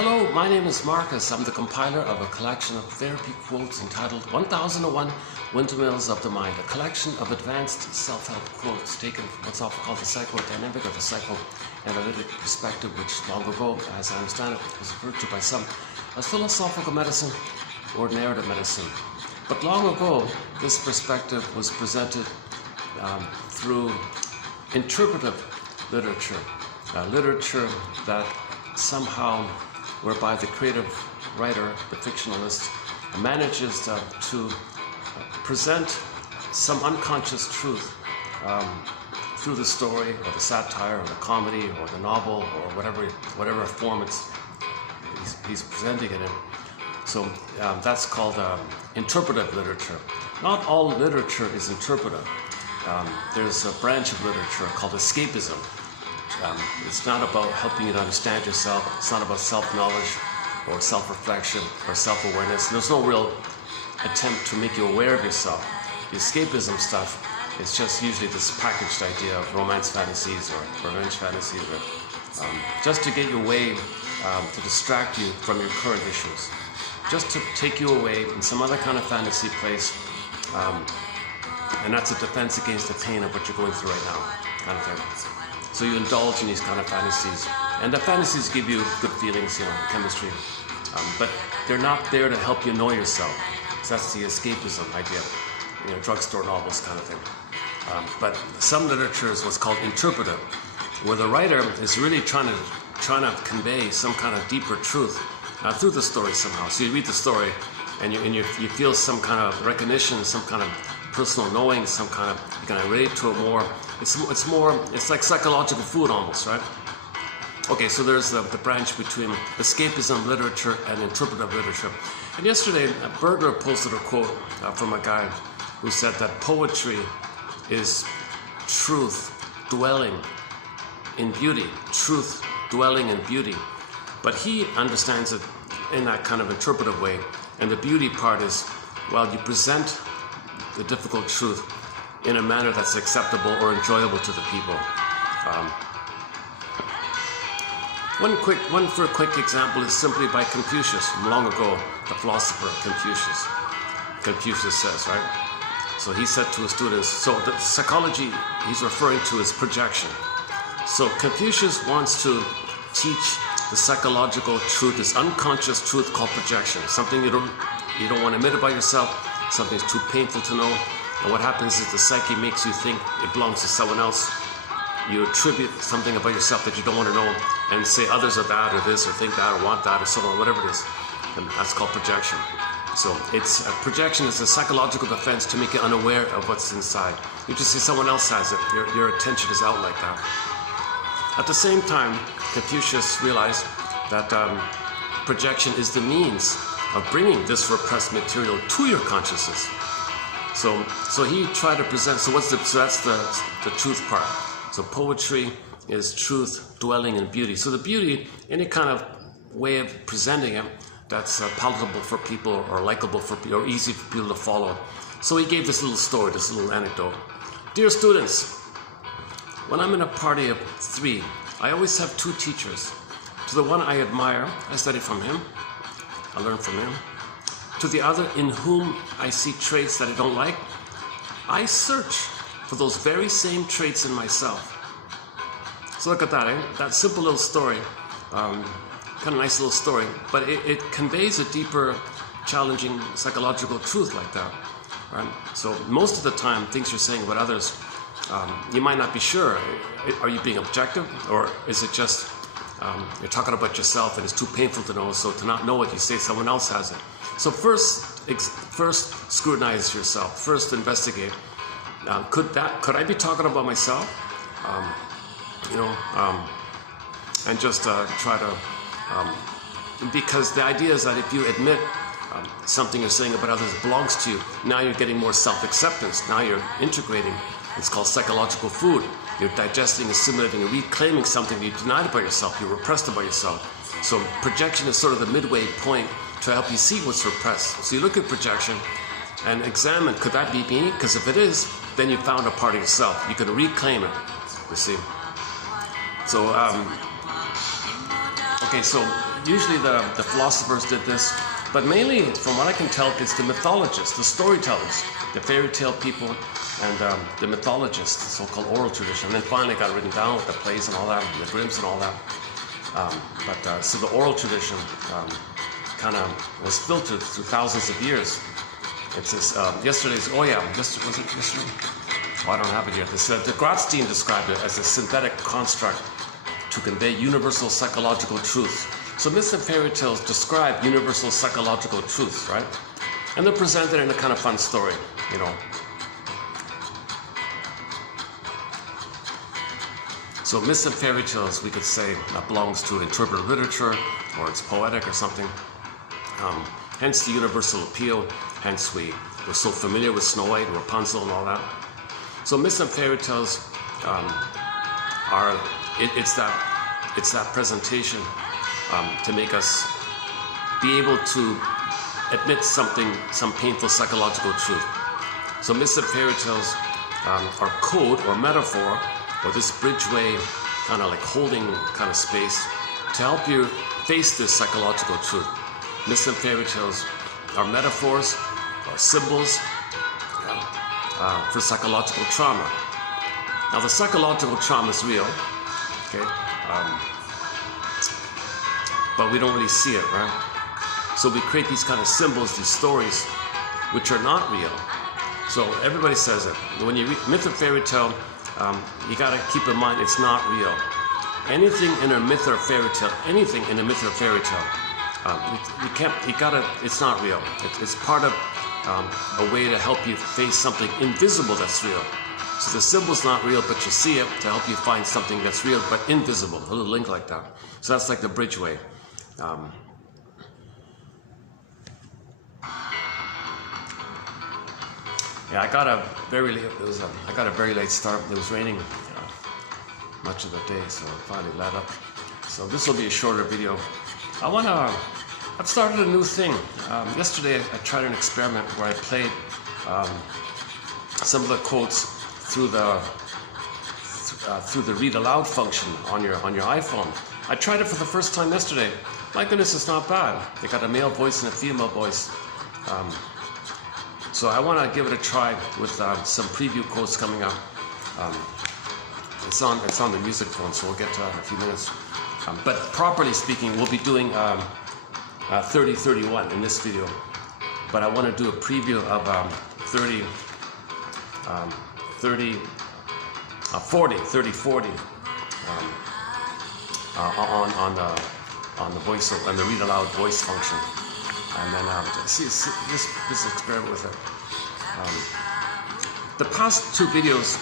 Hello, my name is Marcus. I'm the compiler of a collection of therapy quotes entitled 1001 Windmills of the Mind, a collection of advanced self-help quotes taken from what's often called the psychodynamic or the psychoanalytic perspective, which long ago, as I understand it, was referred to by some as philosophical medicine or narrative medicine. But long ago, this perspective was presented through interpretive literature, literature that somehow, whereby the creative writer, the fictionalist, manages to present some unconscious truth through the story or the satire or the comedy or the novel or whatever form he's presenting it in. So that's called interpretive literature. Not all literature is interpretive. There's a branch of literature called escapism. It's not about helping you to understand yourself. It's not about self-knowledge or self-reflection or self-awareness. There's no real attempt to make you aware of yourself. The escapism stuff is just usually this packaged idea of romance fantasies or revenge fantasies, just to get you away, to distract you from your current issues, just to take you away in some other kind of fantasy place, and that's a defense against the pain of what you're going through right now, kind of thing. So you indulge in these kind of fantasies, and the fantasies give you good feelings, chemistry, but they're not there to help you know yourself. So that's the escapism idea, drugstore novels kind of thing. But some literature is what's called interpretive, where the writer is really trying to convey some kind of deeper truth through the story somehow. So you read the story, and you feel some kind of recognition, some kind of personal knowing, some kind of, you can relate to it more. It's like psychological food almost, right? Okay, so there's the branch between escapism literature and interpretive literature. And yesterday, Berger posted a quote from a guy who said that poetry is truth dwelling in beauty, truth dwelling in beauty. But he understands it in that kind of interpretive way. And the beauty part is, well, you present the difficult truth in a manner that's acceptable or enjoyable to the people. One quick example is simply by Confucius, from long ago, the philosopher Confucius. Confucius says, right? So he said to his students, so the psychology he's referring to is projection. So Confucius wants to teach the psychological truth, this unconscious truth called projection, something you don't want to admit about yourself, something that's too painful to know. And what happens is the psyche makes you think it belongs to someone else. You attribute something about yourself that you don't want to know and say others are that or this or think that or want that or so on, whatever it is. And that's called projection. So projection is a psychological defense to make you unaware of what's inside. You just say someone else has it. Your attention is out like that. At the same time, Confucius realized that projection is the means of bringing this repressed material to your consciousness. So he tried to present, so that's the truth part. So poetry is truth dwelling in beauty. So the beauty, any kind of way of presenting it that's palatable for people or likable for people or easy for people to follow. So he gave this little story, this little anecdote. Dear students, when I'm in a party of 3, I always have 2 teachers. To the one I admire, I study from him, I learn from him. To the other in whom I see traits that I don't like, I search for those very same traits in myself. So look at that, eh? That simple little story, kind of nice little story, but it conveys a deeper, challenging psychological truth like that, right? So most of the time, things you're saying about others, you might not be sure. Are you being objective, or is it just you're talking about yourself and it's too painful to know, so to not know it, you say someone else has it. So first scrutinize yourself. First investigate. Could I be talking about myself? And just try to, because the idea is that if you admit something you're saying about others belongs to you, now you're getting more self-acceptance. Now you're integrating. It's called psychological food. You're digesting, assimilating, and reclaiming something that you denied about yourself, you repressed about yourself. So projection is sort of the midway point to help you see what's repressed. So you look at projection and examine, could that be me? Because if it is, then you found a part of yourself. You can reclaim it, you see. So, okay, so usually the philosophers did this, but mainly, from what I can tell, it's the mythologists, the storytellers, the fairy tale people, and the mythologists, the so-called oral tradition. And then finally got written down with the plays and all that, and the Grimms and all that. So the oral tradition kind of was filtered through thousands of years. It's this, was it yesterday? Oh, I don't have it here. De Grotstein described it as a synthetic construct to convey universal psychological truths. So myths and fairy tales describe universal psychological truths, right? And they're presented in a kind of fun story, you know. So myths and fairy tales, we could say, that belongs to interpretive literature, or it's poetic or something. Hence the universal appeal. Hence we're so familiar with Snow White and Rapunzel and all that. So myths and fairy tales it's that presentation to make us be able to admit some painful psychological truth. So myths and fairy tales are code or metaphor, or this bridgeway kind of like holding kind of space to help you face this psychological truth. Myths and fairy tales are metaphors or symbols for psychological trauma. Now the psychological trauma is real, okay, but we don't really see it, right? So we create these kind of symbols, these stories, which are not real. So everybody says it. When you read myth or fairy tale, you gotta keep in mind it's not real. Anything in a myth or fairy tale, it's not real. It's part of a way to help you face something invisible that's real. So the symbol's not real, but you see it to help you find something that's real but invisible, a little link like that. So that's like the bridgeway. Yeah, I got a very late start. It was raining much of the day, so it finally let up. So this will be a shorter video. I've started a new thing. Yesterday I tried an experiment where I played some of the quotes through the read aloud function on your iPhone. I tried it for the first time yesterday. My goodness, it's not bad. They got a male voice and a female voice. So I want to give it a try with some preview quotes coming up. It's on the music phone, so we'll get to that in a few minutes. But properly speaking, we'll be doing 30-31 in this video. But I want to do a preview of 30-40 on the voice and the read aloud voice function. And then see this experiment with it. The past two videos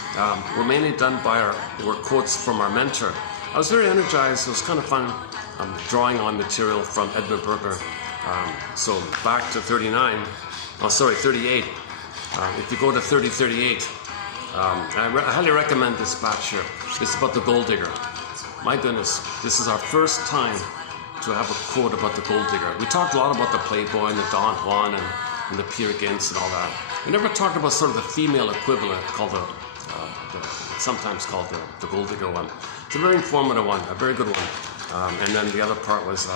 were mainly done were quotes from our mentor. I was very energized. It was kind of fun drawing on material from Edmund Burger. So back to 38. If you go to 30-38, I highly recommend this batch here. It's about the gold digger. My goodness, this is our first time to have a quote about the gold digger. We talked a lot about the Playboy and the Don Juan and the Peer Gynt and all that. We never talked about sort of the female equivalent called sometimes called the gold digger one. It's a very informative one, a very good one. And then the other part was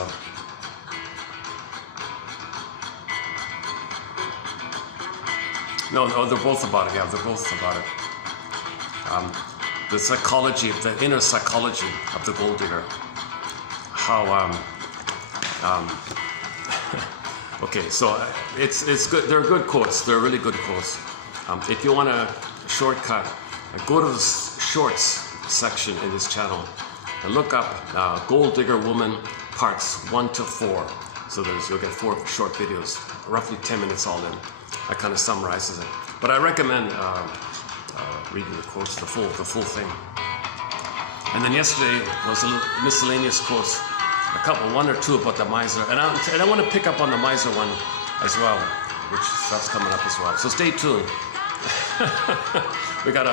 no, they're both about it. Yeah, they're both about it. The psychology, the inner psychology of the gold digger. How okay, so it's good. They're good quotes. They're really good quotes. If you want a shortcut, go to the shorts section in this channel and look up Gold Digger Woman parts 1 to 4. So you'll get 4 short videos, roughly 10 minutes all in. That kind of summarizes it. But I recommend reading the quotes, the full thing. And then yesterday there was a little miscellaneous quotes, one or two about the miser, and I want to pick up on the miser one as well, which that's coming up as well. So stay tuned. We got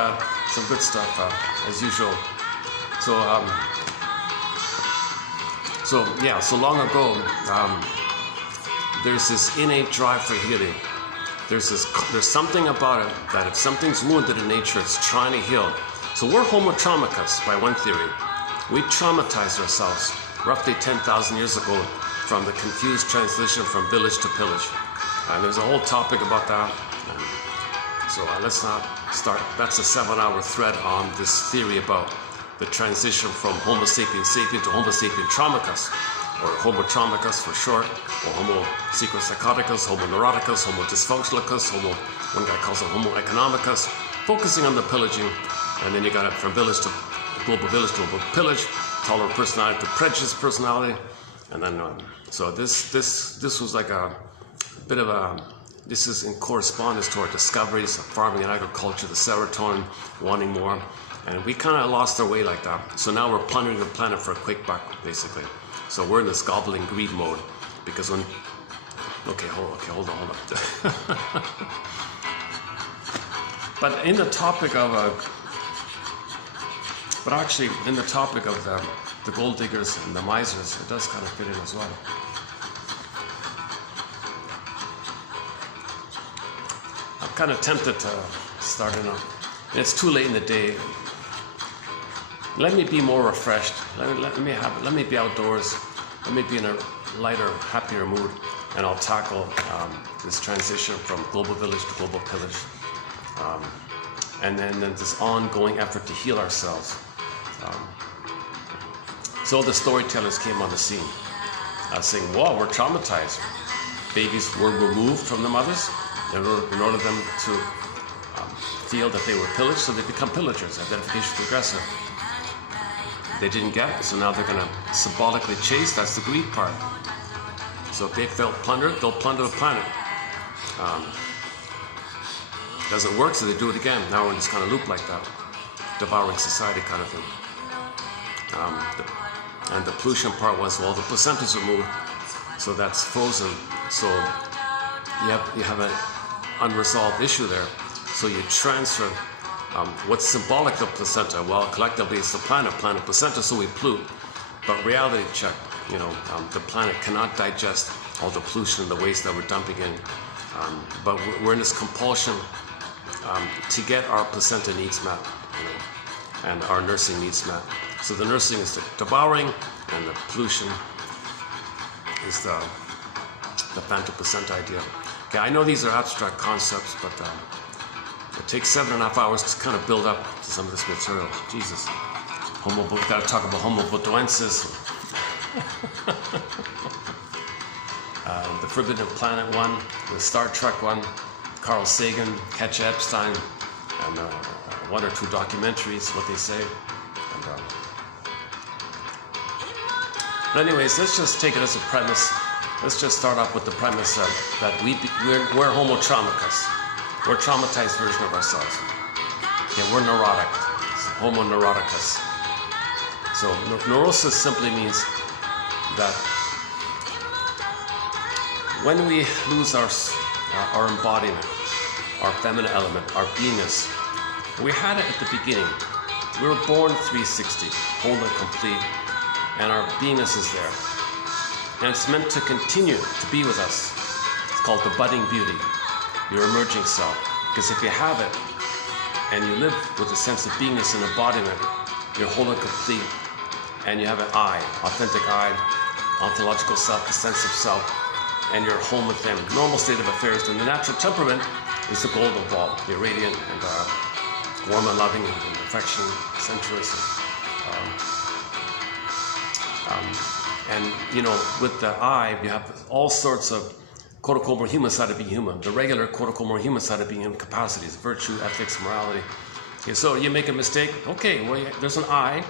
some good stuff as usual. So long ago, there's this innate drive for healing. There's something about it that if something's wounded in nature, it's trying to heal. So we're homo traumicus by one theory. We traumatize ourselves roughly 10,000 years ago, from the confused transition from village to pillage. And there's a whole topic about that. So let's not start. That's a 7-hour thread on this theory about the transition from Homo sapiens sapien to Homo sapiens tramicus, or Homo tramicus for short, or Homo psychopsychoticus, Homo neuroticus, Homo dysfunctionalicus, one guy calls it Homo economicus, focusing on the pillaging. And then you got it from village to global pillage, tolerant personality to prejudiced personality. And then, so this was like a bit of a, this is in correspondence to our discoveries of farming and agriculture, the serotonin, wanting more. And we kind of lost our way like that. So now we're plundering the planet for a quick buck, basically. So we're in this gobbling greed mode. Because when, hold on. But in the topic of, the gold diggers and the misers, it does kind of fit in as well. I'm kind of tempted to start it up. It's too late in the day. Let me be more refreshed. Let me be outdoors. Let me be in a lighter, happier mood, and I'll tackle this transition from global village to global pillage, and then this ongoing effort to heal ourselves. So the storytellers came on the scene, saying, "Wow, we're traumatized. Babies were removed from the mothers in order them to feel that they were pillaged, so they become pillagers. Identification progressive. They didn't get it, so now they're going to symbolically chase. That's the greed part. So if they felt plundered, they'll plunder the planet. Doesn't work, so they do it again. Now we're in this kind of loop like that, devouring society kind of thing. And the pollution part was, well, the placenta's removed, so that's frozen. So you have an unresolved issue there. So you transfer what's symbolic of placenta. Well, collectively it's the planet placenta, so we pollute. But reality check, the planet cannot digest all the pollution and the waste that we're dumping in. But we're in this compulsion to get our placenta needs met, and our nursing needs met. So the nursing is the devouring, and the pollution is the phantom placenta idea. Okay, I know these are abstract concepts, but it takes 7.5 hours to kind of build up to some of this material. Jesus. We've got to talk about Homo botuensis. The Forbidden Planet one, the Star Trek one, Carl Sagan, Catch Epstein, and 1 or 2 documentaries, what they say. But anyways, let's just take it as a premise. Let's just start off with the premise that we're Homo traumicus. We're a traumatized version of ourselves. Okay, we're neurotic, Homo neuroticus. So neurosis simply means that when we lose our embodiment, our feminine element, our beingness, we had it at the beginning. We were born 360, whole and complete, and our beingness is there. And it's meant to continue to be with us. It's called the budding beauty, your emerging self. Because if you have it, and you live with a sense of beingness and embodiment, you're whole and complete, and you have an I, authentic I, ontological self, the sense of self, and you're home with them. Normal state of affairs, and the natural temperament is the golden ball, the radiant and warm and loving and affection, sensuous. And with the I, you have all sorts of quote-unquote more human side of being human. The regular quote-unquote more human side of being human, capacities, virtue, ethics, morality. Okay, so you make a mistake. Okay, well, there's an I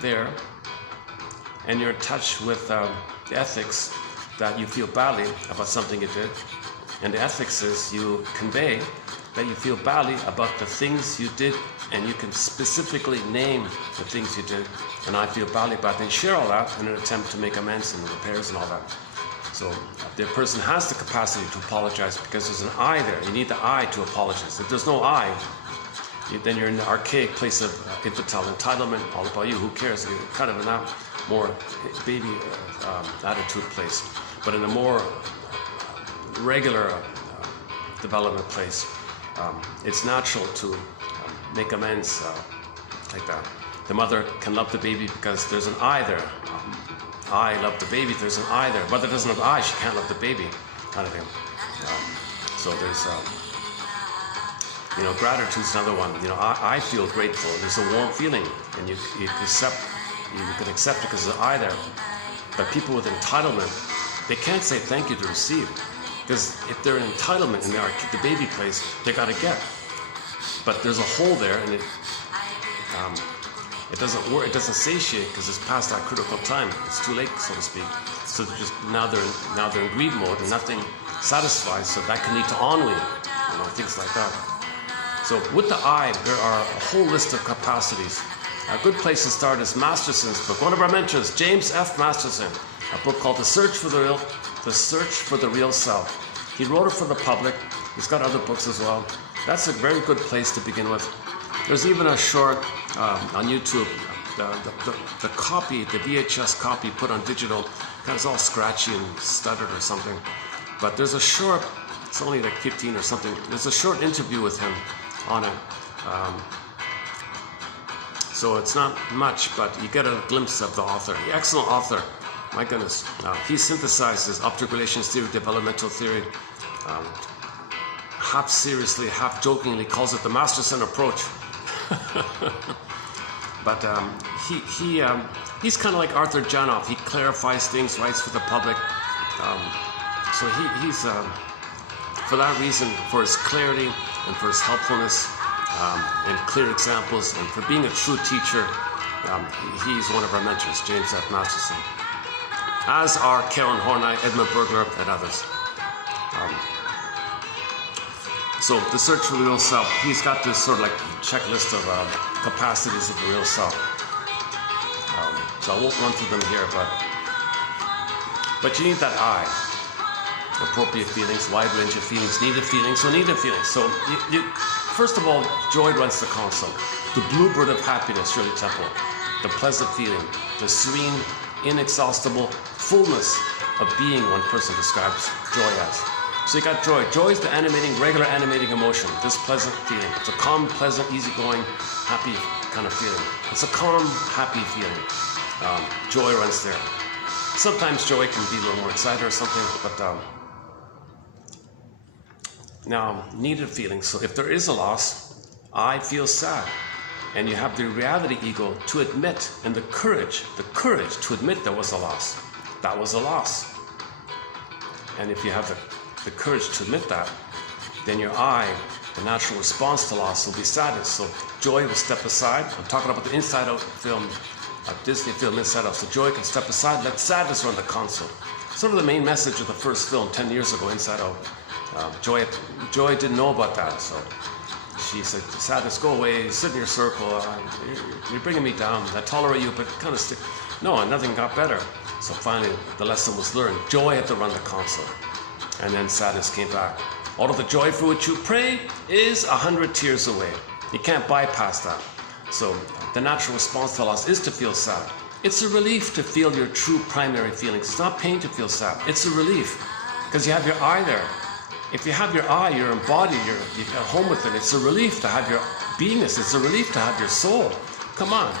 there, and you're in touch with the ethics that you feel badly about something you did. And the ethics is you convey that you feel badly about the things you did, and you can specifically name the things you did. And I feel badly about it. And share all that in an attempt to make amends and repairs and all that. So the person has the capacity to apologize because there's an I there. You need the I to apologize. If there's no I, then you're in the archaic place of infantile entitlement, all about you, who cares? You're kind of in that more baby attitude place. But in a more regular development place, it's natural to make amends like that. The mother can love the baby because there's an I there. I love the baby, there's an I there. Mother doesn't have I, she can't love the baby, kind of thing. So there's, gratitude's another one. I feel grateful. There's a warm feeling, and you can accept it because there's an I there. But people with entitlement, they can't say thank you to receive, because if they're in entitlement in the baby place, they got to get. But there's a hole there, and it doesn't work. It doesn't satiate because it's past that critical time. It's too late, so to speak. So now they're in greed mode, and nothing satisfies. So that can lead to ennui, things like that. So with the I, there are a whole list of capacities. A good place to start is Masterson's book. One of our mentors, James F. Masterson, a book called The Search for the Real Self. He wrote it for the public. He's got other books as well. That's a very good place to begin with. There's even a short on YouTube, the copy, the VHS copy put on digital, kind of all scratchy and stuttered or something. But there's a short, it's only like 15 or something, there's a short interview with him on it. So it's not much, but you get a glimpse of the author. The excellent author, my goodness. He synthesizes object relations theory, developmental theory, half seriously, half jokingly calls it the Masterson approach. But he's kind of like Arthur Janoff. He clarifies things, writes for the public. So he's for that reason, for his clarity and for his helpfulness and clear examples, and for being a true teacher, he's one of our mentors, James F. Masterson. As are Karen Horney, Edmund Bergler, and others. So the search for the real self, he's got this sort of like checklist of capacities of the real self. So I won't run through them here, but you need that I. Appropriate feelings, wide range of feelings, needed feelings. So needed feelings. So you first of all, joy runs the console. The bluebird of happiness, Shirley Temple. The pleasant feeling, the serene, inexhaustible fullness of being one person describes joy as. So you got joy. Joy is the regular animating emotion, this pleasant feeling. It's a calm, pleasant, easygoing, happy kind of feeling. It's a calm, happy feeling. Joy runs there. Sometimes joy can be a little more excited or something, but now needed feelings. So if there is a loss, I feel sad. And you have the reality ego to admit, and the courage to admit there was a loss. That was a loss. And if you have the courage to admit that, then your I, the natural response to loss, will be sadness. So joy will step aside. I'm talking about the Inside Out film, a Disney film, Inside Out. So joy can step aside, let sadness run the console. Sort of the main message of the first film 10 years ago, Inside Out. Joy didn't know about that, so she said, sadness, go away, sit in your circle, you're bringing me down, I tolerate you, but kind of stick. No, nothing got better. So finally, the lesson was learned. Joy had to run the console. And then sadness came back. All of the joy for which you pray is 100 tears away. You can't bypass that. So the natural response to loss is to feel sad. It's a relief to feel your true primary feelings. It's not pain to feel sad. It's a relief because you have your I there. If you have your I, you're embodied, you're at home with it. It's a relief to have your beingness. It's a relief to have your soul. Come on.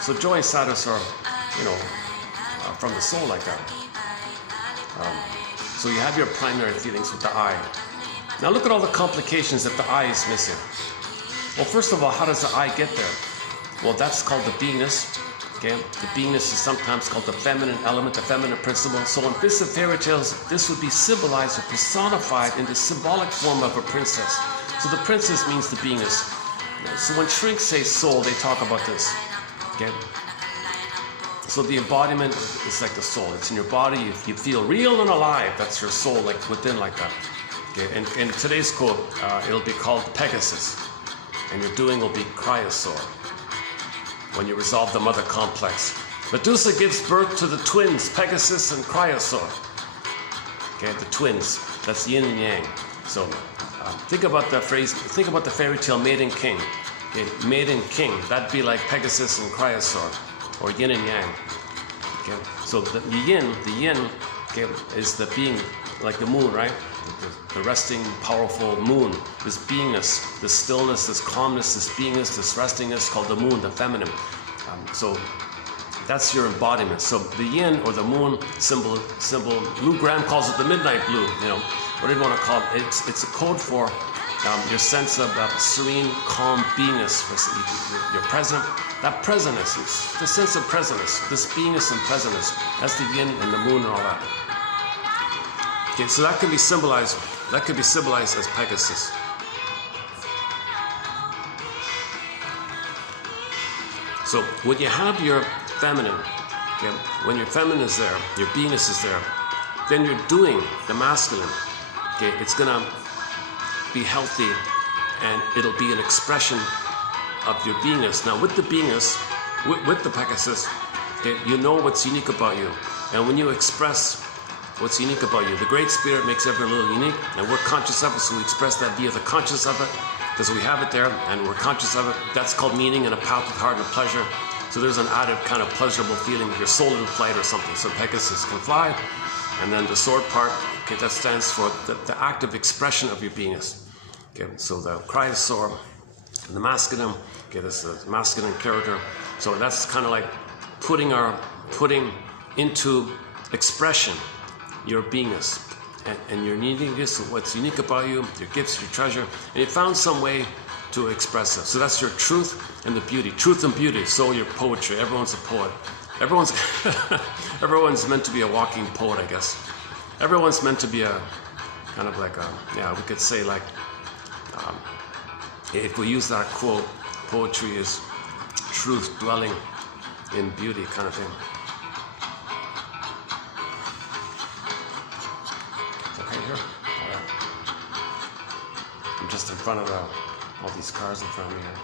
So joy and sadness are, from the soul like that. So you have your primary feelings with the I. Now look at all the complications that the I is missing. Well, first of all, how does the I get there? Well, that's called the beingness. Okay? The beingness is sometimes called the feminine element, the feminine principle. So in bits of fairy tales, this would be symbolized or personified in the symbolic form of a princess. So the princess means the beingness. So when shrinks say soul, they talk about this. Okay? So the embodiment is like the soul. It's in your body. You feel real and alive. That's your soul, like within, like that. Okay? And in today's quote, it'll be called Pegasus, and your doing will be Chrysaor. When you resolve the mother complex. Medusa gives birth to the twins, Pegasus and Chrysaor. Okay, the twins. That's yin and yang. So think about the phrase, think about the fairy tale Maiden King. Okay, Maiden King, that'd be like Pegasus and Chrysaor, or yin and yang. Okay, so the yin, okay, is the being, like the moon, right? The resting, powerful moon, this beingness, this stillness, this calmness, this beingness, this restingness, called the moon, the feminine. So That's your embodiment. So the yin or the moon symbol, Lou Graham calls it the midnight blue. You know, whatever you want to call it. It's a code for your sense of serene, calm beingness. You're present. That presentness, the sense of presentness, this beingness and presentness. That's the yin and the moon and all that. Okay, so that can be symbolized. That could be symbolized as Pegasus. So when you have your feminine, okay, when your feminine is there, your beingness is there, then you're doing the masculine. Okay, it's gonna be healthy, and it'll be an expression of your beingness. Now, with the beingness, with the Pegasus, okay, you know what's unique about you, and when you express what's unique about you, the Great Spirit makes everyone a little unique, and we're conscious of it, so we express that via the conscious of it. Because we have it there and we're conscious of it. That's called meaning and a path with heart and pleasure. So there's an added kind of pleasurable feeling of your soul in flight or something. So Pegasus can fly. And then the sword part, okay, that stands for the active expression of your beingness. Okay, so the Chrysaor, the masculine, okay, this is the masculine character. So that's kind of like putting into expression your beingness. And your neediness, what's unique about you, your gifts, your treasure, and you found some way to express it. So that's your truth and the beauty. Truth and beauty, so your poetry. Everyone's a poet. Everyone's meant to be a walking poet, I guess. Everyone's meant to be a kind of like we could say like, if we use that quote, poetry is truth dwelling in beauty kind of thing. I'm just in front of all these cars in front of me here.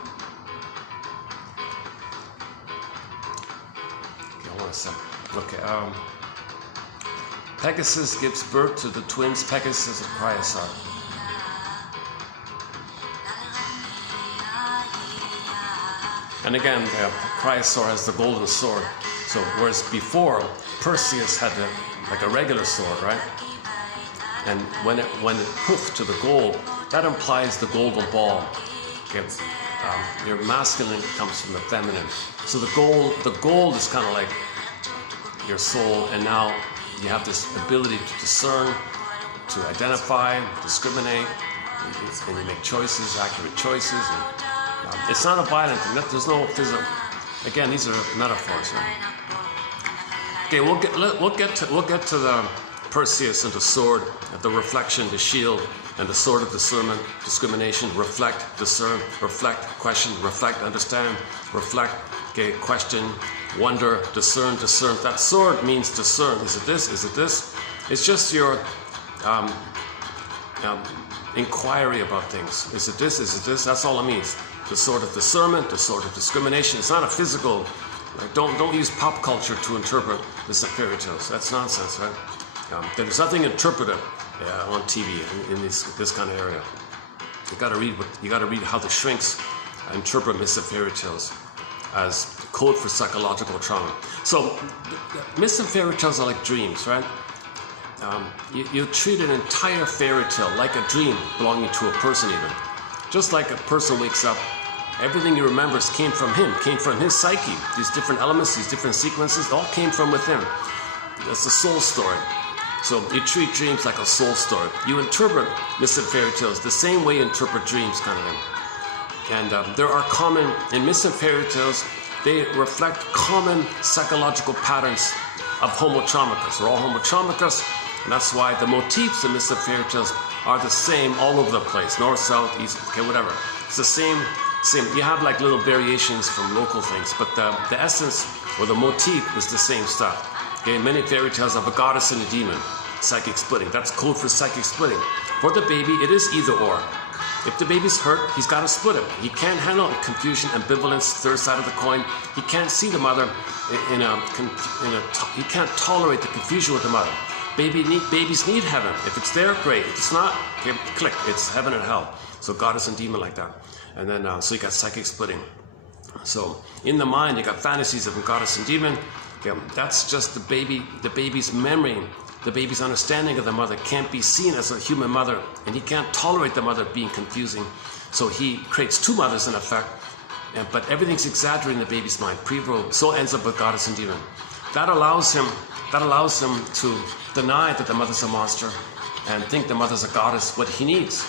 Okay, hold on a sec. Okay, Pegasus gives birth to the twins Pegasus and Chrysaor. And again, Chrysaor has the golden sword. So whereas before Perseus had like a regular sword, right? And when it hoofed to the gold, that implies the golden ball. Okay? Your masculine comes from the feminine. So the gold is kind of like your soul, and now you have this ability to discern, to identify, discriminate, and you make choices, accurate choices. And, it's not a violent thing. Again, these are metaphors. Right? Okay, we'll get to the Perseus and the sword, the reflection, the shield, and the sword of discernment, discrimination, reflect, discern, reflect, question, reflect, understand, reflect, okay, question, wonder, discern, discern. That sword means discern. Is it this? Is it this? It's just your inquiry about things. Is it this? Is it this? That's all it means. The sword of discernment, the sword of discrimination. It's not a physical. Like, don't use pop culture to interpret this fairy tales. That's nonsense, right? There's nothing interpretive on TV in this kind of area. You got to read how the shrinks interpret myths and fairy tales as code for psychological trauma. So myths and fairy tales are like dreams, right? You treat an entire fairy tale like a dream belonging to a person, even. Just like a person wakes up, everything he remembers came from him, came from his psyche. These different elements, these different sequences, all came from within. That's the soul story. So you treat dreams like a soul story. You interpret myths and fairy tales the same way you interpret dreams, kind of thing. And there are common, in myths and fairy tales, they reflect common psychological patterns of homotraumicus. We're all homotraumicus, and that's why the motifs in myths and fairy tales are the same all over the place, north, south, east, okay, whatever. It's the same. You have like little variations from local things, but the essence or the motif is the same stuff. Okay, many fairy tales have a goddess and a demon, psychic splitting. That's code for psychic splitting. For the baby, it is either or. If the baby's hurt, he's got to split it. He can't handle confusion, ambivalence, third side of the coin. He can't see the mother he can't tolerate the confusion with the mother. Babies need heaven. If it's there, great. If it's not, okay, click. It's heaven and hell. So goddess and demon like that. And then, so you got psychic splitting. So in the mind, you got fantasies of goddess and demon. Okay, that's just the baby's memory. The baby's understanding of the mother can't be seen as a human mother, and he can't tolerate the mother being confusing. So he creates two mothers in effect, but everything's exaggerated in the baby's mind. Pre-robe, so ends up with goddess and demon. That allows him to deny that the mother's a monster and think the mother's a goddess, what he needs.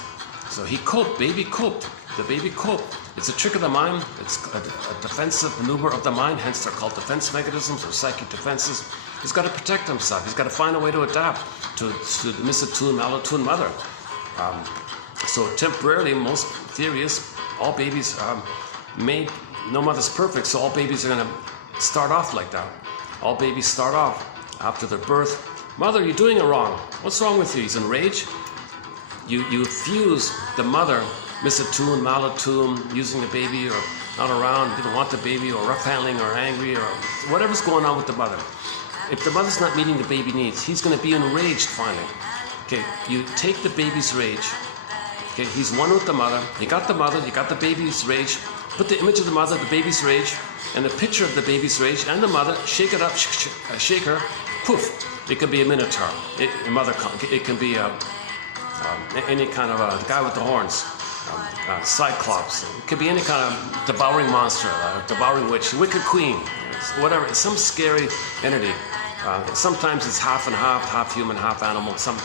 So he coped, baby coped. The baby coped. It's a trick of the mind. It's a defensive maneuver of the mind, hence they're called defense mechanisms or psychic defenses. He's got to protect himself. He's got to find a way to adapt to the misattuned, malattuned mother. So temporarily, most theories, all babies no mother's perfect, so all babies are going to start off like that. All babies start off after their birth. Mother, you're doing it wrong. What's wrong with you? He's in rage. You fuse the mother, misattuned, malattuned, using the baby or not around, didn't want the baby, or rough handling, or angry, or whatever's going on with the mother. If the mother's not meeting the baby needs, he's going to be enraged finally. Okay, you take the baby's rage. Okay, he's one with the mother. You got the baby's rage. Put the image of the mother, the baby's rage, and the picture of the baby's rage and the mother. Shake it up, shake her. Poof! It could be a minotaur. It can be any kind of a guy with the horns. Cyclops. It could be any kind of devouring monster, devouring witch, wicked queen, whatever. Some scary entity. Sometimes it's half and half human, half animal. Some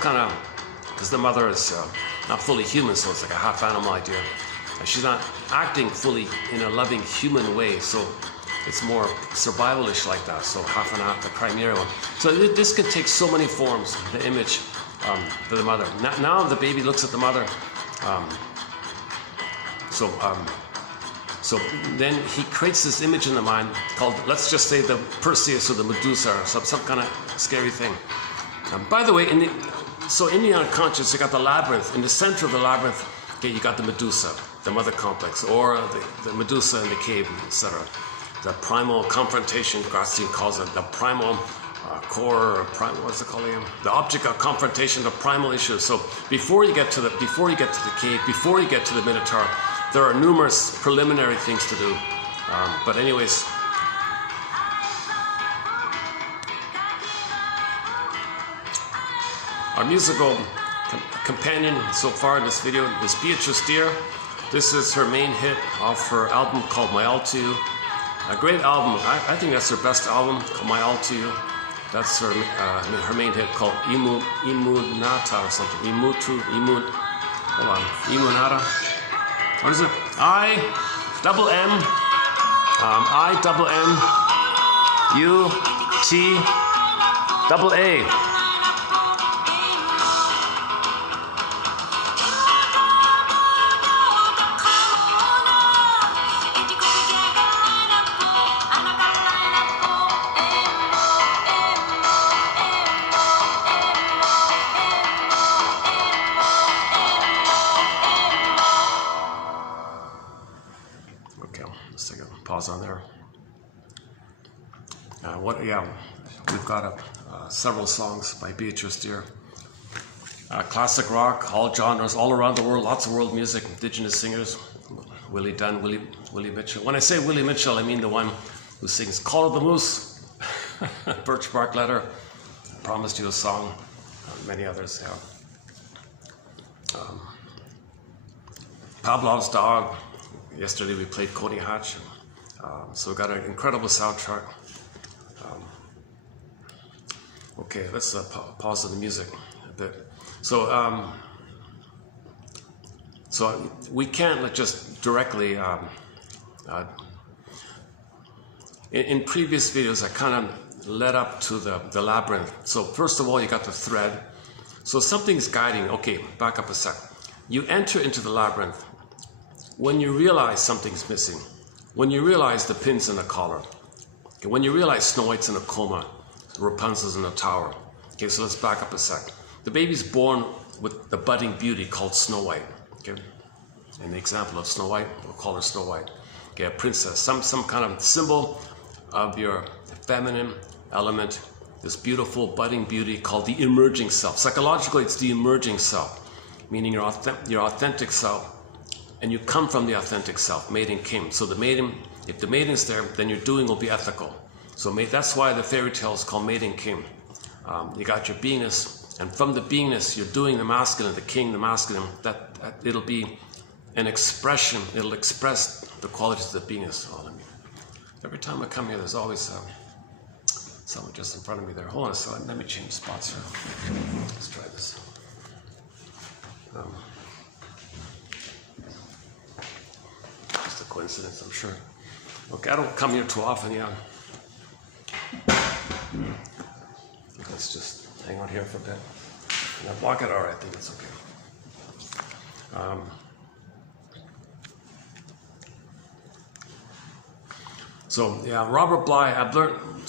kind of, because the mother is not fully human, so it's like a half animal idea. She's not acting fully in a loving human way, so it's more survivalish like that. So half and half, the chimera one. So this can take so many forms. The image to the mother. Now the baby looks at the mother. So then he creates this image in the mind called, let's just say, the Perseus or the Medusa, or some kind of scary thing. By the way, in the unconscious, you got the labyrinth. In the center of the labyrinth, okay, you got the Medusa, the mother complex, or the Medusa in the cave, etc. The primal confrontation, Grassin calls it, the primal core, or what's it called again? The object of confrontation, the primal issue. So before you get to the cave, before you get to the Minotaur, there are numerous preliminary things to do. But anyways, our musical companion so far in this video is Beatrice Deer. This is her main hit off her album called My All To You. A great album. I think that's her best album, called My All To You. That's her main hit called Imunata or something. Hold on. Imunata. What is it? I-double-M-U-T-double-A. Pause on there. We've got several songs by Beatrice Deer. Classic rock, all genres, all around the world, lots of world music, indigenous singers. Willie Dunn, Willie Mitchell. When I say Willie Mitchell, I mean the one who sings Call of the Moose, Birch Bark Letter, Promised You a Song, many others. Yeah. Pavlov's Dog. Yesterday we played Coney Hatch. So we got an incredible soundtrack. Okay, let's pause on the music a bit. So we can't just directly. In previous videos, I kind of led up to the labyrinth. So first of all, you got the thread. So something's guiding. Okay, back up a sec. You enter into the labyrinth when you realize something's missing. When you realize the pin's in the collar. Okay, when you realize Snow White's in a coma, Rapunzel's in a tower. Okay, so let's back up a sec. The baby's born with the budding beauty called Snow White. Okay, an example of Snow White, we'll call her Snow White. Okay, a princess, some kind of symbol of your feminine element. This beautiful budding beauty called the emerging self. Psychologically, it's the emerging self, meaning your authentic self. And you come from the authentic self, maiden came. So the maiden, if the maiden's there, then your doing will be ethical. So that's why the fairy tale is called Maiden King. You got your beingness, and from the beingness, you're doing the masculine, the king, the masculine, that it'll be an expression. It'll express the qualities of the beingness. Oh, every time I come here, there's always someone just in front of me there. Hold on a second. Let me change spots here. Let's try this. Just a coincidence, I'm sure. Okay, I don't come here too often, yeah. Let's just hang on here for a bit. And I block it, all right, I think it's okay. So yeah, Robert Bly,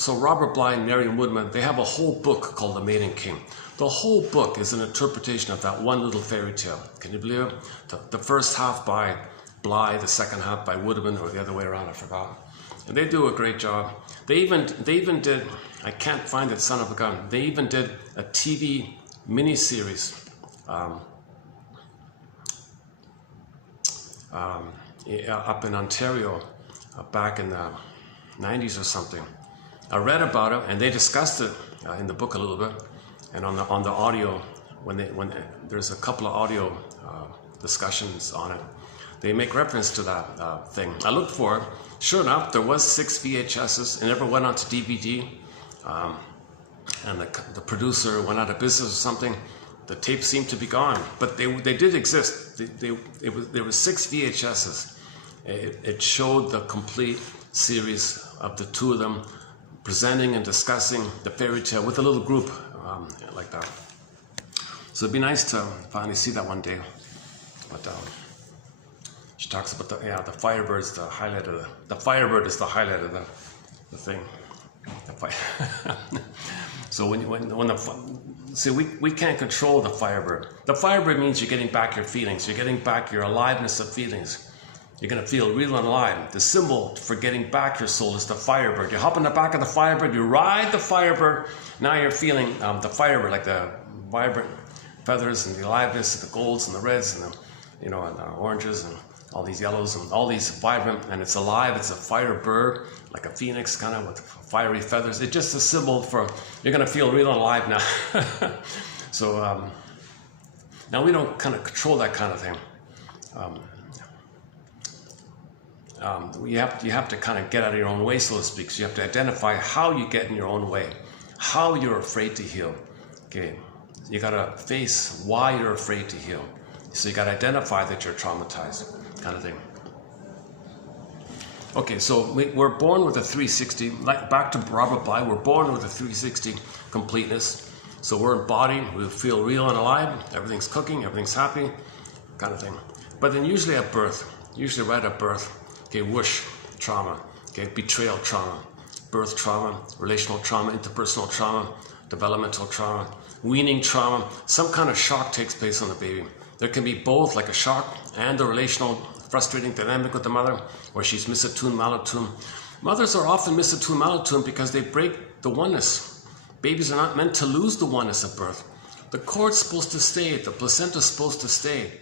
Robert Bly and Marion Woodman, they have a whole book called The Maiden King. The whole book is an interpretation of that one little fairy tale. Can you believe it? The first half by Bly, the second half by Woodman, or the other way around, I forgot. And they do a great job. They even did, I can't find it, son of a gun, they even did a TV miniseries up in Ontario back in the 90s or something. I read about it, and they discussed it in the book a little bit, and on the audio, when there's a couple of audio discussions on it, they make reference to that thing. I looked for it. Sure enough, there was 6 VHSs. It never went on to DVD, and the producer went out of business or something. The tapes seemed to be gone, but they did exist. There were 6 VHSs. It showed the complete series of the two of them presenting and discussing the fairy tale with a little group like that. So it'd be nice to finally see that one day. But she talks about the Firebird's the highlight of the Firebird is the highlight of the thing. So we can't control the Firebird. The Firebird means you're getting back your feelings. You're getting back your aliveness of feelings. You're going to feel real and alive. The symbol for getting back your soul is the Firebird. You hop on the back of the Firebird, you ride the Firebird. Now you're feeling the Firebird, like the vibrant feathers and the aliveness, the golds and the reds and the oranges and all these yellows and all these vibrant, and it's alive. It's a Firebird, like a phoenix, kind of with fiery feathers. It's just a symbol for you're going to feel real and alive now. So now we don't kind of control that kind of thing. You have to kind of get out of your own way, so to speak. So you have to identify how you get in your own way, how you're afraid to heal. Okay, you got to face why you're afraid to heal. So you got to identify that you're traumatized, kind of thing. Okay, so we're born with a 360. Like back to Robert Bly, we're born with a 360 completeness. So we're embodied. We feel real and alive. Everything's cooking. Everything's happy, kind of thing. But then usually at birth, right at birth. Okay, whoosh, trauma, okay, betrayal trauma, birth trauma, relational trauma, interpersonal trauma, developmental trauma, weaning trauma. Some kind of shock takes place on the baby. There can be both, like a shock and a relational frustrating dynamic with the mother, where she's misattuned, malattuned. Mothers are often misattuned, malattuned because they break the oneness. Babies are not meant to lose the oneness at birth. The cord's supposed to stay, the placenta's supposed to stay.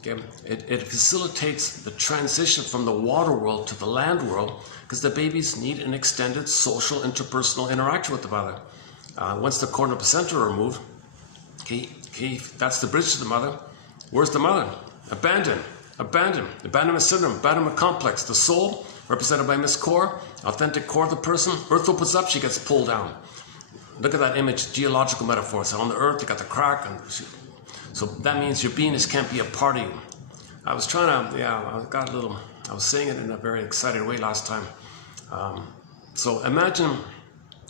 Okay. It facilitates the transition from the water world to the land world because the babies need an extended social interpersonal interaction with the mother. Once the cord and the placenta are removed, okay, that's the bridge to the mother. Where's the mother? Abandonment syndrome, abandonment complex. The soul, represented by Miss Core, authentic core of the person. Earth opens up, she gets pulled down. Look at that image, geological metaphor. So on the earth, you got the crack, and so that means your beingness can't be a part of you. I was trying to, I was saying it in a very excited way last time. So imagine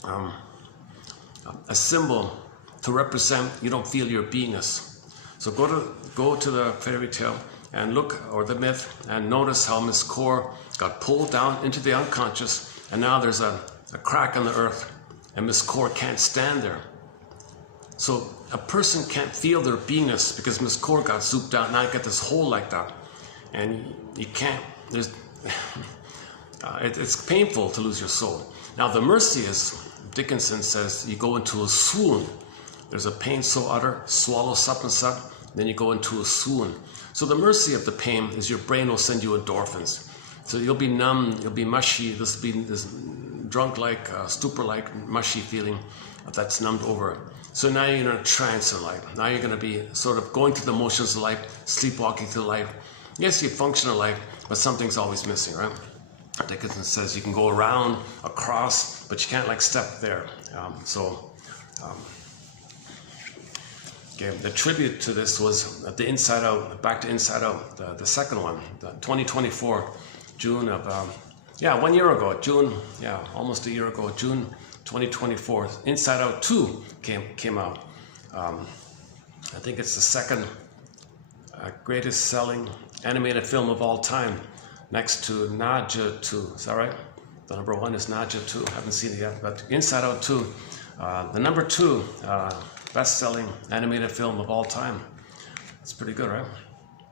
a symbol to represent you don't feel your beingness. So go to the fairy tale and look, or the myth, and notice how Miss Core got pulled down into the unconscious, and now there's a crack in the earth, and Miss Core can't stand there. So a person can't feel their beingness because Miss Core got zooped out. Now you get this hole like that, and you can't. It's painful to lose your soul. Now the mercy is, Dickinson says, you go into a swoon. There's a pain so utter, swallow sup and sup, then you go into a swoon. So the mercy of the pain is your brain will send you endorphins. So you'll be numb, you'll be mushy. This will be this drunk-like, stupor-like, mushy feeling that's numbed over. So now you're in a trance in life. Now you're going to be sort of going through the motions of life, sleepwalking through life. Yes, you function in life, but something's always missing, right? Dickinson says you can go around, across, but you can't like step there. Okay, the tribute to this was the Inside Out, back to Inside Out, the second one, the 2024, June of, 1 year ago, June, almost a year ago, June 2024, Inside Out 2 came out. I think it's the second greatest selling animated film of all time, next to Nadja 2. Is that right? The number one is Nadja 2. I haven't seen it yet, but Inside Out 2, the number 2 best-selling animated film of all time. It's pretty good, right?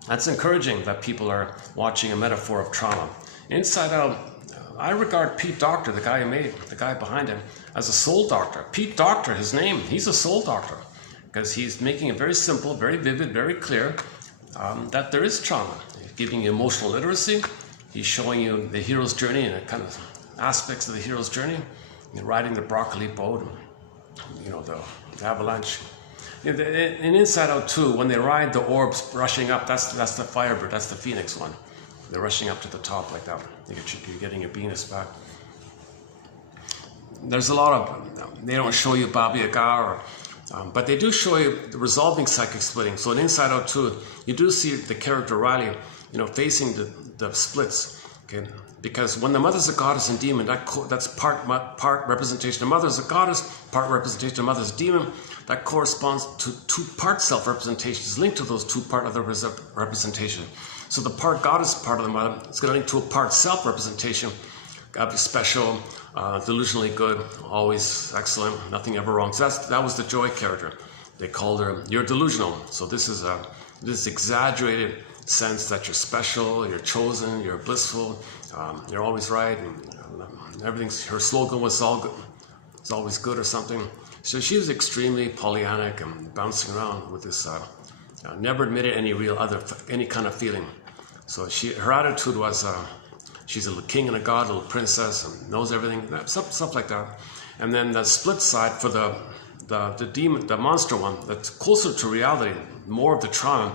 That's encouraging that people are watching a metaphor of trauma. Inside Out, I regard Pete Docter, the guy behind him, as a soul doctor. Pete Docter, his name, he's a soul doctor, because he's making it very simple, very vivid, very clear that there is trauma. He's giving you emotional literacy. He's showing you the hero's journey and the kind of aspects of the hero's journey. You're riding the broccoli boat, the avalanche. In Inside Out 2, when they ride the orbs rushing up, that's the Firebird, that's the Phoenix one. They're rushing up to the top like that. You're getting your Venus back. There's a lot of, they don't show you Baba Yaga, but they do show you the resolving psychic splitting. So in Inside Out 2, you do see the character Riley, facing the splits. Okay, because when the mother's a goddess and demon, that's part representation of mother is a goddess, part representation of mother is demon. That corresponds to two-part self-representations linked to those two-part other representation. So the part goddess part of the mother is going to link to a part self-representation. Got to be special, delusionally good, always excellent, nothing ever wrong. So that was the Joy character. They called her, you're delusional. So this is this exaggerated sense that you're special, you're chosen, you're blissful, you're always right, and everything's, her slogan was all good, it's always good or something. So she was extremely Pollyannic and bouncing around with this, never admitted any kind of feeling. So her attitude was, she's a king and a god, a little princess, and knows everything, stuff like that. And then the split side for the demon, the monster one, that's closer to reality, more of the trauma.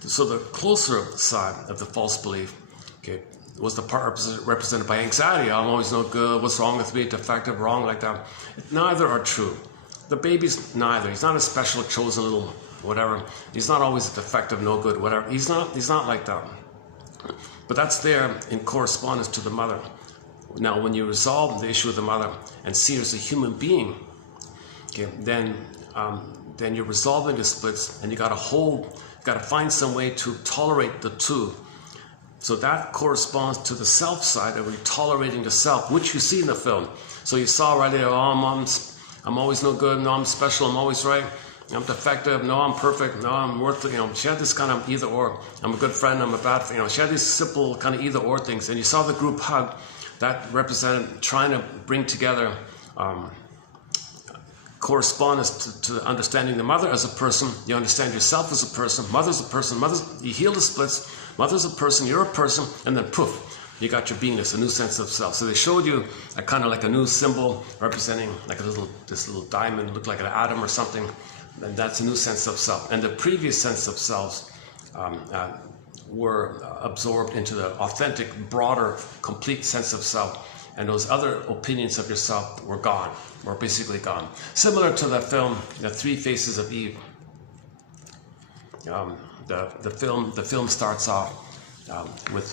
So the closer side of the false belief, okay, was the part represented by anxiety. I'm always no good, what's wrong with me, defective, wrong, like that. Neither are true. The baby's neither. He's not a special, chosen little whatever. He's not always a defective, no good, whatever. He's not like that. But that's there in correspondence to the mother. Now, when you resolve the issue of the mother and see her as a human being, okay, then you're resolving the splits, and you got to find some way to tolerate the two. So that corresponds to the self side of tolerating the self, which you see in the film. So you saw right there, I'm always no good, no, I'm special, I'm always right, I'm defective, no, I'm perfect, no, I'm worthless. She had this kind of either or. I'm a good friend, I'm a bad friend. She had these simple kind of either or things. And you saw the group hug that represented trying to bring together correspondence to understanding the mother as a person. You understand yourself as a person, mother's a person, you heal the splits, mother's a person, you're a person, and then poof, you got your beingness, a new sense of self. So they showed you a kind of like a new symbol representing like this little diamond, looked like an atom or something, and that's a new sense of self. And the previous sense of selves were absorbed into the authentic, broader, complete sense of self. And those other opinions of yourself were gone, were basically gone. Similar to the film, The Three Faces of Eve. The film starts off with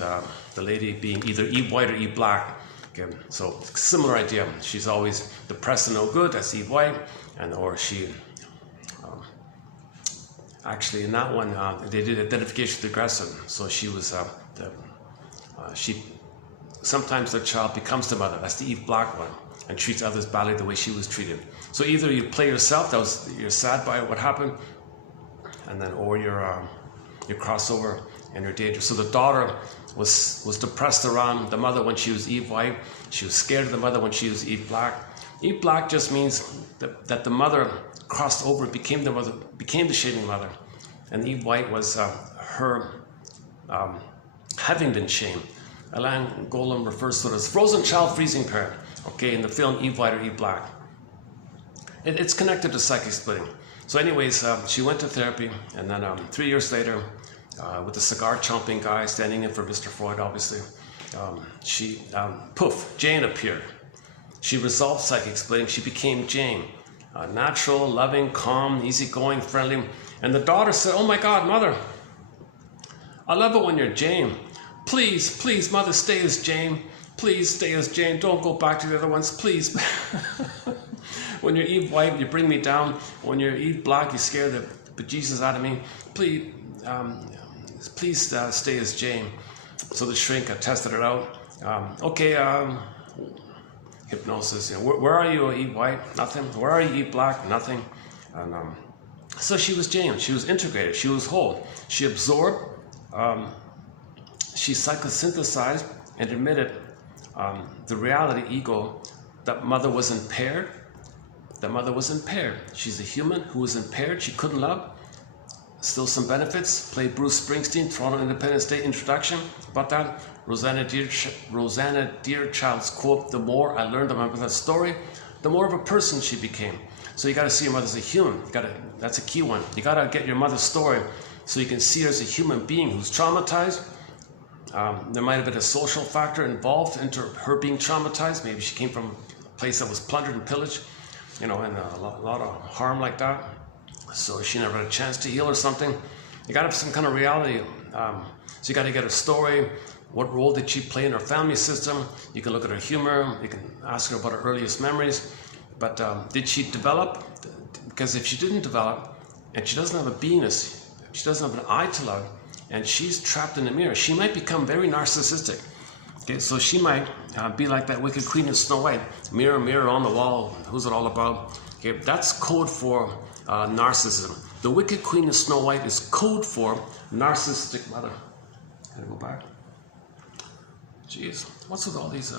the lady being either Eve White or Eve Black. Okay, so similar idea. She's always depressed and no good. That's Eve White, or she. Actually, in that one, they did identification with the aggressor. So she was sometimes the child becomes the mother. That's the Eve Black one, and treats others badly the way she was treated. So either you play yourself, you're sad by what happened, and then or you cross over and you're dangerous. So the daughter was depressed around the mother when she was Eve White. She was scared of the mother when she was Eve Black. Eve Black just means that the mother crossed over, became the shaming mother, and Eve White was her having been shamed. Alain Golem refers to it as frozen child, freezing parent. Okay, in the film Eve White or Eve Black. It's connected to psychic splitting. So anyways, she went to therapy, and then 3 years later, with the cigar chomping guy standing in for Mr. Freud, obviously. Poof, Jane appeared. She resolved psyche, explaining she became Jane. Natural, loving, calm, easygoing, friendly. And the daughter said, "Oh my God, mother, I love it when you're Jane. Please, please, mother, stay as Jane. Please stay as Jane. Don't go back to the other ones, please." When you're Eve White, you bring me down. When you're Eve Black, you scare the bejesus out of me. Please, please stay as Jane. So the shrink tested it out. Hypnosis. Where are you, Eve White? Nothing. Where are you, Eve Black? Nothing. And so she was Jane. She was integrated. She was whole. She absorbed. She psychosynthesized and admitted the reality ego that mother was impaired. That mother was impaired. She's a human who was impaired. She couldn't love. Still some benefits. Played Bruce Springsteen, Toronto Independence Day introduction about that. Rosanna Deerchild's quote, "The more I learned about that story, the more of a person she became." So you got to see your mother as a human. That's a key one. You got to get your mother's story so you can see her as a human being who's traumatized. There might have been a social factor involved into her being traumatized. Maybe she came from a place that was plundered and pillaged, and a lot of harm like that. So she never had a chance to heal or something. You got to have some kind of reality. So you got to get her story. What role did she play in her family system? You can look at her humor. You can ask her about her earliest memories. But did she develop? Because if she didn't develop, and she doesn't have a beingness, she doesn't have an eye to love, and she's trapped in a mirror, she might become very narcissistic. Okay, so she might be like that wicked queen in Snow White. Mirror, mirror on the wall, who's it all about? Okay, that's code for narcissism. The wicked queen in Snow White is code for narcissistic mother. Gotta go back. Jeez, what's with all these?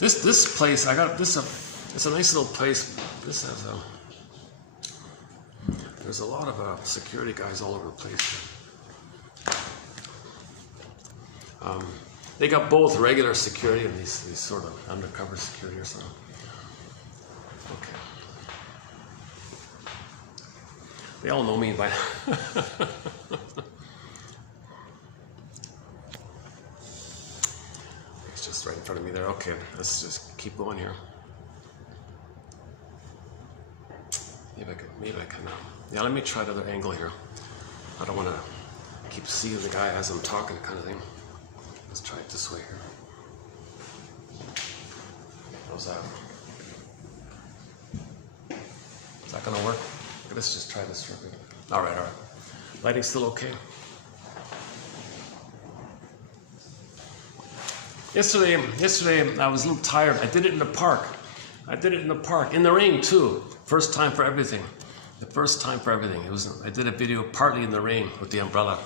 This place, I got this. It's a nice little place. This has there's a lot of security guys all over the place. They got both regular security and these sort of undercover security or something. Okay. They all know me by It's just right in front of me there. Okay, let's just keep going here. Maybe I can yeah, let me try the other angle here. I don't want to keep seeing the guy as I'm talking kind of thing. Let's try it this way here. How's that? Is that going to work? Let's just try this for a bit. All right. Lighting's still okay? Yesterday I was a little tired. I did it in the park. In the rain too. First time for everything. The first time for everything. I did a video partly in the rain with the umbrella.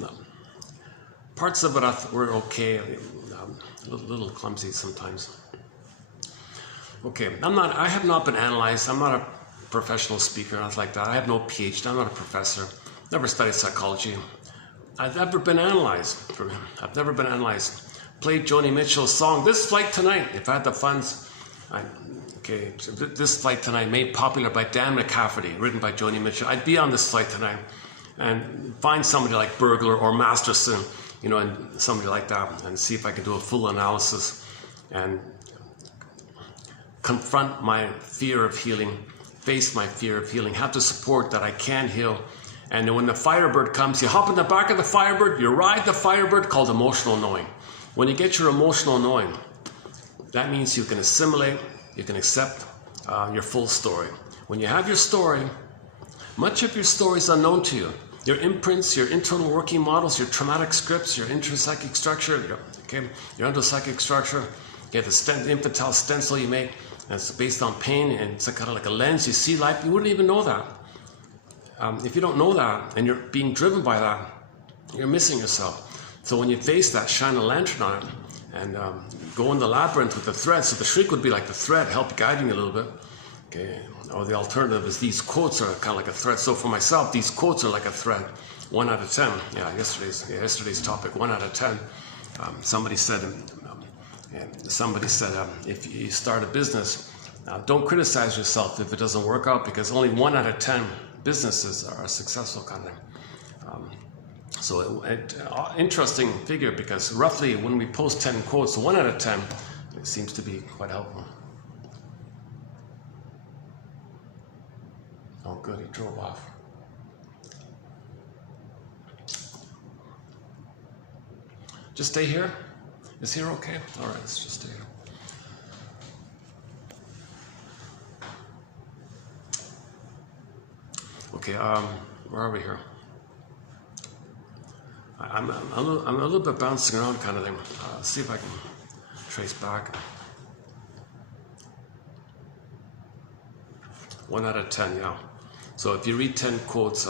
No. Parts of it were okay. A little clumsy sometimes. Okay, I have not been analyzed. I'm not a professional speaker, nothing like that. I have no PhD. I'm not a professor. Never studied psychology. I've never been analyzed. Played Joni Mitchell's song, "This Flight Tonight." If I had the funds, "This Flight Tonight," made popular by Dan McCafferty, written by Joni Mitchell. I'd be on this flight tonight and find somebody like Burglar or Masterson, and somebody like that, and see if I could do a full analysis and confront my fear of healing, face my fear of healing, have the support that I can heal. And when the Firebird comes, you hop in the back of the Firebird, you ride the Firebird, called emotional knowing. When you get your emotional knowing, that means you can assimilate, you can accept your full story. When you have your story, much of your story is unknown to you. Your imprints, your internal working models, your traumatic scripts, your intrapsychic structure, your endopsychic structure, the infantile stencil you make, and it's based on pain, and it's kind of like a lens. You see life, you wouldn't even know that. If you don't know that, and you're being driven by that, you're missing yourself. So when you face that, shine a lantern on it, and go in the labyrinth with the thread. So the shriek would be like the thread, help guiding you a little bit. Okay. Or the alternative is these quotes are kind of like a thread. So for myself, these quotes are like a thread. 1 out of 10. Yeah, yesterday's topic. 1 out of 10. Somebody said, if you start a business, Don't criticize yourself if it doesn't work out, because only 1 out of 10 businesses are successful kind of thing. Interesting figure, because roughly when we post 10 quotes, 1 out of 10, it seems to be quite helpful. Oh good, he drove off. Just stay here? Is here okay? All right, let's just stay here. Okay, where are we here? I'm a little bit bouncing around kind of thing. See if I can trace back. 1 out of 10, yeah. So if you read 10 quotes,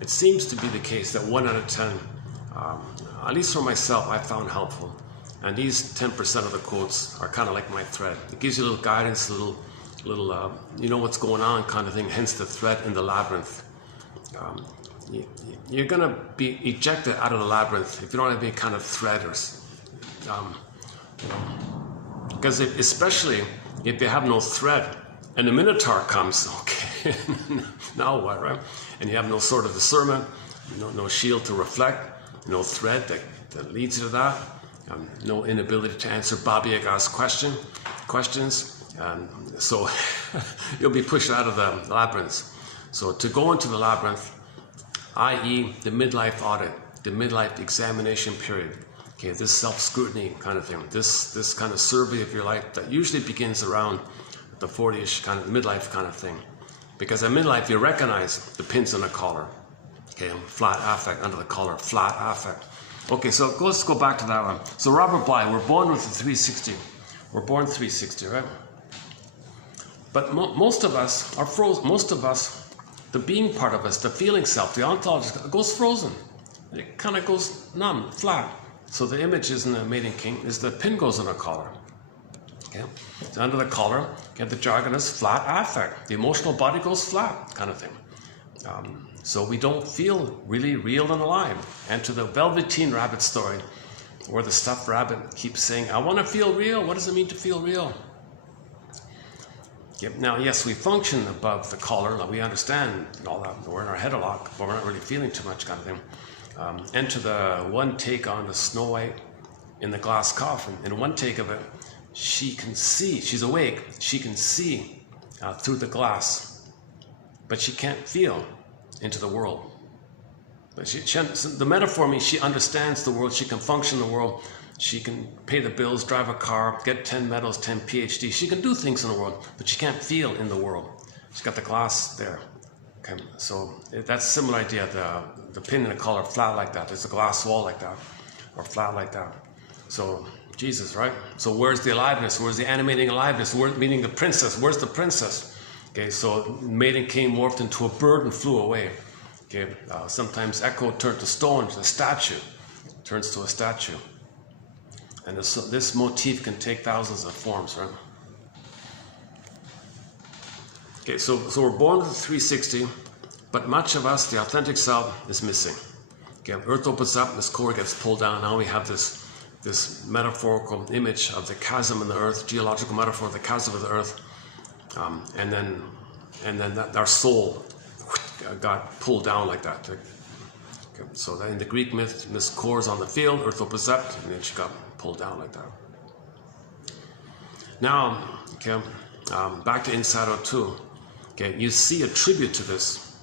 it seems to be the case that 1 out of 10, at least for myself, I found helpful. And these 10% of the quotes are kind of like my thread. It gives you a little guidance, a little you know what's going on kind of thing, hence the thread in the labyrinth. You're going to be ejected out of the labyrinth if you don't have any kind of thread, or, you know, because especially if you have no thread and the Minotaur comes, okay, now what, right? And you have no sort of discernment, no shield to reflect, no thread that leads you to that, no inability to answer Baba Yaga's questions. So you'll be pushed out of the labyrinth. So to go into the labyrinth, i.e. the midlife audit, the midlife examination period, okay, this self-scrutiny kind of thing, this kind of survey of your life that usually begins around the 40-ish kind of midlife kind of thing. Because at midlife you recognize the pins on the collar, okay, flat affect under the collar, flat affect. Okay, so let's go back to that one. So Robert Bly, we're born with the 360. We're born 360, right? But most of us are frozen. Most of us, the being part of us, the feeling self, the ontologist, goes frozen. It kind of goes numb, flat. So the image is in the Maiden King is the pin goes on the collar. Okay, so under the collar, the jargon is flat affect. The emotional body goes flat, kind of thing. So we don't feel really real and alive. And to the Velveteen Rabbit story, where the stuffed rabbit keeps saying, "I want to feel real." What does it mean to feel real? Yep. Now, yes, we function above the collar, like we understand all that. We're in our head a lot, but we're not really feeling too much, kind of thing. And to the one take on the Snow White in the glass coffin, in one take of it, she can see, she's awake, she can see through the glass, but she can't feel into the world. But the metaphor means she understands the world, she can function in the world, she can pay the bills, drive a car, get 10 medals, 10 PhDs. She can do things in the world, but she can't feel in the world. She's got the glass there. Okay, so that's a similar idea. The pin in the collar, flat like that. There's a glass wall like that, or flat like that. So Jesus, right? So where's the aliveness? Where's the animating aliveness? Meaning the princess. Where's the princess? Okay, so Maiden King morphed into a bird and flew away. Okay, sometimes Echo turned to stone, to a statue. Turns to a statue. And this motif can take thousands of forms, right? Okay, so we're born with 360, but much of us, the authentic self, is missing. Okay, Earth opens up, this core gets pulled down. Now we have this metaphorical image of the chasm in the Earth, geological metaphor of the chasm of the Earth, and then our soul got pulled down like that. Okay, so in the Greek myth, Miss Core's on the field, Earth opens up, and then she got pulled down like that. Now, okay, back to Inside Out 2. Okay, you see a tribute to this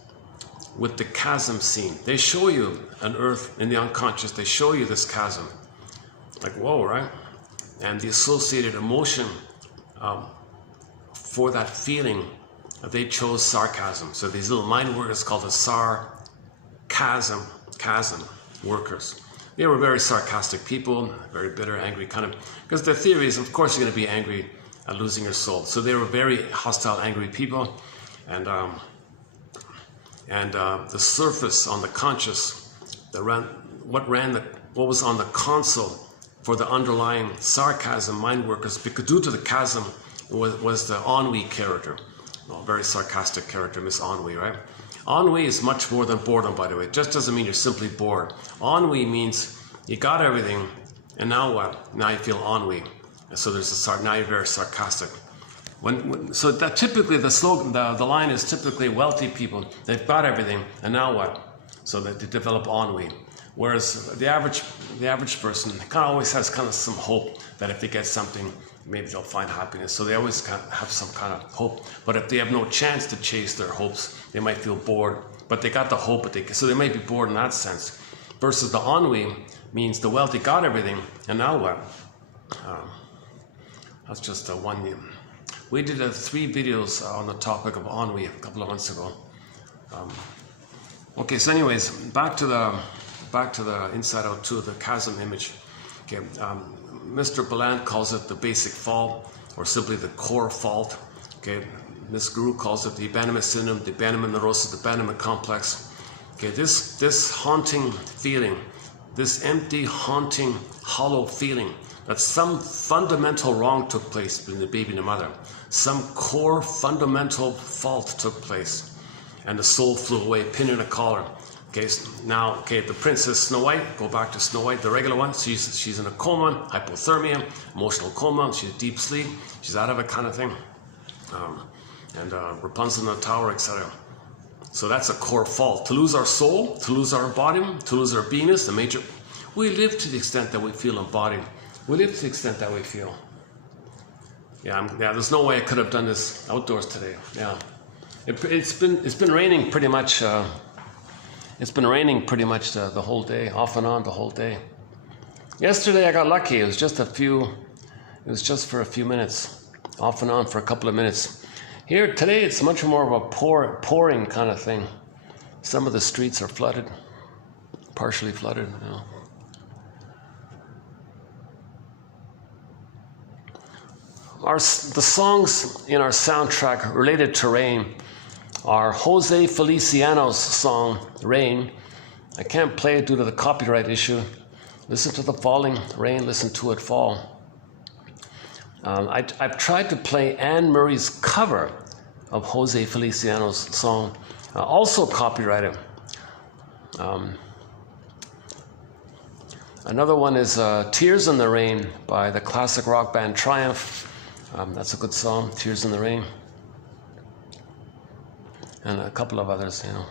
with the chasm scene. They show you an Earth in the unconscious. They show you this chasm. Like, whoa, right? And the associated emotion for that feeling, they chose sarcasm. So these little mind workers called the sarcasm workers. They were very sarcastic people, very bitter, angry, kind of, because the theory is, of course, you're going to be angry at losing your soul. So they were very hostile, angry people, and the surface on the conscious, what was on the console for the underlying sarcasm mind workers, because due to the chasm was the ennui character, very sarcastic character, Miss Ennui, right? Ennui is much more than boredom, by the way. It just doesn't mean you're simply bored. Ennui means you got everything, and now what? Now you feel ennui. And so now you're very sarcastic. So that typically the slogan, the line is typically wealthy people. They've got everything, and now what? So that they develop ennui. Whereas the average person kind of always has kind of some hope that if they get something, maybe they'll find happiness. So they always kind of have some kind of hope. But if they have no chance to chase their hopes, they might feel bored. But they got the hope, so they might be bored in that sense. Versus the ennui means the wealthy got everything, and now what? That's just one. We did 3 videos on the topic of ennui a couple of months ago. Okay, so anyways, back to the Inside Out 2, the chasm image. Okay, Mr. Ballant calls it the basic fault, or simply the core fault. Okay, Miss Guru calls it the abandonment syndrome, the abandonment neurosis, the abandonment complex. Okay, this haunting feeling, this empty, haunting, hollow feeling that some fundamental wrong took place between the baby and the mother. Some core fundamental fault took place, and the soul flew away, pinned in a collar. Okay, now, the princess Snow White, go back to Snow White, the regular one. She's in a coma, hypothermia, emotional coma. She's deep sleep. She's out of it, kind of thing. And Rapunzel in the tower, etc. So that's a core fault. To lose our soul, to lose our body, to lose our beingness, the major. We live to the extent that we feel embodied. We live to the extent that we feel. Yeah, there's no way I could have done this outdoors today. Yeah, it's been raining pretty much. It's been raining pretty much the whole day, off and on the whole day. Yesterday I got lucky. It was just for a few minutes, off and on for a couple of minutes. Here today it's much more of a pouring kind of thing. Some of the streets are flooded, partially flooded. You know. The songs in our soundtrack related to rain are Jose Feliciano's song, Rain. I can't play it due to the copyright issue. Listen to the falling rain, listen to it fall. I've tried to play Anne Murray's cover of Jose Feliciano's song, also copyrighted. Another one is Tears in the Rain by the classic rock band Triumph. That's a good song, Tears in the Rain. And a couple of others, you know.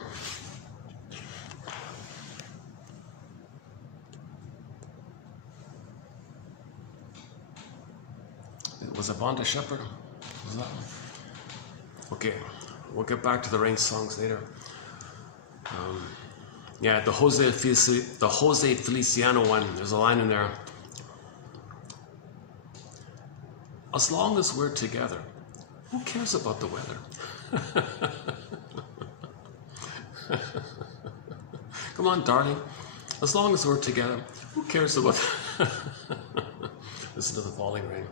Was it Vonda Shepherd? Was that one? Okay, we'll get back to the rain songs later. Yeah, the Jose Feliciano one, there's a line in there. As long as we're together, who cares about the weather? Come on, darling. As long as we're together, who cares about... Listen to the falling rain.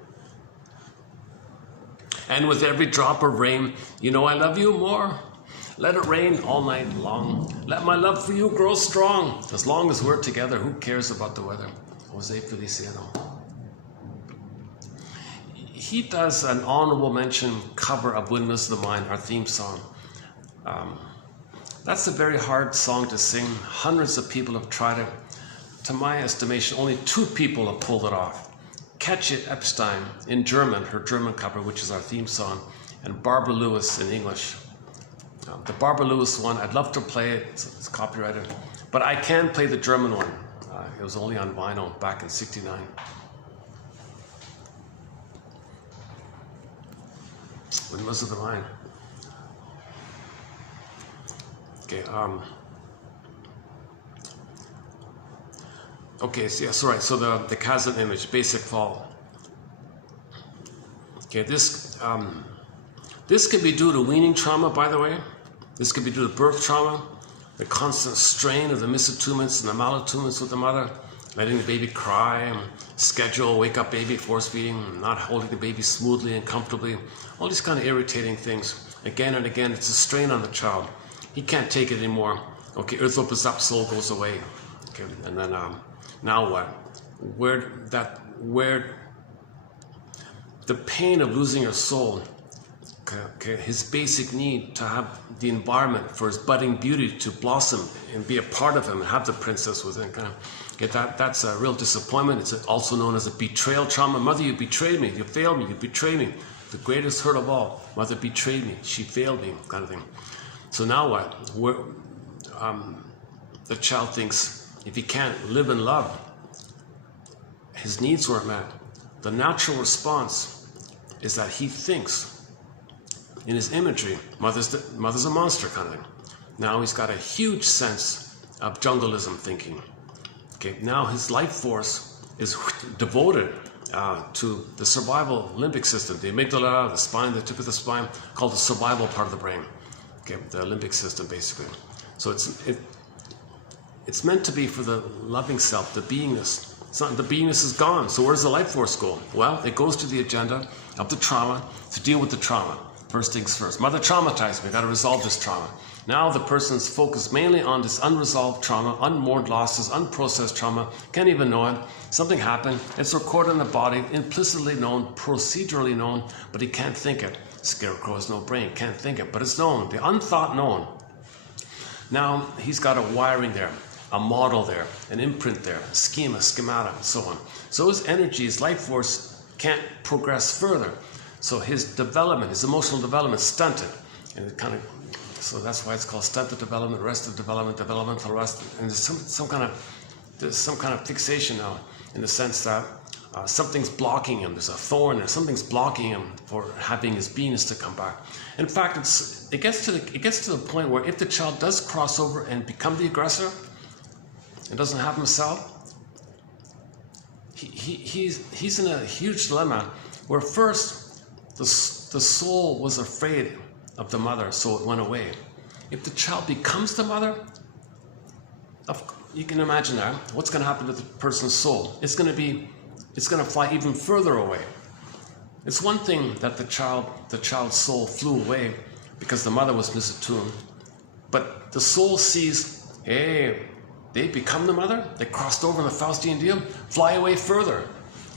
And with every drop of rain, you know I love you more. Let it rain all night long. Let my love for you grow strong. As long as we're together, who cares about the weather? Jose Feliciano. He does an honorable mention cover of Windmills of the Mind, our theme song. That's a very hard song to sing. Hundreds of people have tried it. To my estimation, only 2 people have pulled it off. Katja Epstein in German, her German cover, which is our theme song, and Barbara Lewis in English. The Barbara Lewis one, I'd love to play it, it's copyrighted, but I can play the German one. It was only on vinyl back in '69. Windmills of the Mind. Okay, okay, so yes, right. So the chasm image, basic fall. Okay, this can be due to weaning trauma, by the way. This could be due to birth trauma, the constant strain of the misattunements and the malattunements with the mother, letting the baby cry, schedule, wake up baby, force feeding, not holding the baby smoothly and comfortably, all these kind of irritating things. Again and again, it's a strain on the child. He can't take it anymore. Okay, earth opens up, soul goes away. Okay, and then now what? Where the pain of losing your soul, okay, his basic need to have the environment for his budding beauty to blossom and be a part of him and have the princess within. Okay, that's a real disappointment. It's also known as a betrayal trauma. Mother, you betrayed me. You failed me. You betrayed me. the greatest hurt of all. Mother betrayed me. She failed me, kind of thing. So now what? The child thinks if he can't live in love, his needs weren't met. The natural response is that he thinks in his imagery, mother's a monster, kind of thing. Now he's got a huge sense of jungleism thinking. Okay, now his life force is devoted to the survival limbic system, the amygdala, the spine, the tip of the spine, called the survival part of the brain. Okay, the limbic system, basically. So it's meant to be for the loving self, the beingness. It's not, the beingness is gone. So where does the life force go? Well, it goes to the agenda of the trauma to deal with the trauma. First things first. Mother traumatized me. Got to resolve this trauma. Now the person's focused mainly on this unresolved trauma, unmourned losses, unprocessed trauma. Can't even know it. Something happened. It's recorded in the body, implicitly known, procedurally known, but he can't think it. Scarecrow has no brain. Can't think it, but it's known. The unthought known. Now he's got a wiring there, a model there, an imprint there, a schema, schemata, and so on. So his energy, his life force can't progress further. So his development, his emotional development is stunted. And it kind of, so that's why it's called stunted development, arrested development, developmental arrest. And there's some kind of fixation now in the sense that something's blocking him. There's a thorn there. Something's blocking him for having his beingness to come back. In fact, it gets to the point where if the child does cross over and become the aggressor and doesn't have himself, he's in a huge dilemma where first the soul was afraid of the mother, so it went away. If the child becomes the mother, you can imagine that. What's going to happen to the person's soul? It's going to fly even further away. It's one thing that the child's soul flew away because the mother was misattuned, but the soul sees, hey, they become the mother, they crossed over in the Faustian deal, fly away further.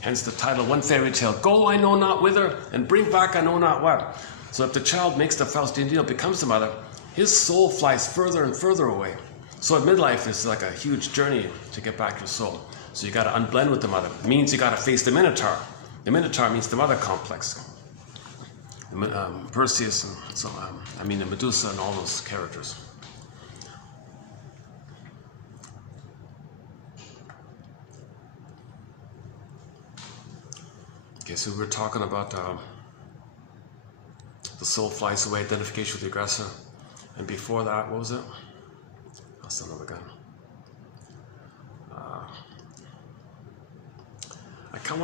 Hence the title, One Fairy Tale, Go I know not whither, and bring back I know not what. So if the child makes the Faustian deal, becomes the mother, his soul flies further and further away. So at midlife, it's like a huge journey to get back your soul. So you got to unblend with the mother. It means you got to face the Minotaur. The Minotaur means the mother complex. Perseus, and so the Medusa and all those characters. Okay, so we were talking about the soul flies away, identification with the aggressor. And before that, what was it? I'll send them again. I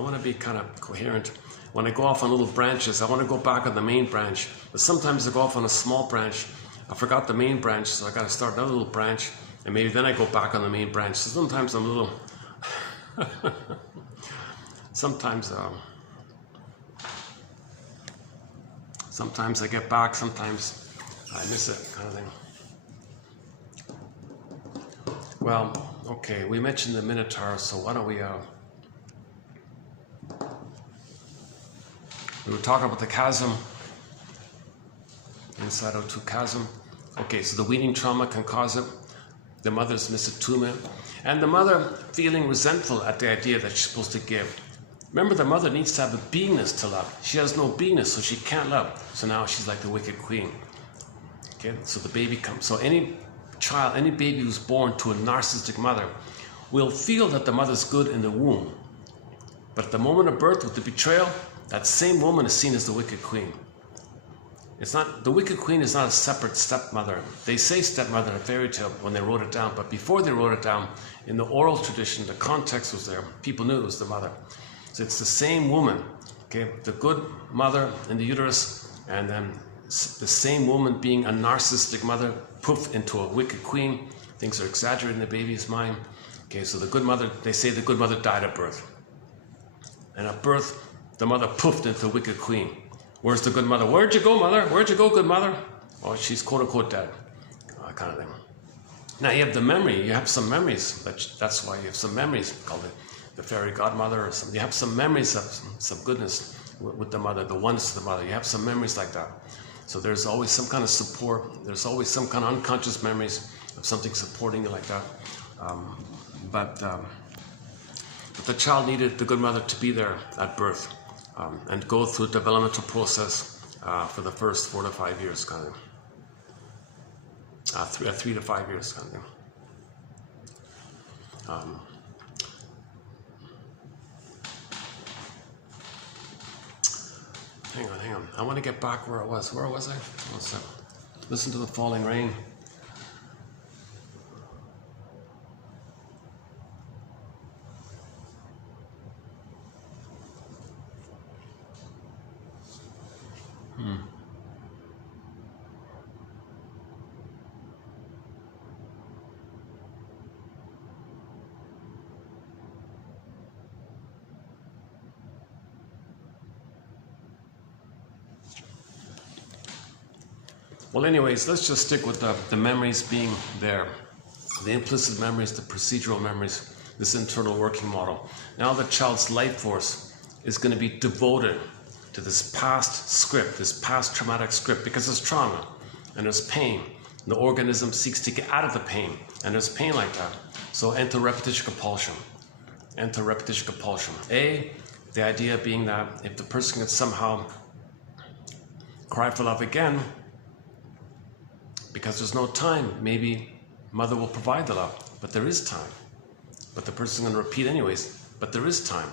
want to be kind of coherent. When I go off on little branches, I want to go back on the main branch. But sometimes I go off on a small branch. I forgot the main branch, so I got to start another little branch, and maybe then I go back on the main branch. So sometimes I'm a little. Sometimes I get back. Sometimes I miss it, kind of thing. Well, okay, we mentioned the Minotaur, so why don't we were talking about the chasm, inside O2 chasm. Okay, so the weaning trauma can cause it, the mother's misattunement, and the mother feeling resentful at the idea that she's supposed to give. Remember, the mother needs to have a beingness to love. She has no beingness, so she can't love. So now she's like the wicked queen. Okay, so the baby comes. So any child, any baby who's born to a narcissistic mother will feel that the mother's good in the womb. But at the moment of birth, with the betrayal, that same woman is seen as the wicked queen. It's not, the wicked queen is not a separate stepmother. They say stepmother in a fairy tale when they wrote it down, but before they wrote it down, in the oral tradition, the context was there. People knew it was the mother. So it's the same woman, okay? The good mother in the uterus, and then the same woman being a narcissistic mother, poof, into a wicked queen. Things are exaggerated in the baby's mind. Okay, so the good mother, they say the good mother died at birth. And at birth, the mother poofed into the wicked queen. Where's the good mother? Where'd you go, mother? Where'd you go, good mother? Oh, she's quote-unquote dead, kind of thing. Now you have the memory. You have some memories. That's why you have some memories called the fairy godmother or something. You have some memories of some goodness with the mother, the oneness of the mother. You have some memories like that. So there's always some kind of support. There's always some kind of unconscious memories of something supporting you like that. But the child needed the good mother to be there at birth. and go through a developmental process for the first 4 to 5 years, kind of. 3 to 5 years, kind of thing. Hang on. I want to get back where I was. Where was I? Listen to the falling rain. Well, anyways, let's just stick with the memories being there. The implicit memories, the procedural memories, this internal working model. Now the child's life force is going to be devoted to this past script, this past traumatic script, because there's trauma and there's pain. The organism seeks to get out of the pain, and there's pain like that. So enter repetition compulsion. Enter repetition compulsion. The idea being that if the person can somehow cry for love again, because there's no time, maybe mother will provide the love, but there is time. But the person's going to repeat anyways, but there is time.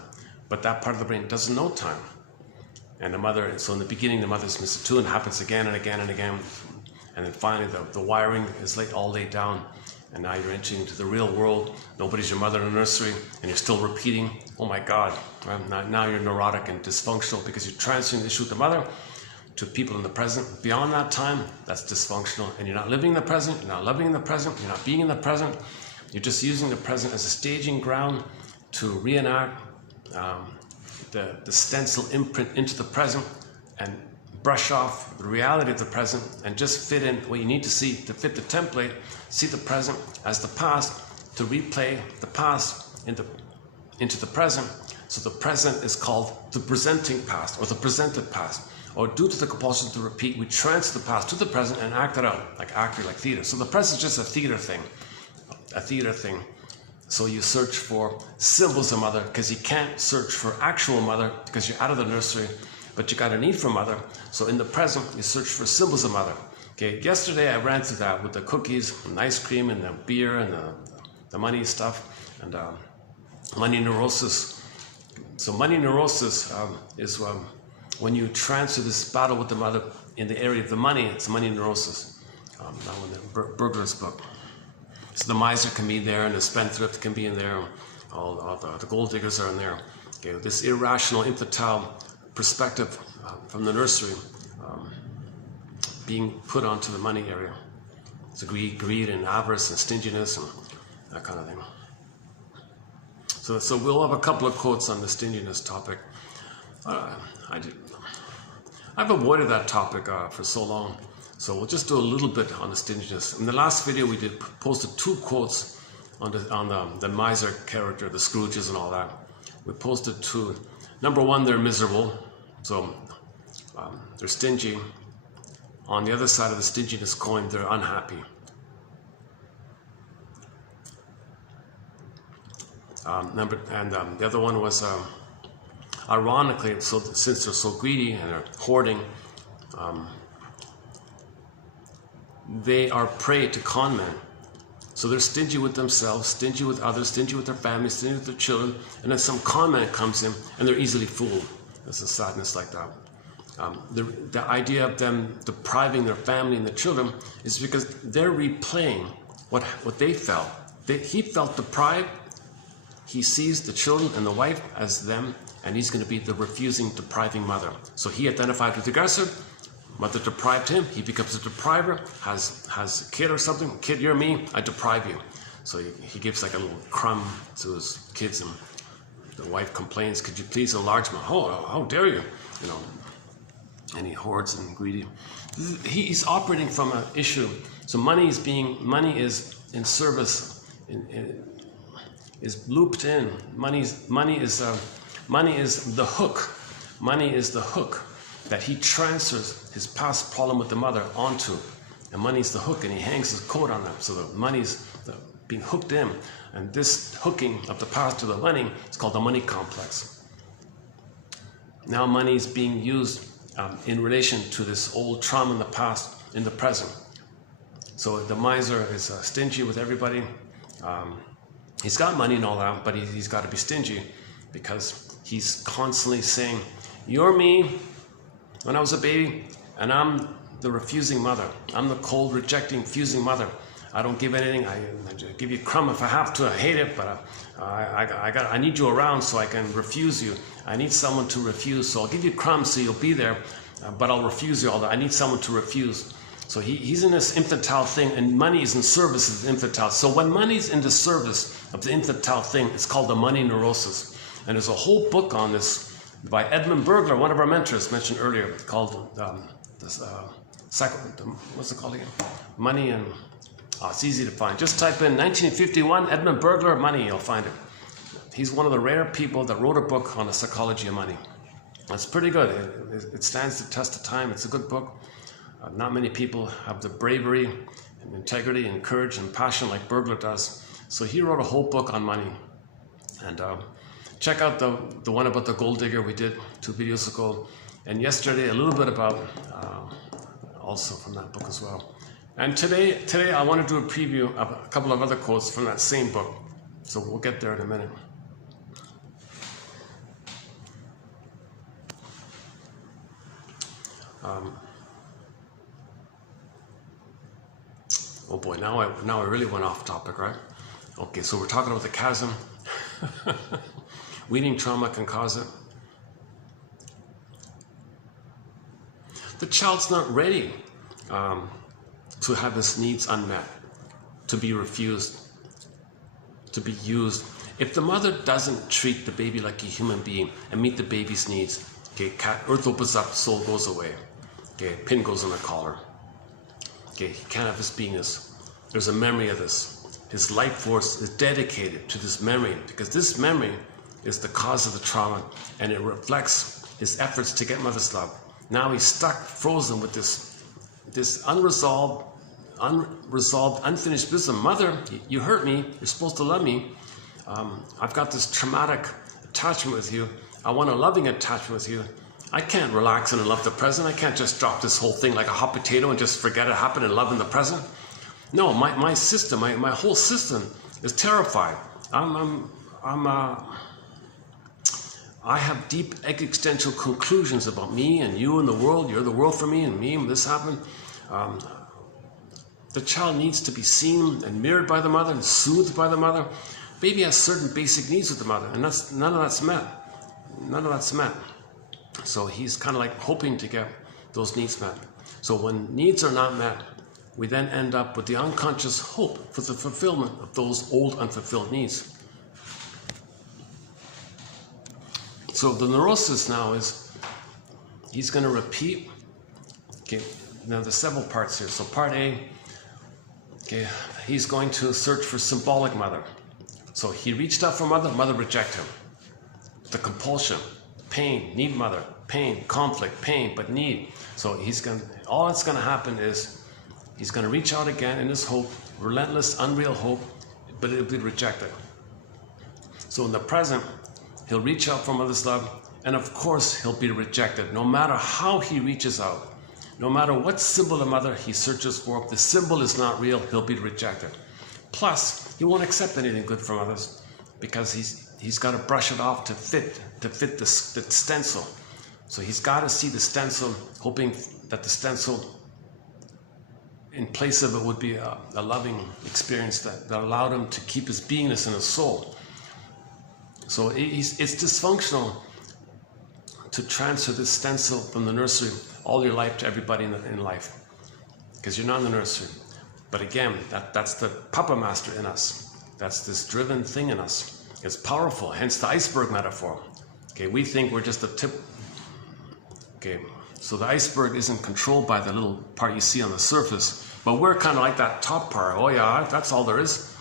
But that part of the brain doesn't know time. And the mother, so in the beginning, the mother's missed too, and it happens again and again and again. And then finally, the wiring is all laid down. And now you're entering into the real world. Nobody's your mother in the nursery, and you're still repeating, oh my God. Now you're neurotic and dysfunctional because you're transferring the issue with the mother to people in the present. Beyond that time, that's dysfunctional. And you're not living in the present, you're not loving in the present, you're not being in the present. You're just using the present as a staging ground to reenact the stencil imprint into the present and brush off the reality of the present and just fit in what you need to see to fit the template, see the present as the past, to replay the past into the present. So the present is called the presenting past or the presented past. Or due to the compulsion to repeat, we transfer the past to the present and act it out, like acting, like theater. So the present is just a theater thing. So you search for symbols of mother, because you can't search for actual mother, because you're out of the nursery, but you got a need for mother. So in the present, you search for symbols of mother. Okay, yesterday I ran through that with the cookies and ice cream and the beer and the money stuff and money neurosis. So money neurosis is when you transfer this battle with the mother in the area of the money, it's money neurosis. That one, the Burger's book. So the miser can be there, and the spendthrift can be in there. All the gold diggers are in there. Okay, this irrational, infantile perspective from the nursery being put onto the money area. It's greed and avarice and stinginess and that kind of thing. So we'll have a couple of quotes on the stinginess topic. I've avoided that topic for so long, so we'll just do a little bit on the stinginess. In the last video, we posted 2 quotes on the miser character, the Scrooges and all that. We posted 2. Number 1, they're miserable, so they're stingy. On the other side of the stinginess coin, they're unhappy. The other one was, ironically, so since they're so greedy and they're hoarding, they are prey to con men. So they're stingy with themselves, stingy with others, stingy with their families, stingy with their children, and then some con man comes in and they're easily fooled. There's a sadness like that. The idea of them depriving their family and their children is because they're replaying what they felt. He felt deprived. He sees the children and the wife as them, and he's going to be the refusing, depriving mother. So he identified with the aggressor. Mother deprived him. He becomes a depriver, has a kid or something. Kid, you're me. I deprive you. So he gives like a little crumb to his kids, and the wife complains, "Could you please enlarge my? Oh, how dare you?" You know. And he hoards and greedy. He's operating from an issue. So money is in service, is looped in. Money is the hook. Money is the hook that he transfers his past problem with the mother onto. And money is the hook, and he hangs his coat on them. So the money's being hooked in. And this hooking of the past to the money is called the money complex. Now money is being used in relation to this old trauma in the past, in the present. So the miser is stingy with everybody. He's got money and all that, but he's got to be stingy because he's constantly saying, "You're me when I was a baby, and I'm the refusing mother. I'm the cold, rejecting, fusing mother. I don't give anything. I give you a crumb if I have to. I hate it, but I need you around so I can refuse you. I need someone to refuse, so I'll give you crumbs so you'll be there, but I'll refuse you all that. I need someone to refuse." So he's in this infantile thing, and money is in service of the infantile. So when money's in the service of the infantile thing, it's called the money neurosis. And there's a whole book on this by Edmund Bergler, one of our mentors mentioned earlier, called what's it called again? Money and, it's easy to find. Just type in 1951 Edmund Bergler money, you'll find it. He's one of the rare people that wrote a book on the psychology of money. It's pretty good. It stands the test of time. It's a good book. Not many people have the bravery and integrity and courage and passion like Bergler does. So he wrote a whole book on money. And check out the one about the gold digger we did 2 videos ago. And yesterday a little bit about, also from that book as well. And today I want to do a preview of a couple of other quotes from that same book. So we'll get there in a minute. Oh boy, now I really went off topic, right? Okay, so we're talking about the chasm. Weaning trauma can cause it. The child's not ready to have his needs unmet, to be refused, to be used. If the mother doesn't treat the baby like a human being and meet the baby's needs, okay, earth opens up, soul goes away. Okay, pin goes in the collar. Okay, he can't have his beingness. There's a memory of this. His life force is dedicated to this memory because this memory is the cause of the trauma and it reflects his efforts to get mother's love. Now he's stuck, frozen with this unresolved, unfinished business. Mother, you hurt me. You're supposed to love me. I've got this traumatic attachment with you. I want a loving attachment with you. I can't relax and love the present. I can't just drop this whole thing like a hot potato and just forget it happened and love in the present. No, my system, my whole system is terrified. I have deep existential conclusions about me and you and the world. You're the world for me and me and this happened. The child needs to be seen and mirrored by the mother and soothed by the mother. Baby has certain basic needs with the mother, and none of that's met. None of that's met. So he's kind of like hoping to get those needs met. So when needs are not met, we then end up with the unconscious hope for the fulfillment of those old unfulfilled needs. So the neurosis now is, he's going to repeat. Okay, now there's several parts here. So part A, okay, he's going to search for symbolic mother. So he reached out for mother, mother rejected him. The compulsion, pain, need mother, pain, conflict, pain, but need. So all that's going to happen is he's going to reach out again in his hope, relentless, unreal hope, but it'll be rejected. So in the present, he'll reach out for mother's love, and of course he'll be rejected. No matter how he reaches out, no matter what symbol of mother he searches for, if the symbol is not real, he'll be rejected. Plus, he won't accept anything good from others because he's got to brush it off to fit the stencil. So he's got to see the stencil, hoping that the stencil, in place of it, would be a loving experience that allowed him to keep his beingness in his soul. So it's dysfunctional to transfer this stencil from the nursery all your life to everybody in life, because you're not in the nursery. But again, that's the puppet master in us. That's this driven thing in us. It's powerful, hence the iceberg metaphor. Okay, we think we're just the tip. Okay, so the iceberg isn't controlled by the little part you see on the surface, but we're kind of like that top part. Oh yeah, that's all there is.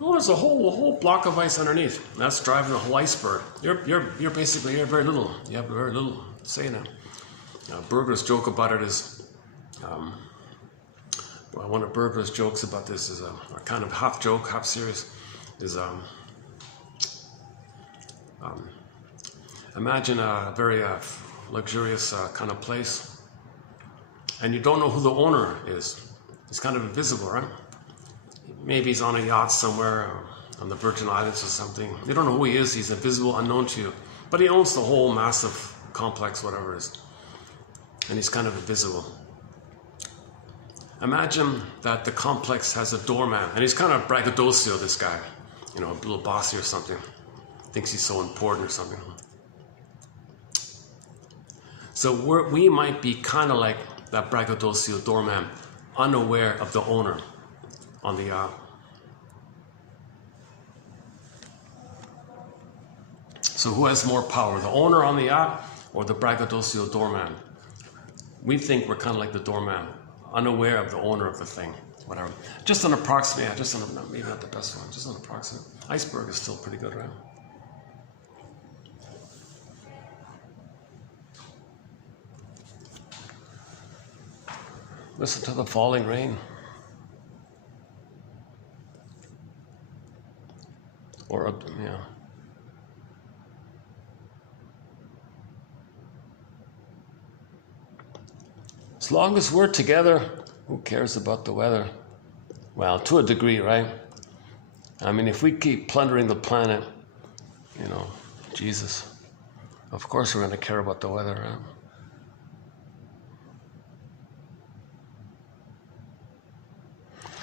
Oh, there's a whole block of ice underneath. That's driving the whole iceberg. You're basically very little. You have very little say in it. Berger's joke about it is, one of Berger's jokes about this is a kind of half joke, half serious. Is Imagine a very luxurious kind of place, and you don't know who the owner is. He's kind of invisible, right? Maybe he's on a yacht somewhere on the Virgin Islands or something. You don't know who he is. He's invisible, unknown to you. But he owns the whole massive complex, whatever it is. And he's kind of invisible. Imagine that the complex has a doorman, and he's kind of braggadocio, this guy. You know, a little bossy or something. Thinks he's so important or something. So we might be kind of like that braggadocio doorman, unaware of the owner on the yacht. So who has more power, the owner on the yacht or the braggadocio doorman? We think we're kind of like the doorman, unaware of the owner of the thing, whatever. Just an approximate, yeah, just an, maybe not the best one, just an approximate. Iceberg is still pretty good, right? Listen to the falling rain. Or, yeah. As long as we're together, who cares about the weather? Well, to a degree, right? I mean, if we keep plundering the planet, you know, Jesus, of course we're going to care about the weather, right?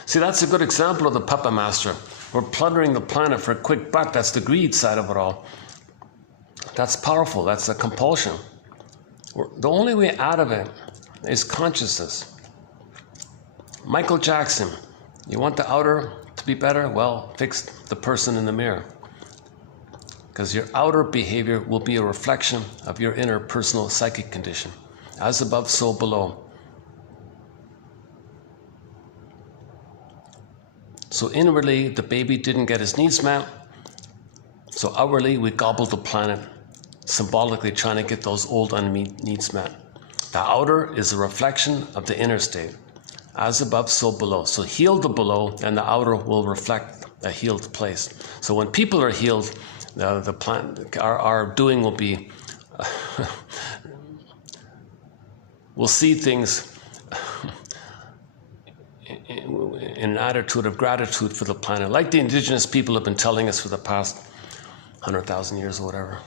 See, that's a good example of the puppet master. We're plundering the planet for a quick buck. That's the greed side of it all. That's powerful. That's a compulsion. The only way out of it is consciousness. Michael Jackson, you want the outer to be better? Well, fix the person in the mirror. Because your outer behavior will be a reflection of your inner personal psychic condition. As above, so below. So inwardly, the baby didn't get his needs met. So outwardly, we gobbled the planet, symbolically trying to get those old unmet needs met. The outer is a reflection of the inner state. As above, so below. So heal the below, and the outer will reflect a healed place. So when people are healed, the planet, our doing will be, we'll see things in an attitude of gratitude for the planet, like the indigenous people have been telling us for the past 100,000 years or whatever.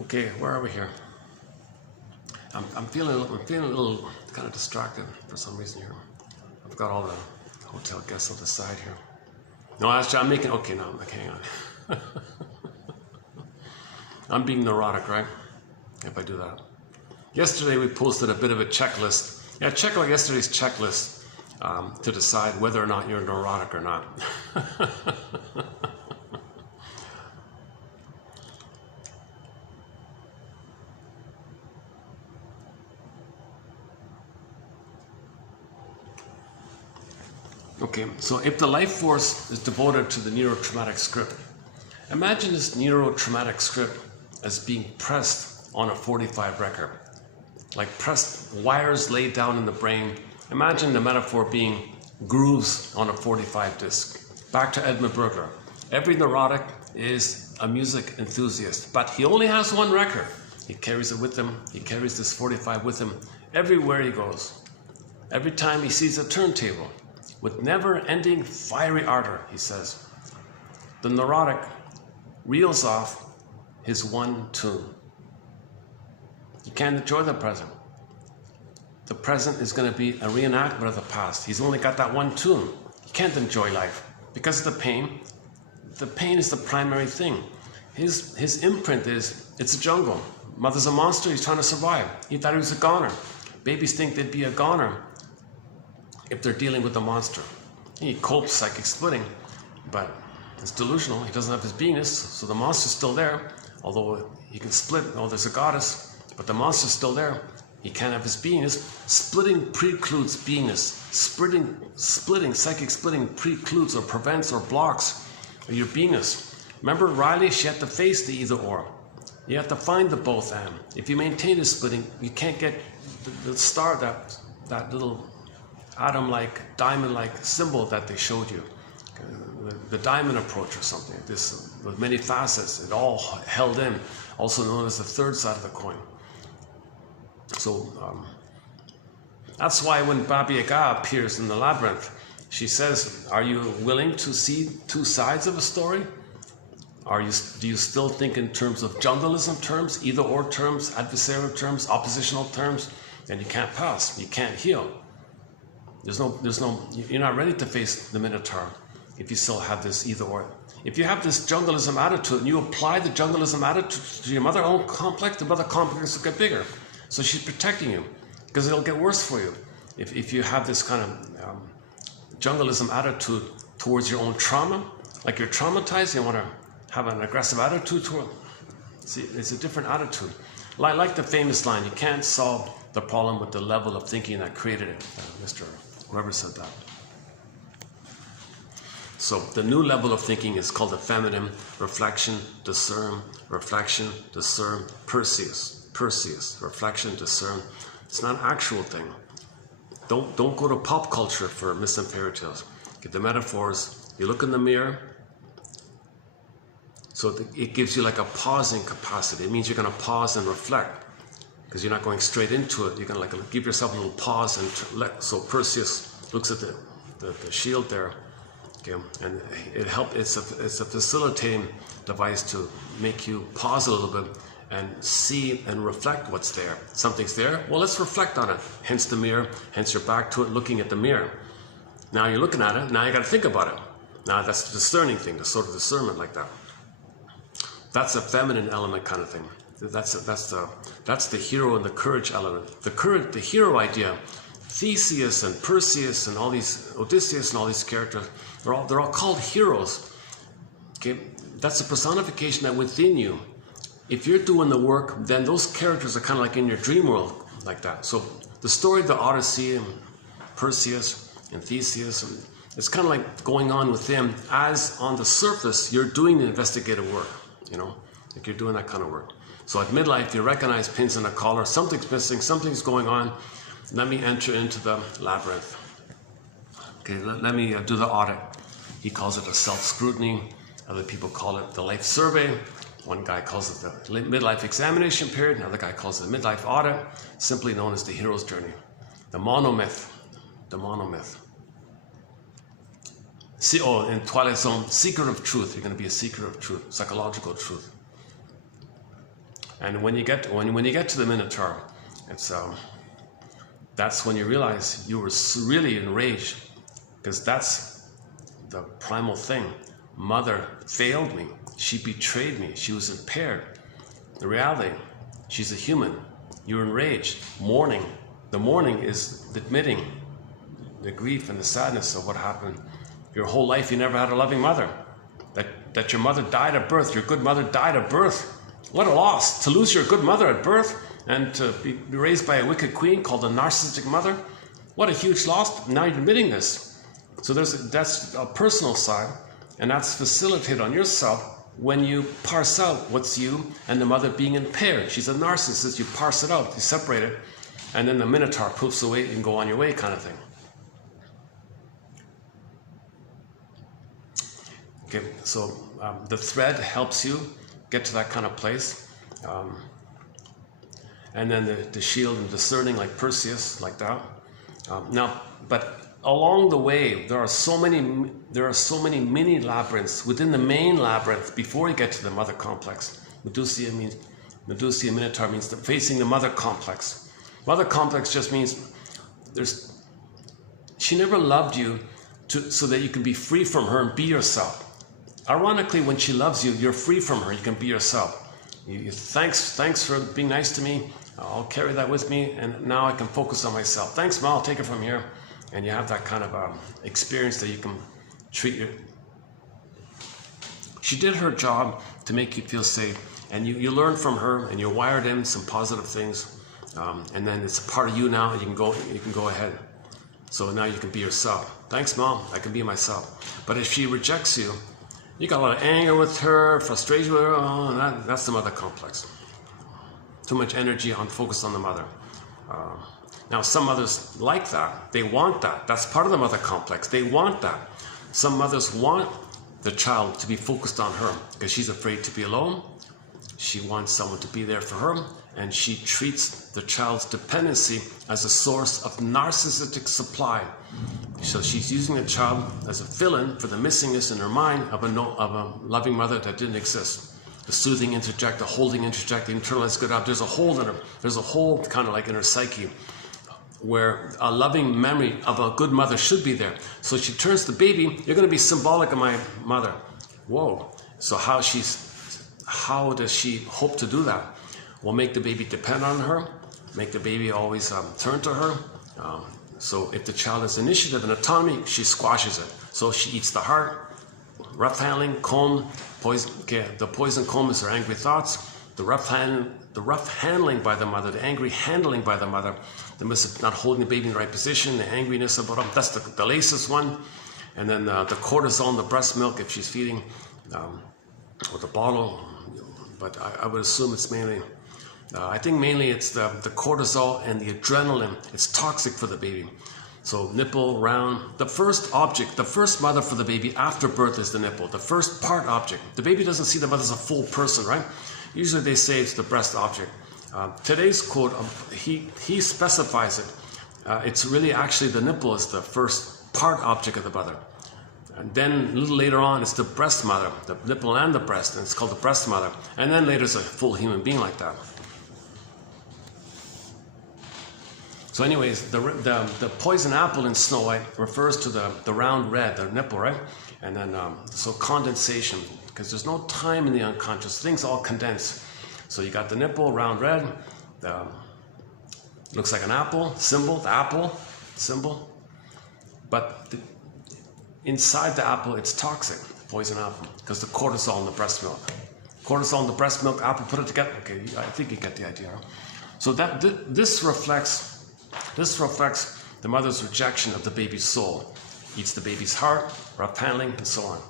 Okay, where are we here? I'm feeling a little kind of distracted for some reason here. I've got all the hotel guests on the side here. No, actually, I'm making, okay, no, like, hang on. I'm being neurotic, right? If I do that. Yesterday, we posted a bit of a checklist. Yeah, check out yesterday's checklist to decide whether or not you're neurotic or not. Okay, so if the life force is devoted to the neurotraumatic script, imagine this neurotraumatic script as being pressed on a 45 record, like pressed wires laid down in the brain. Imagine the metaphor being grooves on a 45 disc. Back to Edmund Burglar. Every neurotic is a music enthusiast, but he only has one record. He carries it with him. He carries this 45 with him everywhere he goes. Every time he sees a turntable, with never-ending fiery ardor, he says, the neurotic reels off his one tune. You can't enjoy the present. The present is going to be a reenactment of the past. He's only got that one tune. He can't enjoy life because of the pain. The pain is the primary thing. His imprint is, it's a jungle. Mother's a monster, he's trying to survive. He thought he was a goner. Babies think they'd be a goner if they're dealing with the monster. He copes psychic splitting, but it's delusional. He doesn't have his beingness, so the monster's still there. Although he can split, oh, there's a goddess, but the monster's still there. He can't have his beingness. Splitting precludes beingness. Splitting, psychic splitting precludes or prevents or blocks your beingness. Remember Riley, she had to face the either or. You have to find the both and. If you maintain the splitting, you can't get the star, that little atom-like, diamond-like symbol that they showed you. The diamond approach or something, this with many facets, it all held in, also known as the third side of the coin. So that's why when Baba Yaga appears in the labyrinth, she says, are you willing to see two sides of a story? Do you still think in terms of jungleism terms, either or terms, adversarial terms, oppositional terms? Then you can't pass, you can't heal. You're not ready to face the Minotaur if you still have this either or. If you have this jungleism attitude and you apply the jungleism attitude to your mother own complex, the mother complex will get bigger. So she's protecting you because it'll get worse for you. If you have this kind of jungleism attitude towards your own trauma, like you're traumatized, you want to have an aggressive attitude toward. See, it's a different attitude. Like the famous line, you can't solve the problem with the level of thinking that created it. Mr. Whoever said that. So the new level of thinking is called the feminine, reflection, discern, Perseus, reflection, discern. It's not an actual thing. Don't go to pop culture for myths and fairy tales. Get the metaphors. You look in the mirror. So it gives you like a pausing capacity. It means you're going to pause and reflect because you're not going straight into it. You're going to like give yourself a little pause and so Perseus looks at the shield there. Okay, and it's a facilitating device to make you pause a little bit and see and reflect what's there. Something's there, well, let's reflect on it. Hence the mirror, hence you're back to it, looking at the mirror. Now you're looking at it, now you got to think about it. Now that's the discerning thing, the sort of discernment like that. That's a feminine element kind of thing. That's the hero and the courage element. The hero idea. Theseus and Perseus and all these Odysseus and all these characters, they're all called heroes. Okay, that's a personification that within you. If you're doing the work, then those characters are kind of like in your dream world, like that. So the story of the Odyssey and Perseus and Theseus, it's kind of like going on with them as on the surface you're doing the investigative work. You know, like you're doing that kind of work. So at midlife, you recognize pins in a collar, something's missing, something's going on. Let me enter into the labyrinth. Okay, let me do the audit. He calls it a self-scrutiny. Other people call it the life survey. One guy calls it the midlife examination period. Another guy calls it the midlife audit, simply known as the hero's journey. The monomyth. See, in Twilight Zone, seeker of truth. You're going to be a seeker of truth, psychological truth. And when you get to the Minotaur, that's when you realize you were really enraged, because that's the primal thing. Mother failed me. She betrayed me. She was impaired. The reality, she's a human. You're enraged. Mourning. The mourning is admitting the grief and the sadness of what happened. Your whole life you never had a loving mother. That your mother died at birth. Your good mother died at birth. What a loss. To lose your good mother at birth and to be raised by a wicked queen called a narcissistic mother. What a huge loss. Now you're admitting this. So that's a personal side, and that's facilitated on yourself when you parse out what's you and the mother being impaired. She's a narcissist. You parse it out. You separate it. And then the Minotaur poofs away and go on your way kind of thing. Okay, so the thread helps you get to that kind of place. And then the shield and discerning like Perseus, like that. Now, but along the way, there are so many mini labyrinths within the main labyrinth before you get to the mother complex. Medusa, Minotaur means facing the mother complex. Mother complex just means she never loved you so that you can be free from her and be yourself. Ironically, when she loves you, you're free from her. You can be yourself. Thanks for being nice to me. I'll carry that with me, and now I can focus on myself. Thanks, Ma. I'll take it from here. And you have that kind of experience that you can treat your. She did her job to make you feel safe, and you learn from her, and you're wired in some positive things, and then it's a part of you now. And you can go ahead. So now you can be yourself. Thanks, Mom. I can be myself. But if she rejects you, You got a lot of anger with her, frustration with her, oh, that's the mother complex. Too much energy focused on the mother. Now, some mothers like that. They want that. That's part of the mother complex. They want that. Some mothers want the child to be focused on her because she's afraid to be alone. She wants someone to be there for her, and she treats the child's dependency as a source of narcissistic supply. So she's using the child as a fill-in for the missingness in her mind of a loving mother that didn't exist. The soothing interject, the holding interject, the internalized good up. There's a hole in her. There's a hole kind of like in her psyche where a loving memory of a good mother should be there. So she turns the baby, you're going to be symbolic of my mother. Whoa. So how does she hope to do that? Well, make the baby depend on her, make the baby always turn to her. So if the child has initiative and autonomy, she squashes it. So she eats the heart, rough handling, comb, poison. Okay, the poison comb is her angry thoughts. The rough handling by the mother, the angry handling by the mother, the not holding the baby in the right position, the angriness about them, that's the latest one. And then the cortisol, the breast milk, if she's feeding, or the bottle. But I would assume it's mainly, I think mainly it's the cortisol and the adrenaline. It's toxic for the baby. So nipple, round, the first object, the first mother for the baby after birth is the nipple, the first part object. The baby doesn't see the mother as a full person, right? Usually they say it's the breast object. Today's quote, he specifies it. It's really actually the nipple is the first part object of the mother. And then a little later on, it's the breast mother, the nipple and the breast, and it's called the breast mother. And then later it's a full human being like that. So anyways, the poison apple in Snow White refers to the round red, the nipple, right? And then, so condensation, because there's no time in the unconscious. Things all condense. So you got the nipple, round red, looks like an apple, symbol, the apple, symbol. But inside the apple, it's toxic, poison apple, because the cortisol in the breast milk. Cortisol in the breast milk, apple, put it together. Okay, I think you get the idea. So that this reflects the mother's rejection of the baby's soul. Eats the baby's heart, rough handling, and so on.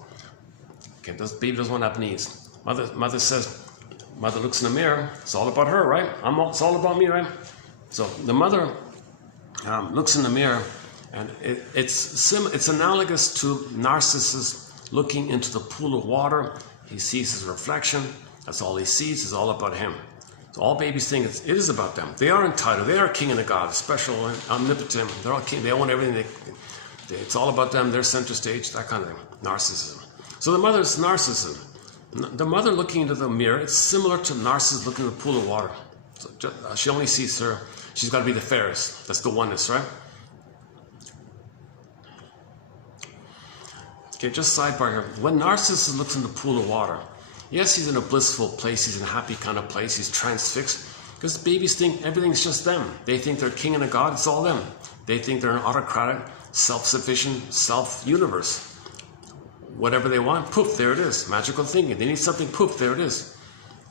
Okay, the baby doesn't want to have needs. Mother looks in the mirror. It's all about her, right? It's all about me, right? So the mother looks in the mirror, and it's analogous to Narcissus looking into the pool of water. He sees his reflection. That's all he sees. It's all about him. So all babies think it is about them. They are entitled. They are king and a god, special and omnipotent. They're all king. They own everything. It's all about them. They're center stage, that kind of thing. Narcissism. So the mother is narcissism. The mother looking into the mirror, it's similar to Narcissus looking in the pool of water. So she only sees her. She's got to be the fairest. That's the oneness, right? Okay, just sidebar here. When Narcissus looks in the pool of water, yes, he's in a blissful place. He's in a happy kind of place. He's transfixed. Because babies think everything's just them. They think they're king and a god. It's all them. They think they're an autocratic, self-sufficient, self-universe. Whatever they want, poof, there it is. Magical thinking. They need something, poof, there it is.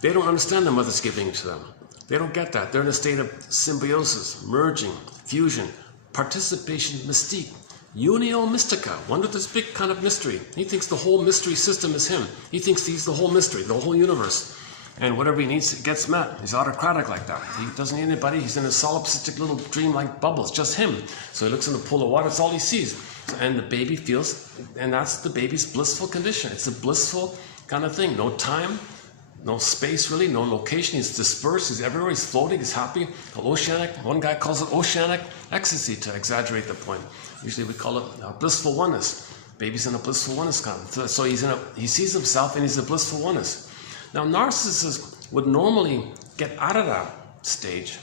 They don't understand the mother's giving to them. They don't get that. They're in a state of symbiosis, merging, fusion, participation, mystique. Unio mystica, one with this big kind of mystery. He thinks the whole mystery system is him. He thinks he's the whole mystery, the whole universe. And whatever he needs gets met. He's autocratic like that. He doesn't need anybody. He's in a solipsistic little dream-like bubble. It's just him. So he looks in the pool of water. It's all he sees. And the baby feels, and that's the baby's blissful condition. It's a blissful kind of thing. No time, no space really, no location. He's dispersed. He's everywhere. He's floating. He's happy. Oceanic. One guy calls it oceanic ecstasy to exaggerate the point. Usually we call it blissful oneness. Baby's in a blissful oneness kind of. So he sees himself and he's a blissful oneness. Now Narcissus would normally get out of that stage.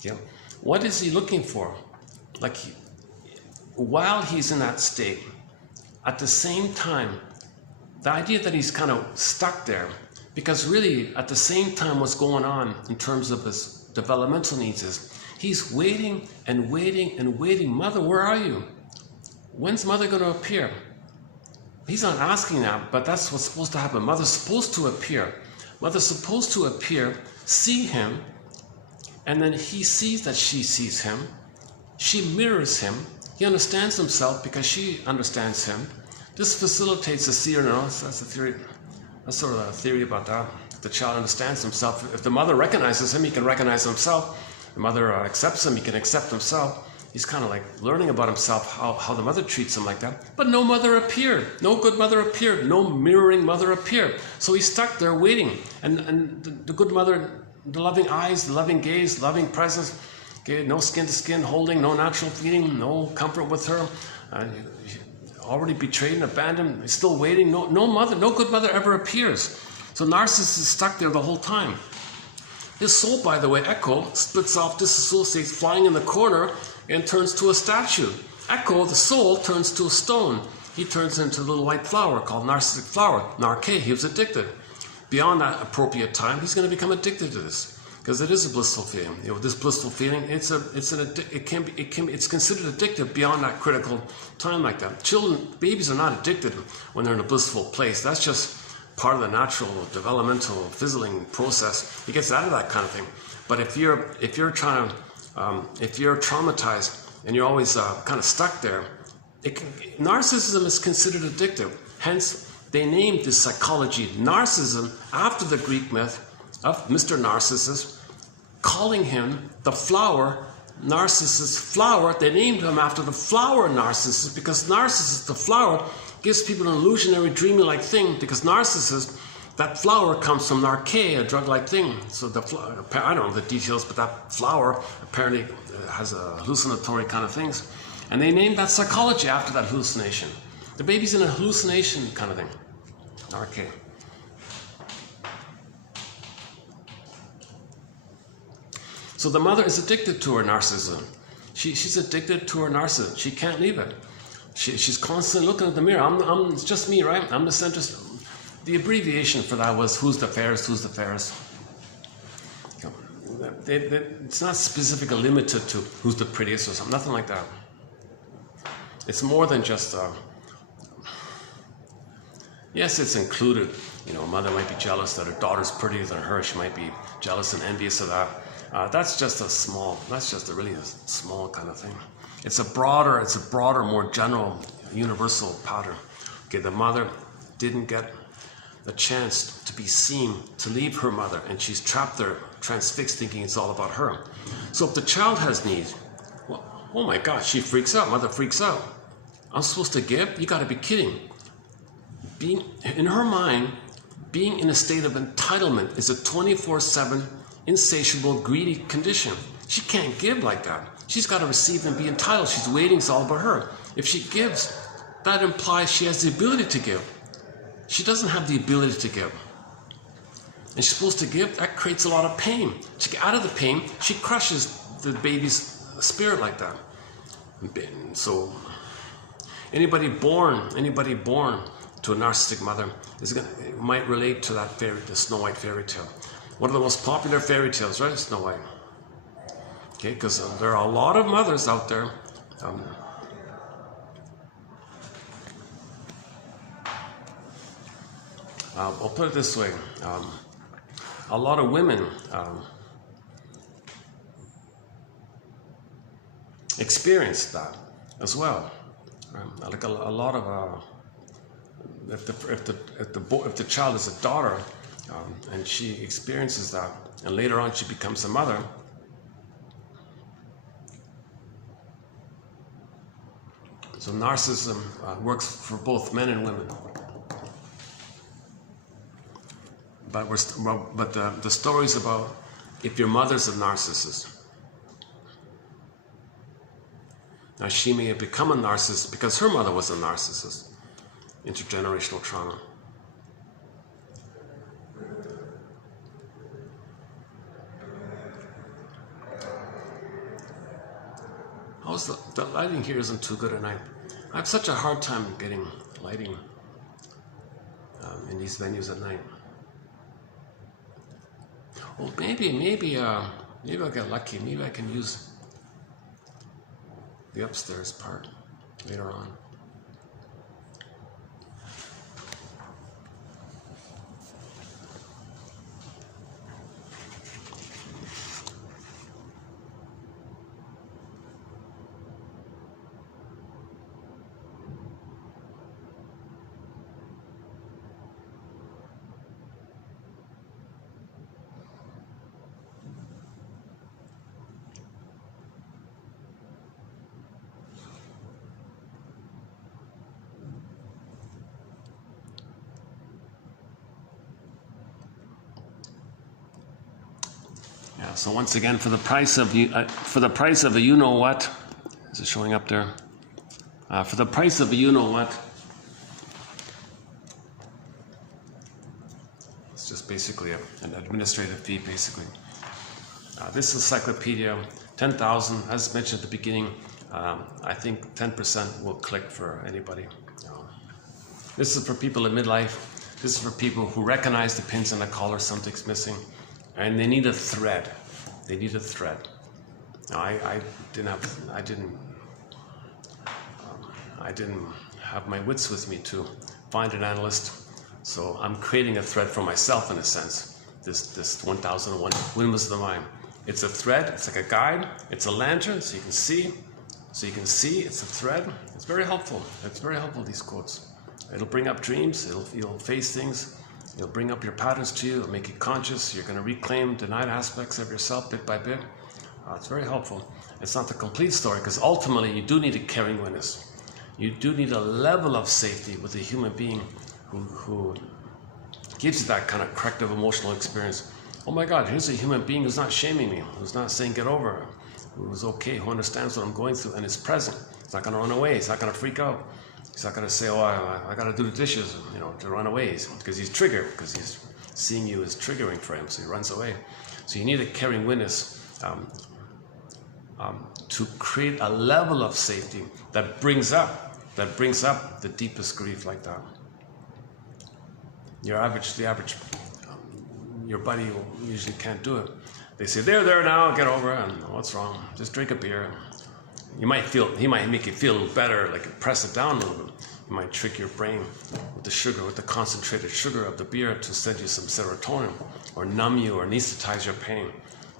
Yeah. What is he looking for? Like while he's in that state, at the same time, the idea that he's kind of stuck there, because really at the same time what's going on in terms of his developmental needs is he's waiting and waiting and waiting. Mother, where are you? When's mother going to appear? He's not asking that, but that's what's supposed to happen. Mother's supposed to appear. Mother's supposed to appear, see him, and then he sees that she sees him. She mirrors him. He understands himself because she understands him. This facilitates the seer. No, that's the theory. That's sort of a theory about that. If the child understands himself, if the mother recognizes him, he can recognize himself. The mother accepts him, he can accept himself. He's kind of like learning about himself, how the mother treats him like that. But no mother appeared. No good mother appeared. No mirroring mother appeared. So he's stuck there waiting. And the good mother, the loving eyes, the loving gaze, loving presence, okay, no skin to skin holding, no natural feeding, no comfort with her. Already betrayed and abandoned, he's still waiting. No mother, no good mother ever appears. So Narcissus is stuck there the whole time. His soul, by the way, Echo, splits off, disassociates, flying in the corner, and turns to a statue. Echo, the soul, turns to a stone. He turns into a little white flower called narcissic flower, Narke. He was addicted. Beyond that appropriate time, he's going to become addicted to this, because it is a blissful feeling. You know, this blissful feeling, it's considered addictive beyond that critical time like that. Children, babies are not addicted when they're in a blissful place. That's just part of the natural developmental fizzling process. He gets out of that kind of thing. But if you're traumatized and you're always kind of stuck there, narcissism is considered addictive. Hence, they named this psychology narcissism after the Greek myth of Mr. Narcissus, calling him the flower, Narcissus flower. They named him after the flower Narcissus, because Narcissus, the flower, gives people an illusionary, dreamy-like thing, because Narcissus, that flower, comes from Narke, a drug-like thing. So the flower, I don't know the details, but that flower apparently has a hallucinatory kind of things. And they named that psychology after that hallucination. The baby's in a hallucination kind of thing. Narke. So the mother is addicted to her narcissism. She's addicted to her narcissism. She can't leave it. She's constantly looking at the mirror. It's just me, right? I'm the centrist. The abbreviation for that was who's the fairest, who's the fairest. It's not specifically limited to who's the prettiest or something, nothing like that. It's more than just, yes, it's included. You know, a mother might be jealous that her daughter's prettier than her. She might be jealous and envious of that. That's just a really small kind of thing. It's a broader, more general, universal pattern. Okay, the mother didn't get the chance to be seen, to leave her mother, and she's trapped there, transfixed, thinking it's all about her. So if the child has needs, well, oh my gosh, she freaks out, mother freaks out. I'm supposed to give? You gotta be kidding. In her mind, being in a state of entitlement is a 24/7 insatiable, greedy condition. She can't give like that. She's got to receive and be entitled. She's waiting, it's all about her. If she gives, that implies she has the ability to give. She doesn't have the ability to give. And she's supposed to give, that creates a lot of pain. To get out of the pain, she crushes the baby's spirit like that. So anybody born to a narcissistic mother might relate to that the Snow White fairy tale. One of the most popular fairy tales, right? Snow White. Okay, because there are a lot of mothers out there. I'll put it this way. A lot of women experience that as well. Like a lot of if the child is a daughter and she experiences that, and later on she becomes a mother. So narcissism works for both men and women. But the story's about if your mother's a narcissist. Now she may have become a narcissist because her mother was a narcissist. Intergenerational trauma. The lighting here isn't too good at night. I have such a hard time getting lighting in these venues at night. Well, maybe I'll get lucky. Maybe I can use the upstairs part later on. So once again, for the price of a you know what, is it showing up there? For the price of a you know what, it's just basically an administrative fee, basically. This encyclopedia, 10,000, as mentioned at the beginning. I think 10% will click for anybody. This is for people in midlife. This is for people who recognize the pins in the collar, something's missing, and they need a thread. They need a thread. Now, I didn't have my wits with me to find an analyst, so I'm creating a thread for myself in a sense. This 1001 Windmills of the Mind. It's a thread. It's like a guide. It's a lantern, so you can see. So you can see it's a thread. It's very helpful. It's very helpful, these quotes. It'll bring up dreams. You'll face things. It'll bring up your patterns to you. It'll make you conscious. You're going to reclaim denied aspects of yourself bit by bit. It's very helpful. It's not the complete story, because ultimately you do need a caring witness. You do need a level of safety with a human being who gives you that kind of corrective emotional experience. Oh my God, here's a human being who's not shaming me, who's not saying get over it, who's okay, who understands what I'm going through and is present. He's not going to run away. He's not going to freak out. He's not going to say, oh, I got to do the dishes, to run away, because he's triggered, because he's seeing you as triggering for him, so he runs away. So you need a caring witness to create a level of safety that brings up the deepest grief like that. Your buddy usually can't do it. They say, there now, get over it, and what's wrong? Just drink a beer. He might make you feel better, like press it down a little bit. You might trick your brain with the sugar, with the concentrated sugar of the beer to send you some serotonin, or numb you, or anesthetize your pain.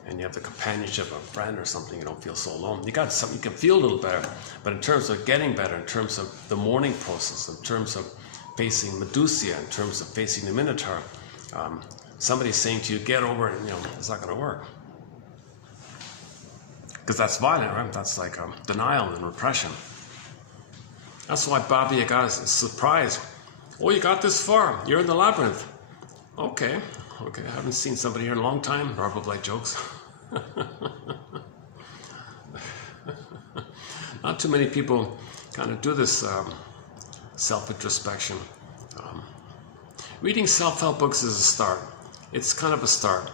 And you have the companionship of a friend or something, you don't feel so alone. You got something, you can feel a little better. But in terms of getting better, in terms of the mourning process, in terms of facing Medusa, in terms of facing the Minotaur, somebody's saying to you, get over it, it's not going to work. Because that's violent, right? That's like denial and repression. That's why Baba Yaga is surprised. Oh, you got this far. You're in the labyrinth. Okay. I haven't seen somebody here in a long time. Robert jokes. Not too many people kind of do this self-introspection. Reading self-help books is a start. It's kind of a start.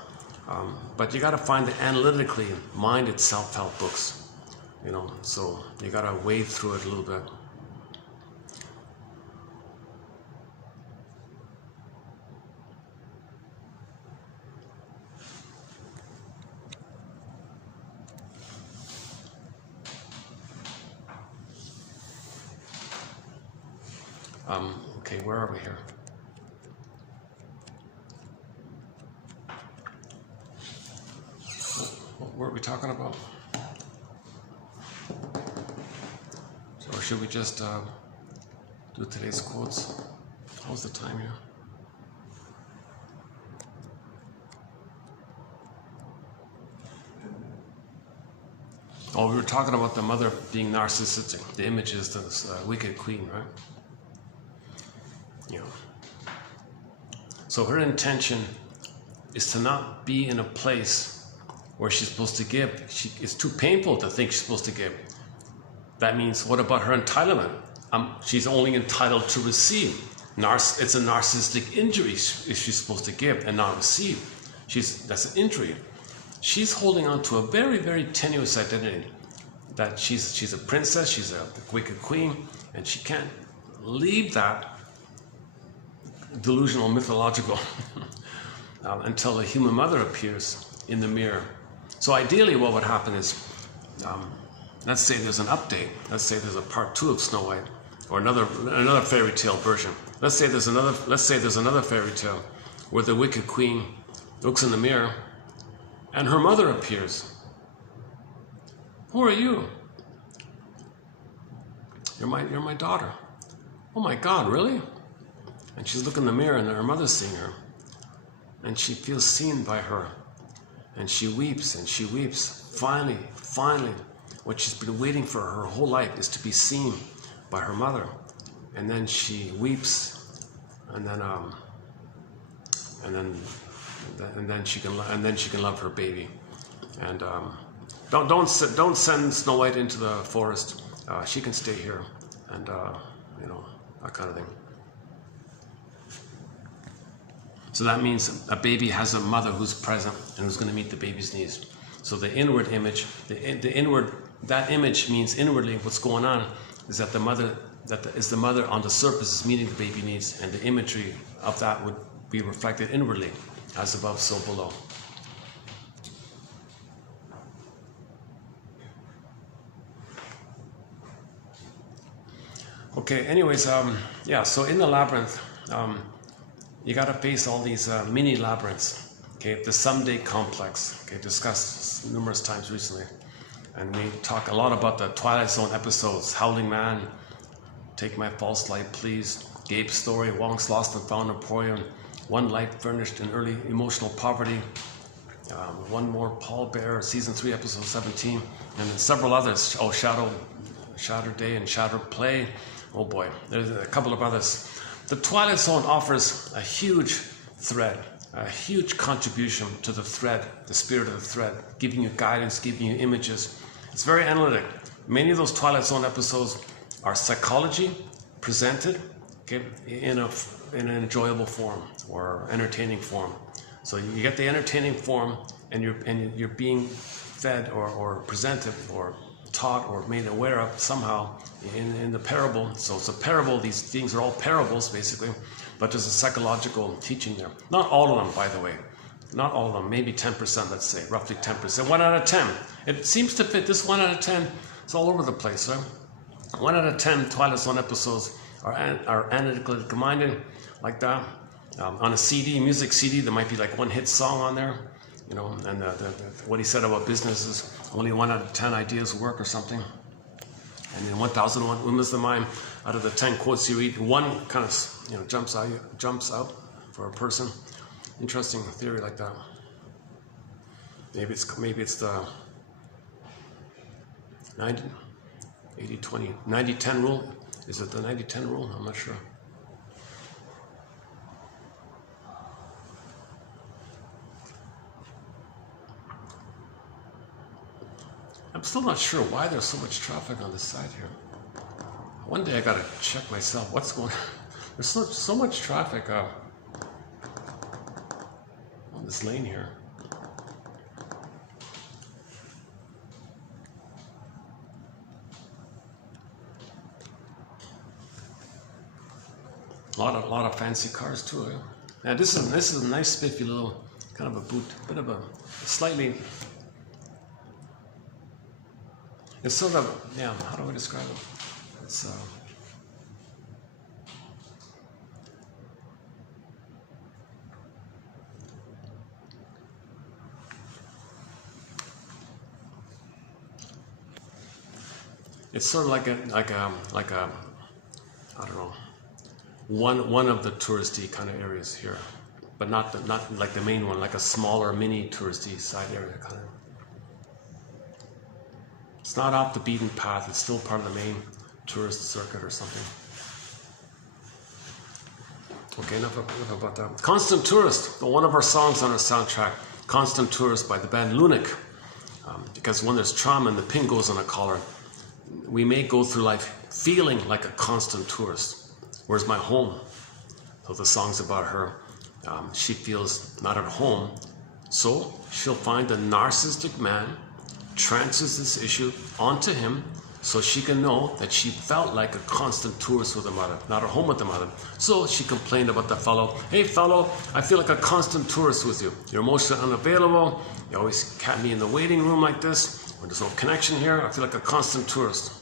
But you got to find the analytically minded self-help books, so you got to wade through it a little bit. Okay, where are we here? What were we talking about? Or should we just do today's quotes? How's the time here? Oh, we were talking about the mother being narcissistic. The image is this wicked queen, right? So her intention is to not be in a place where she's supposed to give. It's too painful to think she's supposed to give. That means, what about her entitlement? She's only entitled to receive. It's a narcissistic injury if she's supposed to give and not receive. That's an injury. She's holding on to a very, very tenuous identity. That she's a princess, she's a wicked queen, and she can't leave that delusional, mythological, until a human mother appears in the mirror. So ideally what would happen is, let's say there's an update. Let's say there's a part 2 of Snow White, or another fairy tale version. Let's say there's another fairy tale where the wicked queen looks in the mirror and her mother appears. Who are you? You're my daughter. Oh my God, really? And she's looking in the mirror and her mother's seeing her. And she feels seen by her. And she weeps and she weeps. Finally, what she's been waiting for her whole life is to be seen by her mother. And then she weeps, and then she can love her baby. And don't send Snow White into the forest. She can stay here, and you know, that kind of thing. So that means a baby has a mother who's present and who's going to meet the baby's needs. So the inward image, that image means inwardly what's going on is that the mother on the surface is meeting the baby needs, and the imagery of that would be reflected inwardly, as above, so below. Okay, anyways, yeah, so in the labyrinth, you got to face all these mini labyrinths. Okay, the someday complex, okay, discussed numerous times recently. And we talk a lot about the Twilight Zone episodes, Howling Man, Take My False Light Please, Gabe's Story, Wong's Lost and Found Emporium, One Light Furnished in Early Emotional Poverty, One More Paul Bear, Season 3, Episode 17, and then several others. Oh, Shattered Day and Shattered Play. Oh boy, there's a couple of others. The Twilight Zone offers a huge thread, a huge contribution to the thread, the spirit of the thread, giving you guidance, giving you images. It's very analytic. Many of those Twilight Zone episodes are psychology presented, okay, in an enjoyable form or entertaining form. So you get the entertaining form, and you're being fed or presented or taught or made aware of somehow in the parable. So it's a parable. These things are all parables basically, but there's a psychological teaching there. Not all of them, by the way. Not all of them. Maybe 10%, let's say, roughly 10%. 1 out of 10. It seems to fit. This 1 out of 10. It's all over the place, right? 1 out of 10 Twilight Zone episodes are analytically minded, like that. On a CD, music CD, there might be like one hit song on there, you know, and what he said about businesses, only 1 out of 10 ideas work or something. And in 1001 Windmills of the Mind, out of the 10 quotes you read, one kind of, you know, jumps out for a person. Interesting theory like that. Maybe it's the 80-20, 90-10 rule. Is it the 90-10 rule? I'm not sure. I'm still not sure why there's so much traffic on this side here. One day I gotta check myself. What's going on? There's so much traffic on this lane here. A lot of fancy cars too. Eh? Now this is a nice spiffy little kind of a bit of a slightly. It's sort of, yeah, how do I describe it? It's it's sort of like a I don't know, one of the touristy kind of areas here, but not like the main one, like a smaller mini touristy side area kind of. It's not off the beaten path. It's still part of the main tourist circuit or something. Okay, enough about that. Constant Tourist, one of our songs on our soundtrack. Constant Tourist by the band Lunatic. Because when there's trauma and the pin goes on a collar, we may go through life feeling like a constant tourist. Where's my home? So the song's about her. She feels not at home. So she'll find a narcissistic man, transfers this issue onto him so she can know that she felt like a constant tourist with the mother, not at home with the mother. So she complained about the fellow. Hey fellow, I feel like a constant tourist with you. You're emotionally unavailable. You always kept me in the waiting room like this. When there's no connection here, I feel like a constant tourist.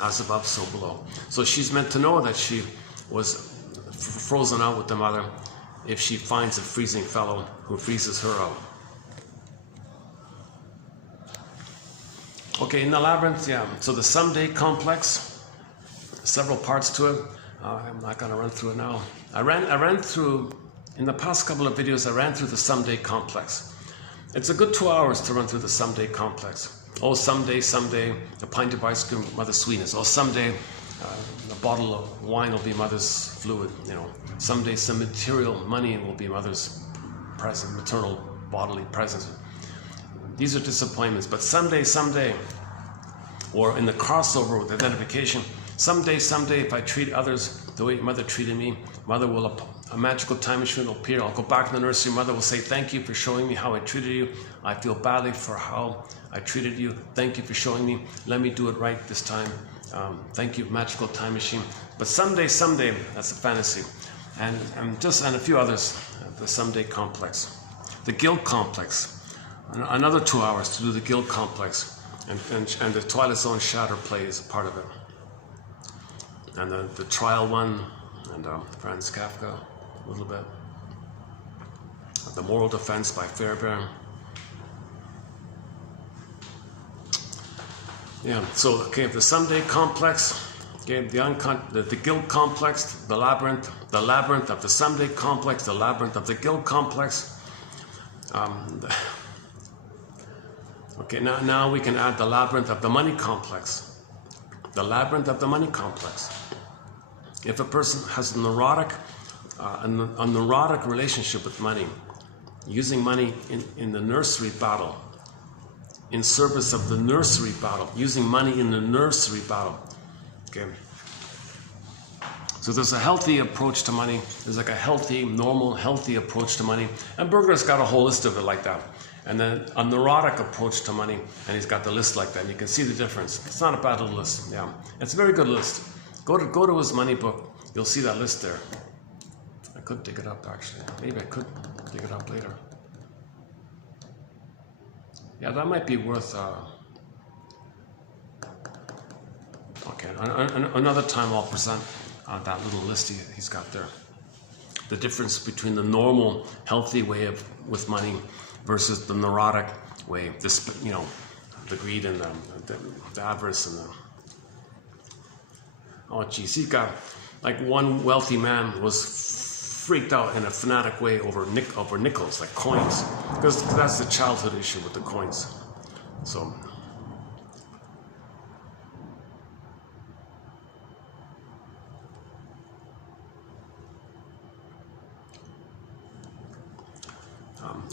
As above, so below. So she's meant to know that she was frozen out with the mother if she finds a freezing fellow who freezes her out. Okay, in the labyrinth, yeah. So the someday complex, several parts to it. I'm not going to run through it now. I ran through, in the past couple of videos, I ran through the someday complex. It's a good 2 hours to run through the someday complex. Oh, someday, a pint of ice cream, mother's sweetness. Oh, someday, a bottle of wine will be mother's fluid. You know, someday some material money will be mother's present, maternal bodily presence. These are disappointments. But someday, or in the crossover with identification, someday, if I treat others the way Mother treated me, Mother will, a magical time machine will appear. I'll go back to the nursery. Mother will say, thank you for showing me how I treated you. I feel badly for how I treated you. Thank you for showing me. Let me do it right this time. Thank you, magical time machine. But someday, that's a fantasy. And a few others, the someday complex. The guilt complex. Another 2 hours to do the guilt complex. And the Twilight Zone shatter play is a part of it. And the trial one, and Franz Kafka, a little bit. The moral defense by Fairbairn. Yeah, so, okay, the someday complex, okay, the guilt complex, the labyrinth of the someday complex, the labyrinth of the guilt complex. Okay, now we can add the labyrinth of the money complex. The labyrinth of the money complex. If a person has a neurotic relationship with money, using money in the nursery battle, in service of the nursery battle, using money in the nursery battle, okay? So there's a healthy approach to money. There's like a healthy, normal, healthy approach to money. And Berger's got a whole list of it like that. And then a neurotic approach to money, and he's got the list like that. And you can see the difference. It's not a bad little list, yeah. It's a very good list. Go to his money book. You'll see that list there. I could dig it up, actually. Maybe I could dig it up later. Yeah, that might be worth, okay, another time I'll present that little list he's got there. The difference between the normal, healthy way with money versus the neurotic way, the greed and the avarice and the, oh geez, he's got, like one wealthy man was freaked out in a fanatic way over nickels, like coins, because that's the childhood issue with the coins. So,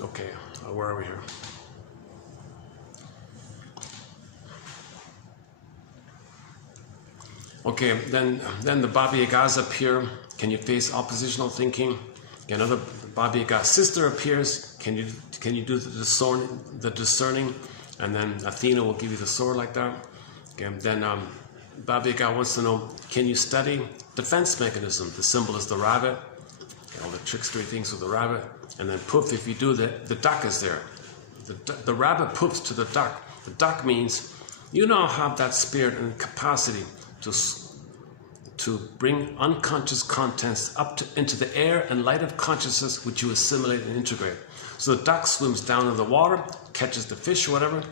okay, where are we here? Okay, then the Baba Yagas appear. Can you face oppositional thinking? Another Baba Yaga sister appears. Can you do the discerning? And then Athena will give you the sword like that. Okay, then Baba Yaga wants to know, can you study defense mechanism? The symbol is the rabbit. Okay, all the trickstery things with the rabbit. And then poof, if you do that, the duck is there. The rabbit poofs to the duck. The duck means you now have that spirit and capacity to bring unconscious contents up into the air and light of consciousness, which you assimilate and integrate. So the duck swims down in the water, catches the fish or whatever.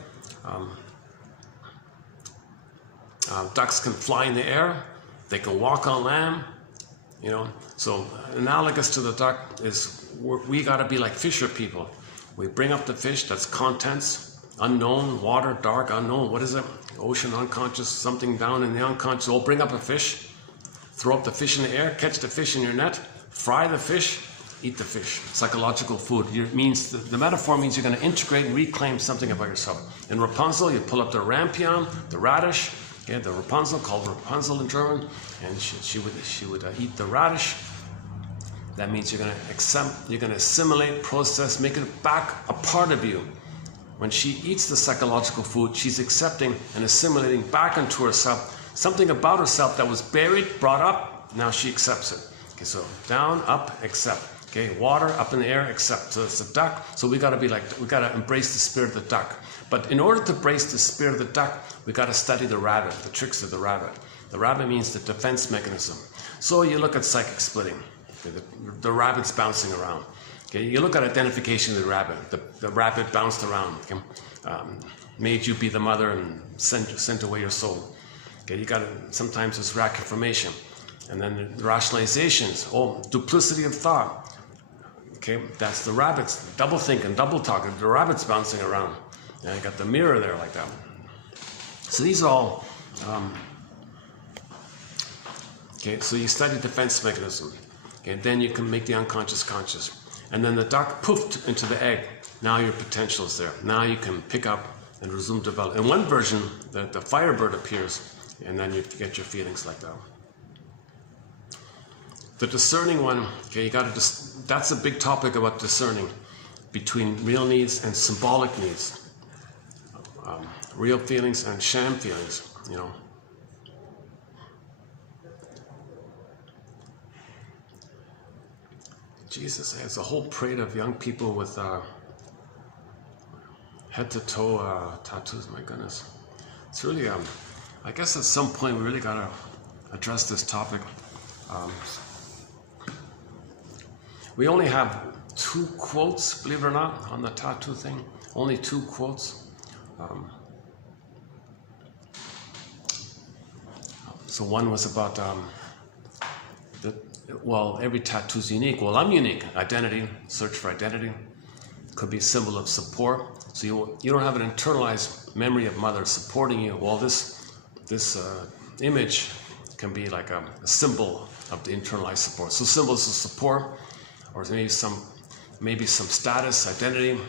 Ducks can fly in the air. They can walk on land. So analogous to the duck is we got to be like fisher people. We bring up the fish, that's contents, unknown, water, dark, unknown. What is it? Ocean, unconscious, something down in the unconscious. We'll bring up a fish, throw up the fish in the air, catch the fish in your net, fry the fish, eat the fish. Psychological food. The metaphor means you're going to integrate and reclaim something about yourself. In Rapunzel, you pull up the rampion, the radish, okay, the Rapunzel, called Rapunzel in German, and she would eat the radish. That means you're going to assimilate, process, make it back a part of you. When she eats the psychological food, she's accepting and assimilating back into herself something about herself that was buried, brought up, now she accepts it. Okay, so down, up, accept. Okay, water, up in the air, accept. So it's a duck, so we gotta embrace the spirit of the duck. But in order to embrace the spirit of the duck, we gotta study the rabbit, the tricks of the rabbit. The rabbit means the defense mechanism. So you look at psychic splitting. Okay, the rabbit's bouncing around. Okay, you look at identification of the rabbit. The rabbit bounced around, okay? Made you be the mother and sent away your soul. Okay, you got to, sometimes it's rack information. And then the rationalizations, duplicity of thought. Okay, that's the rabbit's double thinking, double talking. The rabbit's bouncing around. And you got the mirror there like that. So these are all, okay, so you study defense mechanism. Okay, then you can make the unconscious conscious. And then the duck poofed into the egg. now your potential is there. Now you can pick up and resume development. In one version, the firebird appears, and then you get your feelings like that. The discerning one, okay, that's a big topic about discerning between real needs and symbolic needs. Real feelings and sham feelings, you know. Jesus, there's a whole parade of young people with head to toe tattoos, my goodness. It's really, I guess at some point we really gotta address this topic. We only have 2 quotes, believe it or not, on the tattoo thing. Only 2 quotes. So one was about, every tattoo is unique. Well, I'm unique. Identity, search for identity. Could be a symbol of support. So you don't have an internalized memory of mother supporting you. Well, this image can be like a symbol of the internalized support. So symbols of support, or maybe some status, identity.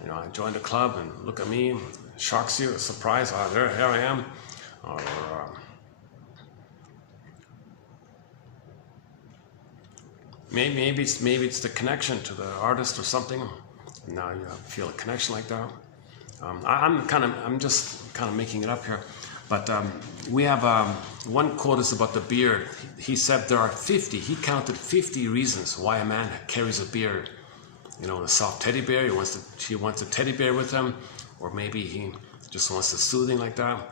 You know, I joined a club and look at me, shocks you, a surprise. Here I am. Or maybe it's the connection to the artist or something. Now you feel a connection like that. I'm just kind of making it up here, but we have one quote is about the beard. He said there are 50. He counted 50 reasons why a man carries a beard. You know, a soft teddy bear. He wants a teddy bear with him, or maybe he just wants the soothing like that,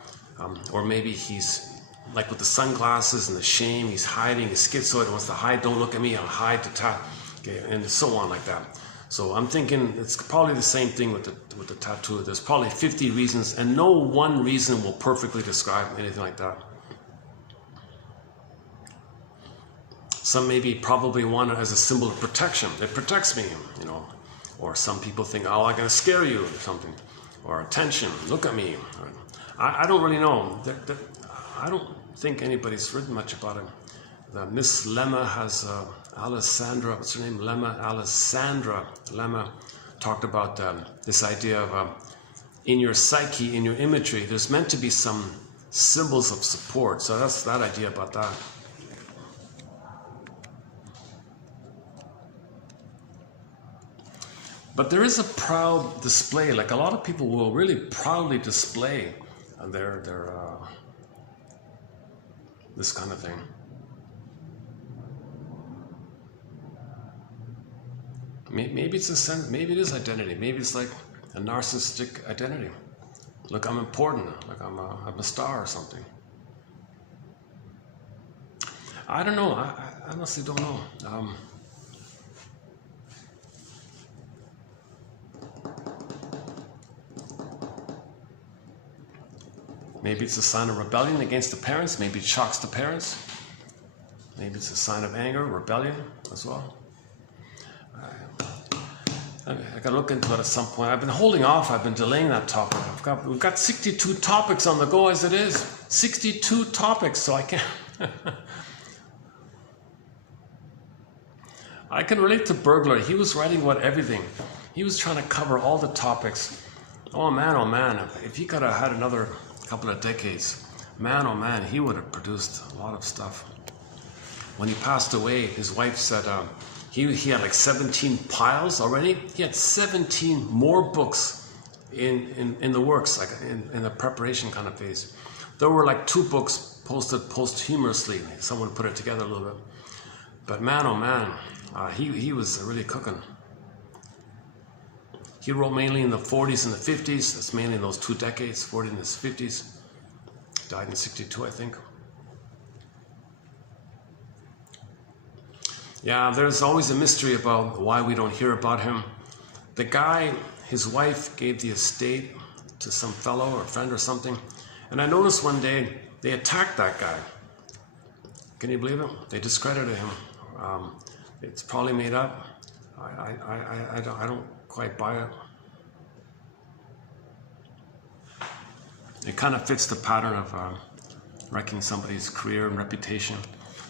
or maybe he's like with the sunglasses and the shame. He's hiding. He's schizoid. He wants to hide. Don't look at me. I'll hide to okay, and so on like that. So I'm thinking it's probably the same thing with the tattoo. There's probably 50 reasons, and no one reason will perfectly describe anything like that. Some maybe probably want it as a symbol of protection. It protects me, you know. Or some people think, oh, I'm going to scare you or something. Or attention, look at me. I don't really know. I don't think anybody's written much about it. Miss Lemma has... Alessandra, what's her name? Alessandra Lemma talked about this idea of in your psyche, in your imagery, there's meant to be some symbols of support. So that's that idea about that. But there is a proud display. Like a lot of people will really proudly display their this kind of thing. Maybe it's a sense, maybe it is identity. Maybe it's like a narcissistic identity. Look, I'm important. Like I'm a star or something. I don't know. I honestly don't know. Maybe it's a sign of rebellion against the parents. Maybe it shocks the parents. Maybe it's a sign of anger, rebellion as well. I gotta look into it at some point. I've been holding off. I've been delaying that topic. We've got 62 topics on the go as it is. 62 topics, so I can't. I can relate to Burglar. He was writing about everything. He was trying to cover all the topics. Oh man, if he could have had another couple of decades, man, oh man, he would have produced a lot of stuff. When he passed away, his wife said, he had like 17 piles already. He had 17 more books in the works, like in the preparation kind of phase. There were like 2 books posted posthumously. Someone put it together a little bit. But man, oh man, he was really cooking. He wrote mainly in the 40s and the 50s. That's mainly in those 2 decades, 40s and the 50s. Died in 62, I think. Yeah, there's always a mystery about why we don't hear about him. The guy, his wife gave the estate to some fellow or friend or something. And I noticed one day they attacked that guy. Can you believe it? They discredited him. It's probably made up. I don't quite buy it. It kind of fits the pattern of wrecking somebody's career and reputation.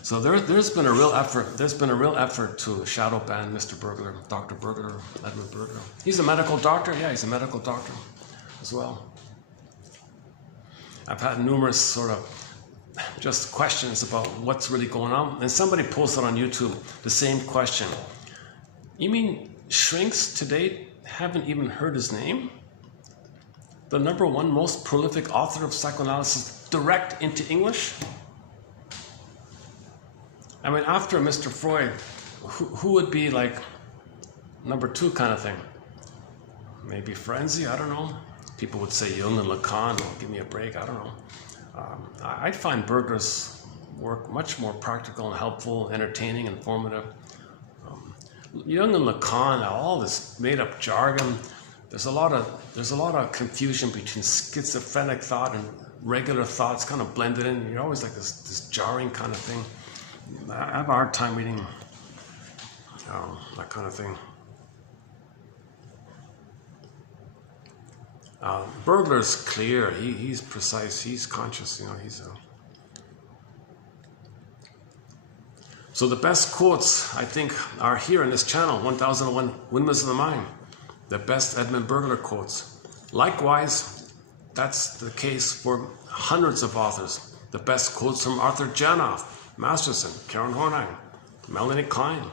So there's been a real effort. There's been a real effort to shadow ban Mr. Burglar, Dr. Burglar, Edmund Burglar. He's a medical doctor. Yeah, he's a medical doctor as well. I've had numerous sort of just questions about what's really going on, and somebody posted on YouTube the same question. You mean shrinks to date haven't even heard his name? The #1 most prolific author of psychoanalysis direct into English? I mean, after Mr. Freud, who would be like #2 kind of thing? Maybe Frenzy, I don't know. People would say Jung and Lacan, oh, give me a break, I don't know. I find Burglar's work much more practical and helpful, entertaining, informative. Jung and Lacan, all this made-up jargon. There's a lot of confusion between schizophrenic thought and regular thoughts, kind of blended in. You're always like this jarring kind of thing. I have a hard time reading that kind of thing. Burglar's clear. He's precise. He's conscious. You know, So the best quotes, I think, are here in this channel, 1001 Windmills of the Mind. The best Edmund Burglar quotes. Likewise, that's the case for hundreds of authors. The best quotes from Arthur Janoff, Masterson, Karen Hornheim, Melanie Klein,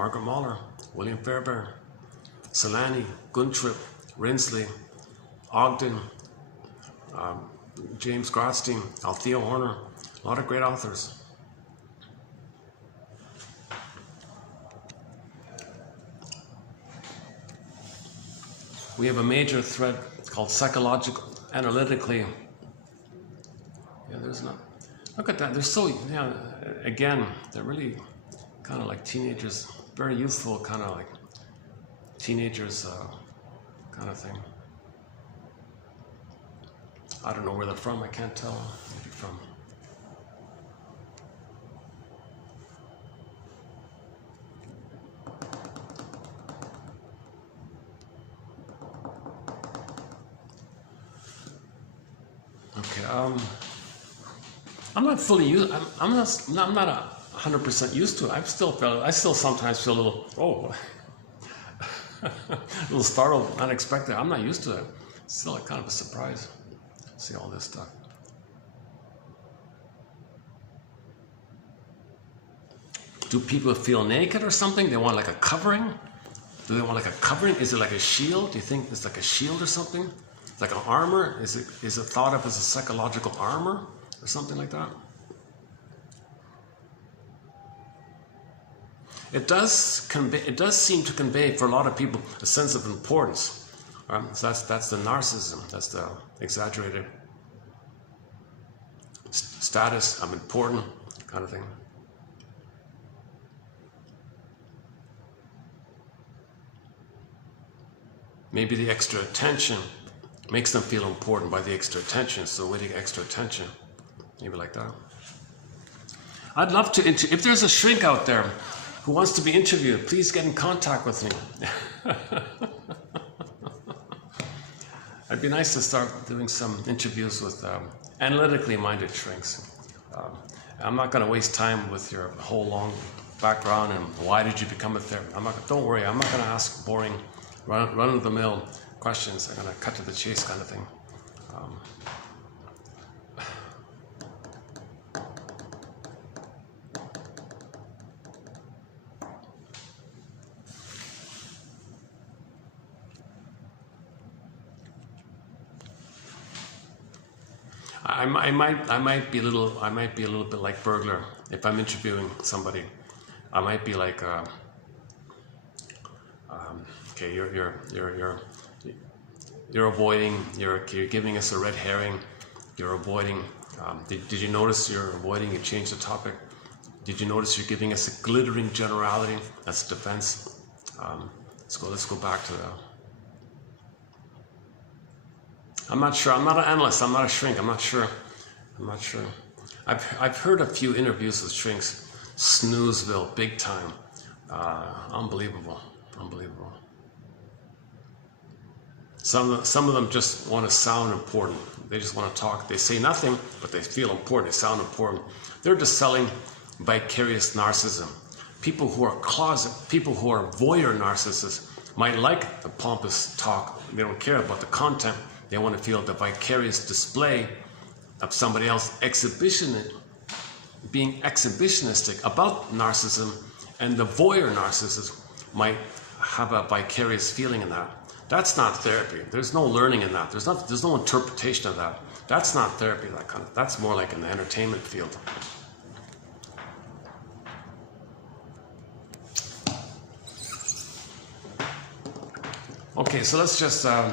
Margaret Mahler, William Fairbairn, Solani, Guntrip, Rinsley, Ogden, James Grotstein, Althea Horner, a lot of great authors. We have a major thread called psychological, analytically. Yeah, there's not. Look at that. They're so, again, they're really kind of like teenagers, very youthful, kind of like teenagers kind of thing. I don't know where they're from. I can't tell where they're from. Okay, I'm not fully used. I'm not 100% used to it. I still sometimes feel a little, a little startled, unexpected. I'm not used to it. It's still like kind of a surprise. See all this stuff. Do people feel naked or something? They want like a covering? Do they want like a covering? Is it like a shield? Do you think it's like a shield or something? It's like an armor? Is it thought of as a psychological armor or something like that? It does seem to convey for a lot of people a sense of importance. So that's the narcissism. That's the exaggerated status. I'm important, kind of thing. Maybe the extra attention makes them feel important by the extra attention. So waiting extra attention, maybe like that. I'd love to if there's a shrink out there who wants to be interviewed, please get in contact with me. It'd be nice to start doing some interviews with analytically minded shrinks. I'm not going to waste time with your whole long background and why did you become a therapist. Don't worry, I'm not going to ask boring, run-of-the-mill questions. I'm going to cut to the chase kind of thing. I might be a little bit like Burglar if I'm interviewing somebody. I might be like, okay, you're avoiding, you're giving us a red herring. You're avoiding. Did you notice you're avoiding? You changed the topic. Did you notice you're giving us a glittering generality? That's defense. Let's go back to that. I'm not sure. I'm not an analyst. I'm not a shrink. I'm not sure. I've heard a few interviews with shrinks. Snoozeville, big time. Unbelievable. Some of them just want to sound important. They just want to talk. They say nothing, but they feel important. They sound important. They're just selling vicarious narcissism. People who are voyeur narcissists might like the pompous talk. They don't care about the content. They want to feel the vicarious display of somebody else being exhibitionistic about narcissism, and the voyeur narcissist might have a vicarious feeling in that. That's not therapy. There's no learning in that. There's no interpretation of that. That's not therapy. That's more like in the entertainment field. Okay, so let's just let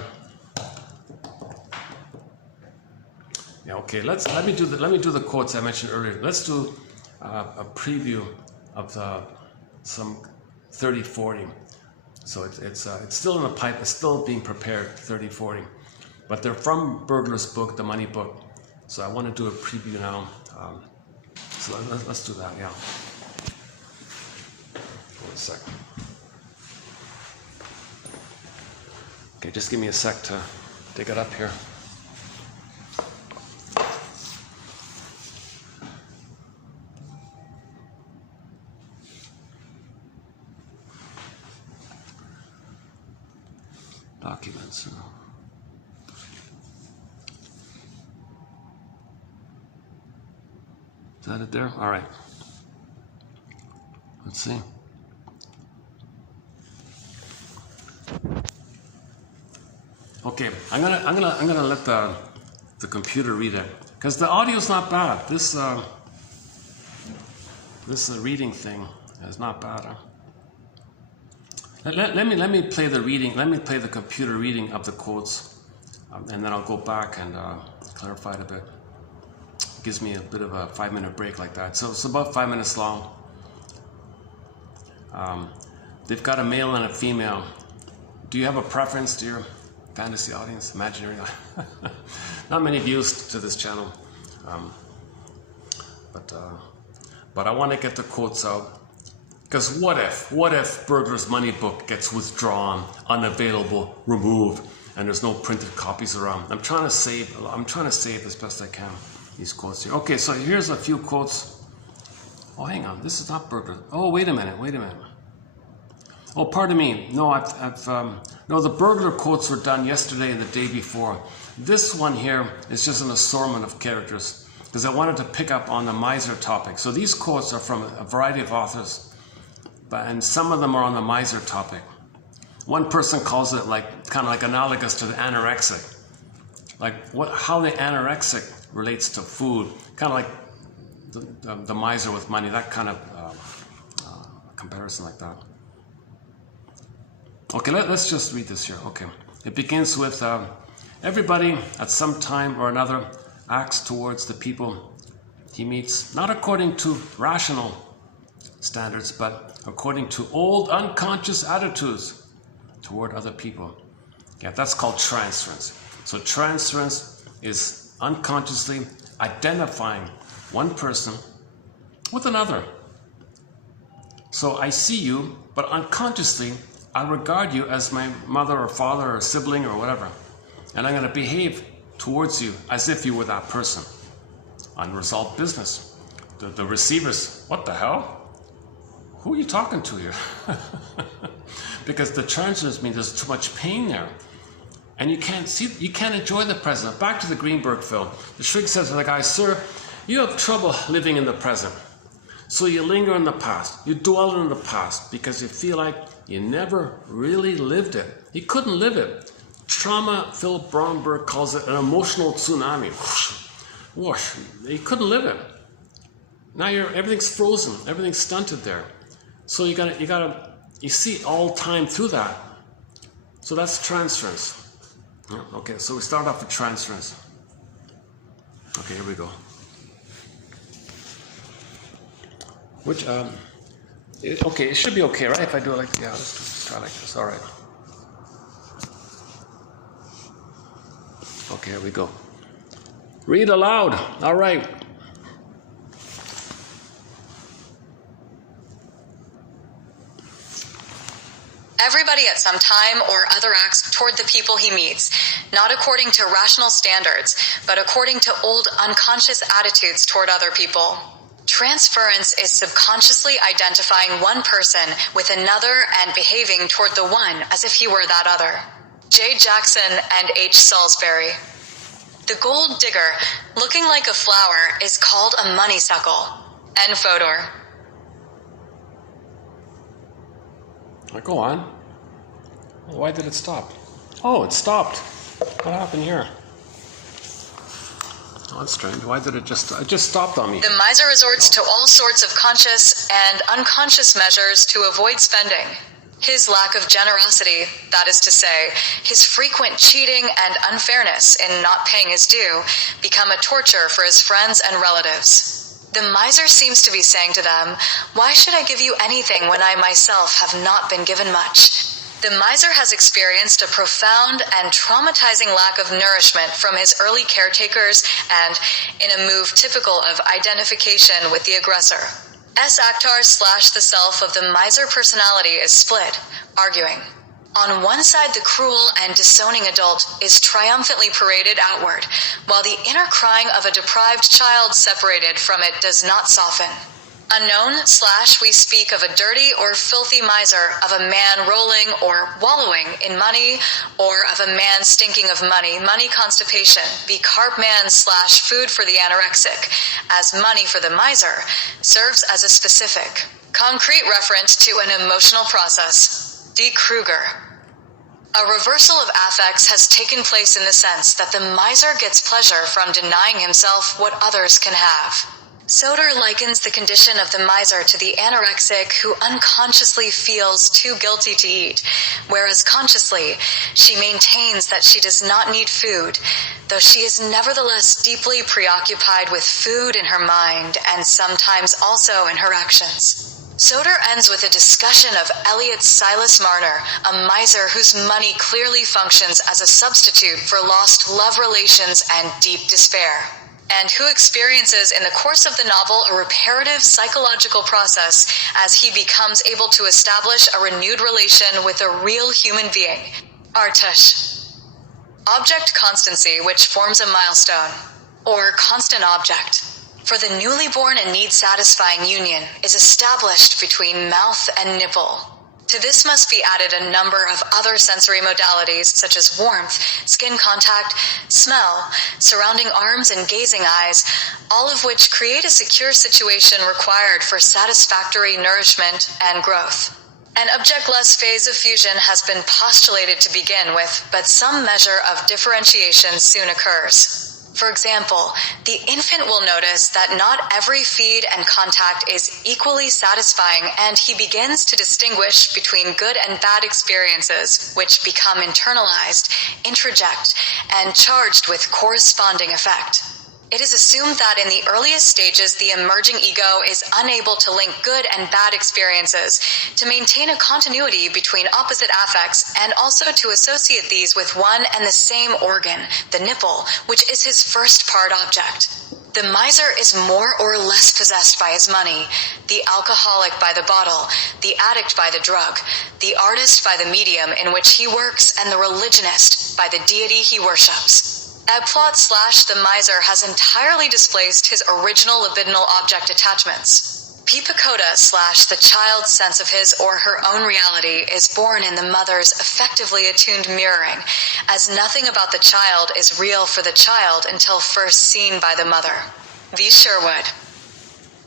me do the quotes I mentioned earlier. Let's do a preview of some 3040. So it's still in the pipe. It's still being prepared. 3040, but they're from Burglar's book, The Money Book. So I want to do a preview now. So let's do that. Yeah. Hold a second. Okay, just give me a sec to dig it up here. Documents. Is that it there? All right. Let's see. Okay, I'm gonna let the computer read it, because the audio's not bad. This reading thing is not bad. Huh? Let me play the reading. Let me play the computer reading of the quotes, and then I'll go back and clarify it a bit. It gives me a bit of a 5-minute break like that. So it's about 5 minutes long. They've got a male and a female. Do you have a preference, dear fantasy audience, imaginary? Not many views to this channel, but I want to get the quotes out. Because what if Burglar's Money Book gets withdrawn, unavailable, removed, and there's no printed copies around? I'm trying to save as best I can these quotes here. Okay, so here's a few quotes. Oh, hang on, this is not Burglar. Oh, wait a minute. Oh, pardon me. No, no, the Burglar quotes were done yesterday and the day before. This one here is just an assortment of characters, because I wanted to pick up on the miser topic. So these quotes are from a variety of authors, and some of them are on the miser topic. One person calls it kind of like analogous to the anorexic, like how the anorexic relates to food, kind of like the miser with money, that kind of comparison like that. Okay, let's just read this here. Okay, it begins with everybody at some time or another acts towards the people he meets, not according to rational standards, but according to old unconscious attitudes toward other people. Yeah, that's called transference. So transference is unconsciously identifying one person with another. So I see you, but unconsciously I regard you as my mother or father or sibling or whatever, and I'm going to behave towards you as if you were that person. Unresolved business. The receivers, what the hell? Who are you talking to here? Because the transference means there's too much pain there, and you can't enjoy the present. Back to the Greenberg film. The shrink says to the guy, "Sir, you have trouble living in the present. So you linger in the past. You dwell in the past because you feel like you never really lived it." He couldn't live it. Trauma, Phil Bromberg calls it an emotional tsunami. Whoosh. He couldn't live it. Now everything's frozen. Everything's stunted there. So you see all time through that. So that's transference. Yeah, okay, so we start off with transference. Okay, here we go. Okay, it should be okay, right? If I do it like, yeah, let's try like this. All right. Okay, here we go. Read aloud. All right. Everybody at some time or other acts toward the people he meets, not according to rational standards, but according to old unconscious attitudes toward other people. Transference is subconsciously identifying one person with another and behaving toward the one as if he were that other. J. Jackson and H. Salisbury. The gold digger, looking like a flower, is called a moneysuckle. N. Fodor. Go on. Why did it stop? Oh, it stopped. What happened here? Oh, that's strange. Why did it just stopped on me? The miser resorts to all sorts of conscious and unconscious measures to avoid spending. His lack of generosity, that is to say, his frequent cheating and unfairness in not paying his due, become a torture for his friends and relatives. The miser seems to be saying to them, "Why should I give you anything when I myself have not been given much?" The miser has experienced a profound and traumatizing lack of nourishment from his early caretakers and, in a move typical of identification with the aggressor, S. Akhtar / the self of the miser personality is split, arguing. On one side, the cruel and disowning adult is triumphantly paraded outward, while the inner crying of a deprived child separated from it does not soften. Unknown / we speak of a dirty or filthy miser, of a man rolling or wallowing in money, or of a man stinking of money constipation, be carp man / food for the anorexic, as money for the miser, serves as a specific, concrete reference to an emotional process. D. Kruger. A reversal of affects has taken place in the sense that the miser gets pleasure from denying himself what others can have. Soter likens the condition of the miser to the anorexic who unconsciously feels too guilty to eat, whereas consciously she maintains that she does not need food, though she is nevertheless deeply preoccupied with food in her mind and sometimes also in her actions. Soter ends with a discussion of Eliot's Silas Marner, a miser whose money clearly functions as a substitute for lost love relations and deep despair, and who experiences in the course of the novel a reparative psychological process as he becomes able to establish a renewed relation with a real human being. Artush. Object constancy, which forms a milestone, or constant object, for the newly born and need-satisfying union is established between mouth and nipple. To this must be added a number of other sensory modalities such as warmth, skin contact, smell, surrounding arms and gazing eyes, all of which create a secure situation required for satisfactory nourishment and growth. An objectless phase of fusion has been postulated to begin with, but some measure of differentiation soon occurs. For example, the infant will notice that not every feed and contact is equally satisfying, and he begins to distinguish between good and bad experiences, which become internalized, introject, and charged with corresponding effect. It is assumed that in the earliest stages, the emerging ego is unable to link good and bad experiences, to maintain a continuity between opposite affects, and also to associate these with one and the same organ, the nipple, which is his first part object. The miser is more or less possessed by his money, the alcoholic by the bottle, the addict by the drug, the artist by the medium in which he works, and the religionist by the deity he worships. Ebplot / the miser has entirely displaced his original libidinal object attachments. Pipacoda / the child's sense of his or her own reality is born in the mother's effectively attuned mirroring, as nothing about the child is real for the child until first seen by the mother. V. Sherwood.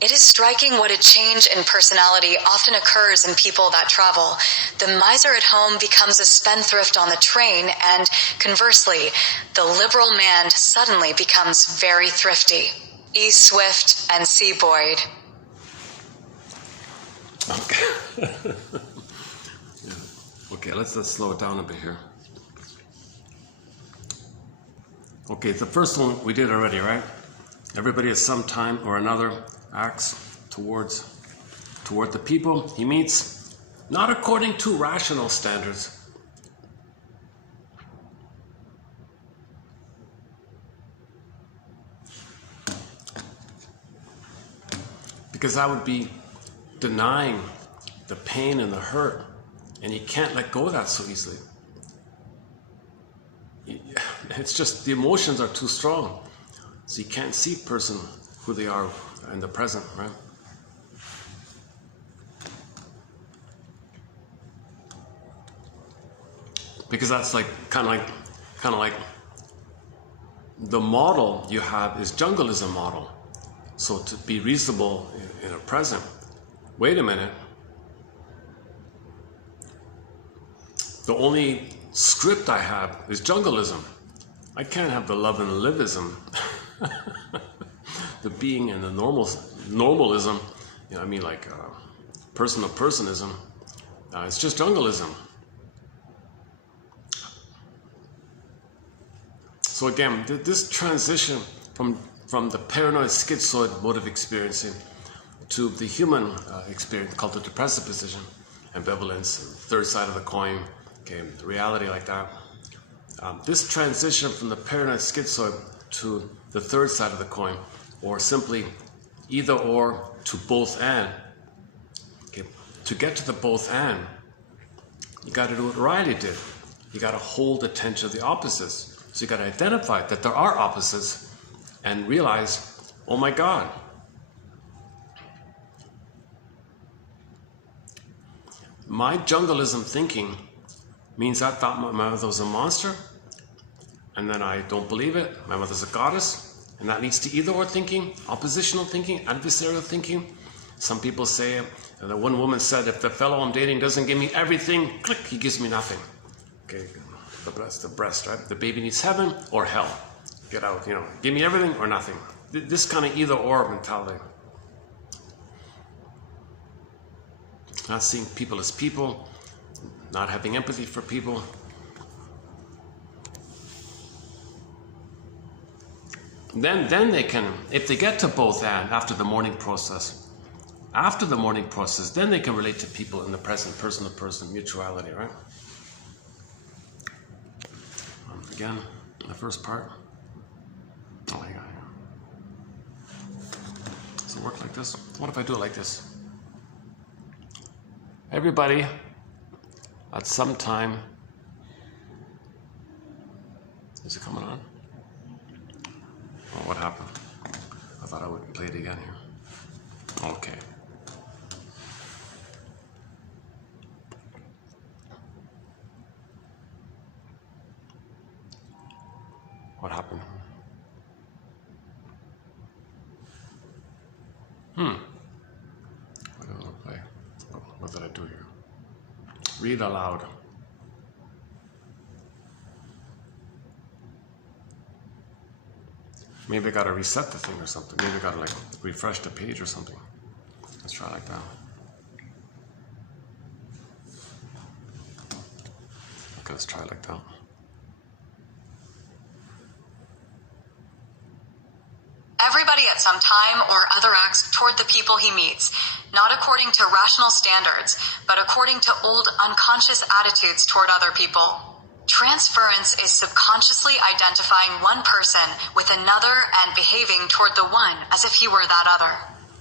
It is striking what a change in personality often occurs in people that travel. The miser at home becomes a spendthrift on the train, and, conversely, the liberal man suddenly becomes very thrifty. E. Swift and C. Boyd. Okay. Okay, let's slow it down a bit here. Okay, the first one we did already, right? Everybody at some time or another acts toward the people he meets, not according to rational standards, because that would be denying the pain and the hurt, and you can't let go of that so easily. It's just the emotions are too strong, so you can't see person who they are in the present, right? Because that's like kind of like the model you have is jungleism model. So to be reasonable in a present, wait a minute. The only script I have is jungleism. I can't have the love and liveism, the being and the normalism. You know, I mean, like person to personism. It's just jungleism. So again, this transition from the paranoid schizoid mode of experiencing to the human experience called the depressive position, ambivalence, third side of the coin, okay, reality like that. This transition from the paranoid schizoid to the third side of the coin, or simply either or to both and. Okay, to get to the both and, you got to do what Riley did. You got to hold attention to the opposites. So you got to identify that there are opposites and realize, oh my God. My jungleism thinking means I thought my mother was a monster, and then I don't believe it. My mother's a goddess, and that leads to either or thinking, oppositional thinking, adversarial thinking. Some people say, that one woman said, if the fellow I'm dating doesn't give me everything, click, he gives me nothing. Okay. That's the breast, right? The baby needs heaven or hell. Get out, you know, give me everything or nothing. This kind of either or mentality. Not seeing people as people, not having empathy for people. Then they can, if they get to both and after the mourning process, then they can relate to people in the present, person to person, mutuality, right? Again, the first part. Oh my God. Does it work like this? What if I do it like this? Everybody, at some time, is it coming on? Oh, what happened? I thought I would play it again here. Okay. What happened? What did I play? What did I do here? Read aloud. Maybe I gotta reset the thing or something. Maybe I gotta like refresh the page or something. Let's try like that. Okay, let's try like that. Everybody at some time or other acts toward the people he meets, not according to rational standards, but according to old unconscious attitudes toward other people. Transference is subconsciously identifying one person with another and behaving toward the one as if he were that other.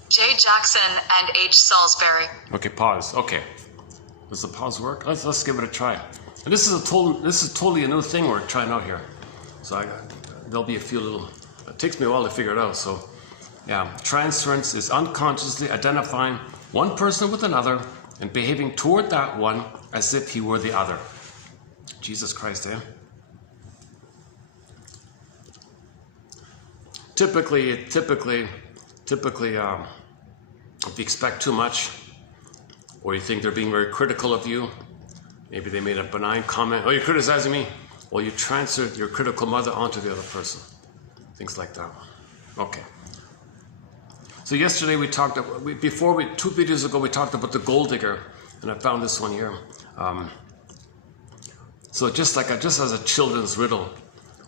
J. Jackson and H. Salisbury. Okay, pause. Okay. Does the pause work? Let's give it a try. And this is totally a new thing we're trying out here. So there'll be a few little. It takes me a while to figure it out. So, yeah, transference is unconsciously identifying one person with another and behaving toward that one as if he were the other. Jesus Christ, eh? Typically, if you expect too much, or you think they're being very critical of you, maybe they made a benign comment, oh, you're criticizing me? Well, you transferred your critical mother onto the other person. Things like that. Okay. So yesterday we talked about, 2 videos ago we talked about the gold digger, and I found this one here. So just as a children's riddle,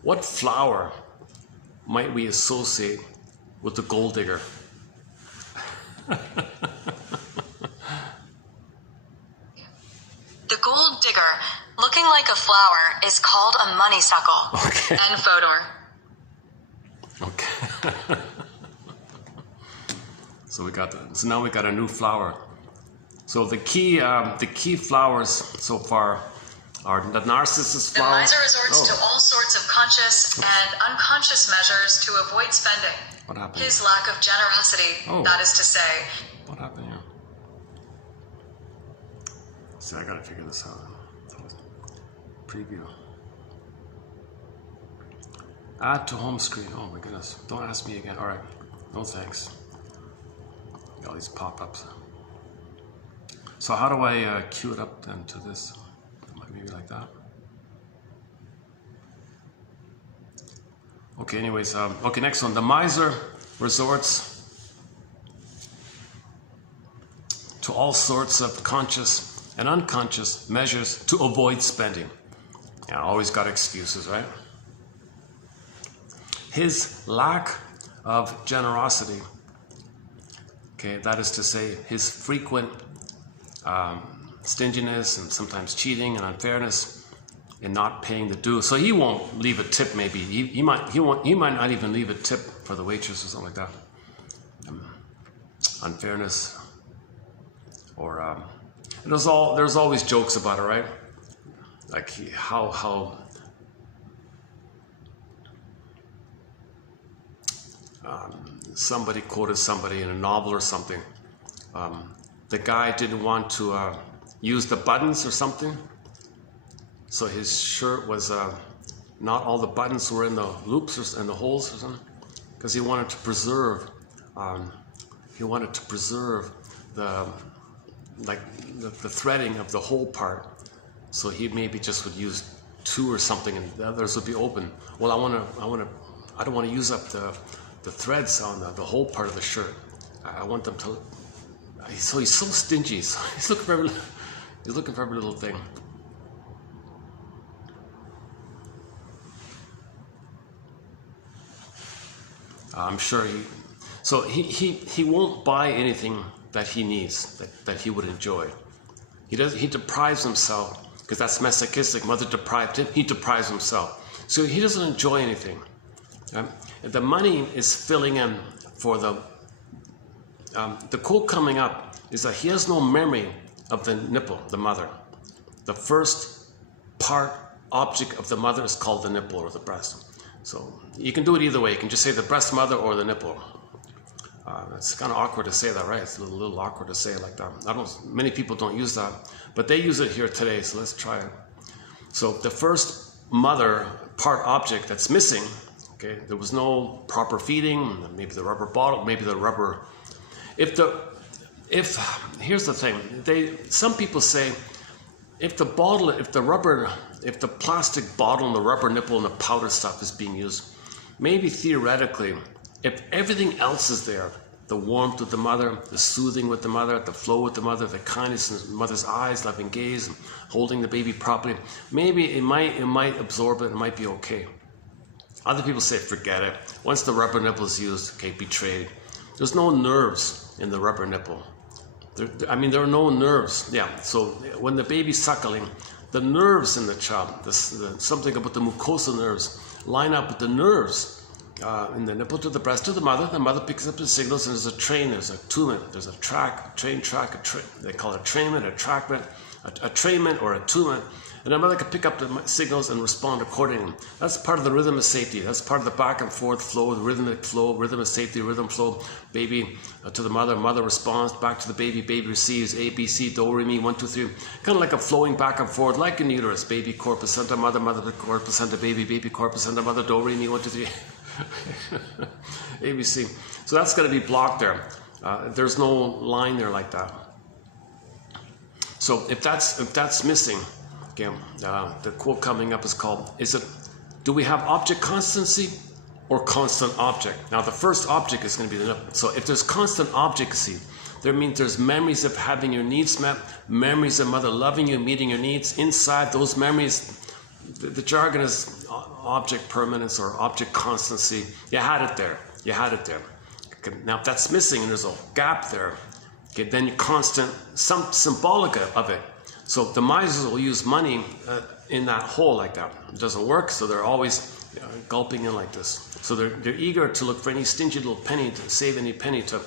what flower might we associate with the gold digger? The gold digger, looking like a flower, is called a honeysuckle. Okay. And Fodor. Okay. So now we got a new flower. So the key flowers so far are the narcissus flower. The miser resorts to all sorts of conscious and unconscious measures to avoid spending. What happened? His lack of generosity, that is to say. What happened here? See, I gotta figure this out. Preview. Add to home screen. Oh my goodness. Don't ask me again. Alright. No thanks. Got all these pop-ups. So how do I cue it up then to this? Maybe like that. Okay, anyways, okay, next one. The miser resorts to all sorts of conscious and unconscious measures to avoid spending. Yeah, always got excuses, right? His lack of generosity, okay, that is to say, his frequent stinginess and sometimes cheating and unfairness in not paying the due. So he won't leave a tip. Maybe he might not even leave a tip for the waitress or something like that. Unfairness, or there's always jokes about it, right? Like how somebody quoted somebody in a novel or something. The guy didn't want to use the buttons or something, so his shirt was not all the buttons were in the loops or in the holes or something, because he wanted to preserve the threading of the whole part. So he maybe just would use 2 or something, and the others would be open. Well, I don't want to use up the threads on the whole part of the shirt. I want them to. So he's so stingy. So he's looking for every little thing. I'm sure he won't buy anything that he needs, that he would enjoy. He deprives himself, because that's masochistic. Mother deprived him, he deprives himself. So he doesn't enjoy anything. The money is filling in for the quote coming up is that he has no memory of the nipple, the mother. The first part object of the mother is called the nipple or the breast. So you can do it either way. You can just say the breast mother or the nipple. It's kind of awkward to say that, right? It's a little awkward to say it like that. Many people don't use that, but they use it here today, so let's try it. So the first mother part object that's missing, okay, there was no proper feeding, maybe the rubber bottle, maybe the rubber. Here's the thing, some people say, if the plastic bottle and the rubber nipple and the powder stuff is being used, maybe theoretically, if everything else is there, the warmth with the mother, the soothing with the mother, the flow with the mother, the kindness in the mother's eyes, loving gaze, and holding the baby properly, maybe it might absorb it, it might be okay. Other people say, forget it. Once the rubber nipple is used, okay, betrayed. There's no nerves in the rubber nipple. There are no nerves. Yeah, so when the baby's suckling, the nerves in the child, something about the mucosal nerves, line up with the nerves in the nipple to the breast of the mother picks up the signals, and there's a train, there's a attunement, there's a track, they call it a trainment, a trackment, a trainment or attunement, and the mother can pick up the signals and respond accordingly. That's part of the rhythm of safety. That's part of the back and forth flow, the rhythmic flow, rhythm of safety, rhythm flow. Baby to the mother responds, back to the baby receives A, B, C, do, re, mi, 1, 2, 3. Kind of like a flowing back and forth, like in uterus. Baby, core, placenta, mother, core, placenta, baby, core, placenta, mother, do, re, mi, 1, 2, 3. A, B, C. So that's going to be blocked there. There's no line there like that. So if that's missing, okay, the quote coming up is called, do we have object constancy or constant object? Now the first object is going to be the nipple. So if there's constant objectcy, there means there's memories of having your needs met, memories of mother loving you, meeting your needs. Inside those memories, the jargon is object permanence or object constancy. You had it there. Okay, now if that's missing and there's a gap there, okay, then you constant, some symbolic of it. So the misers will use money in that hole like that. It doesn't work, so they're always gulping in like this. So they're eager to look for any stingy little penny, to save any penny, to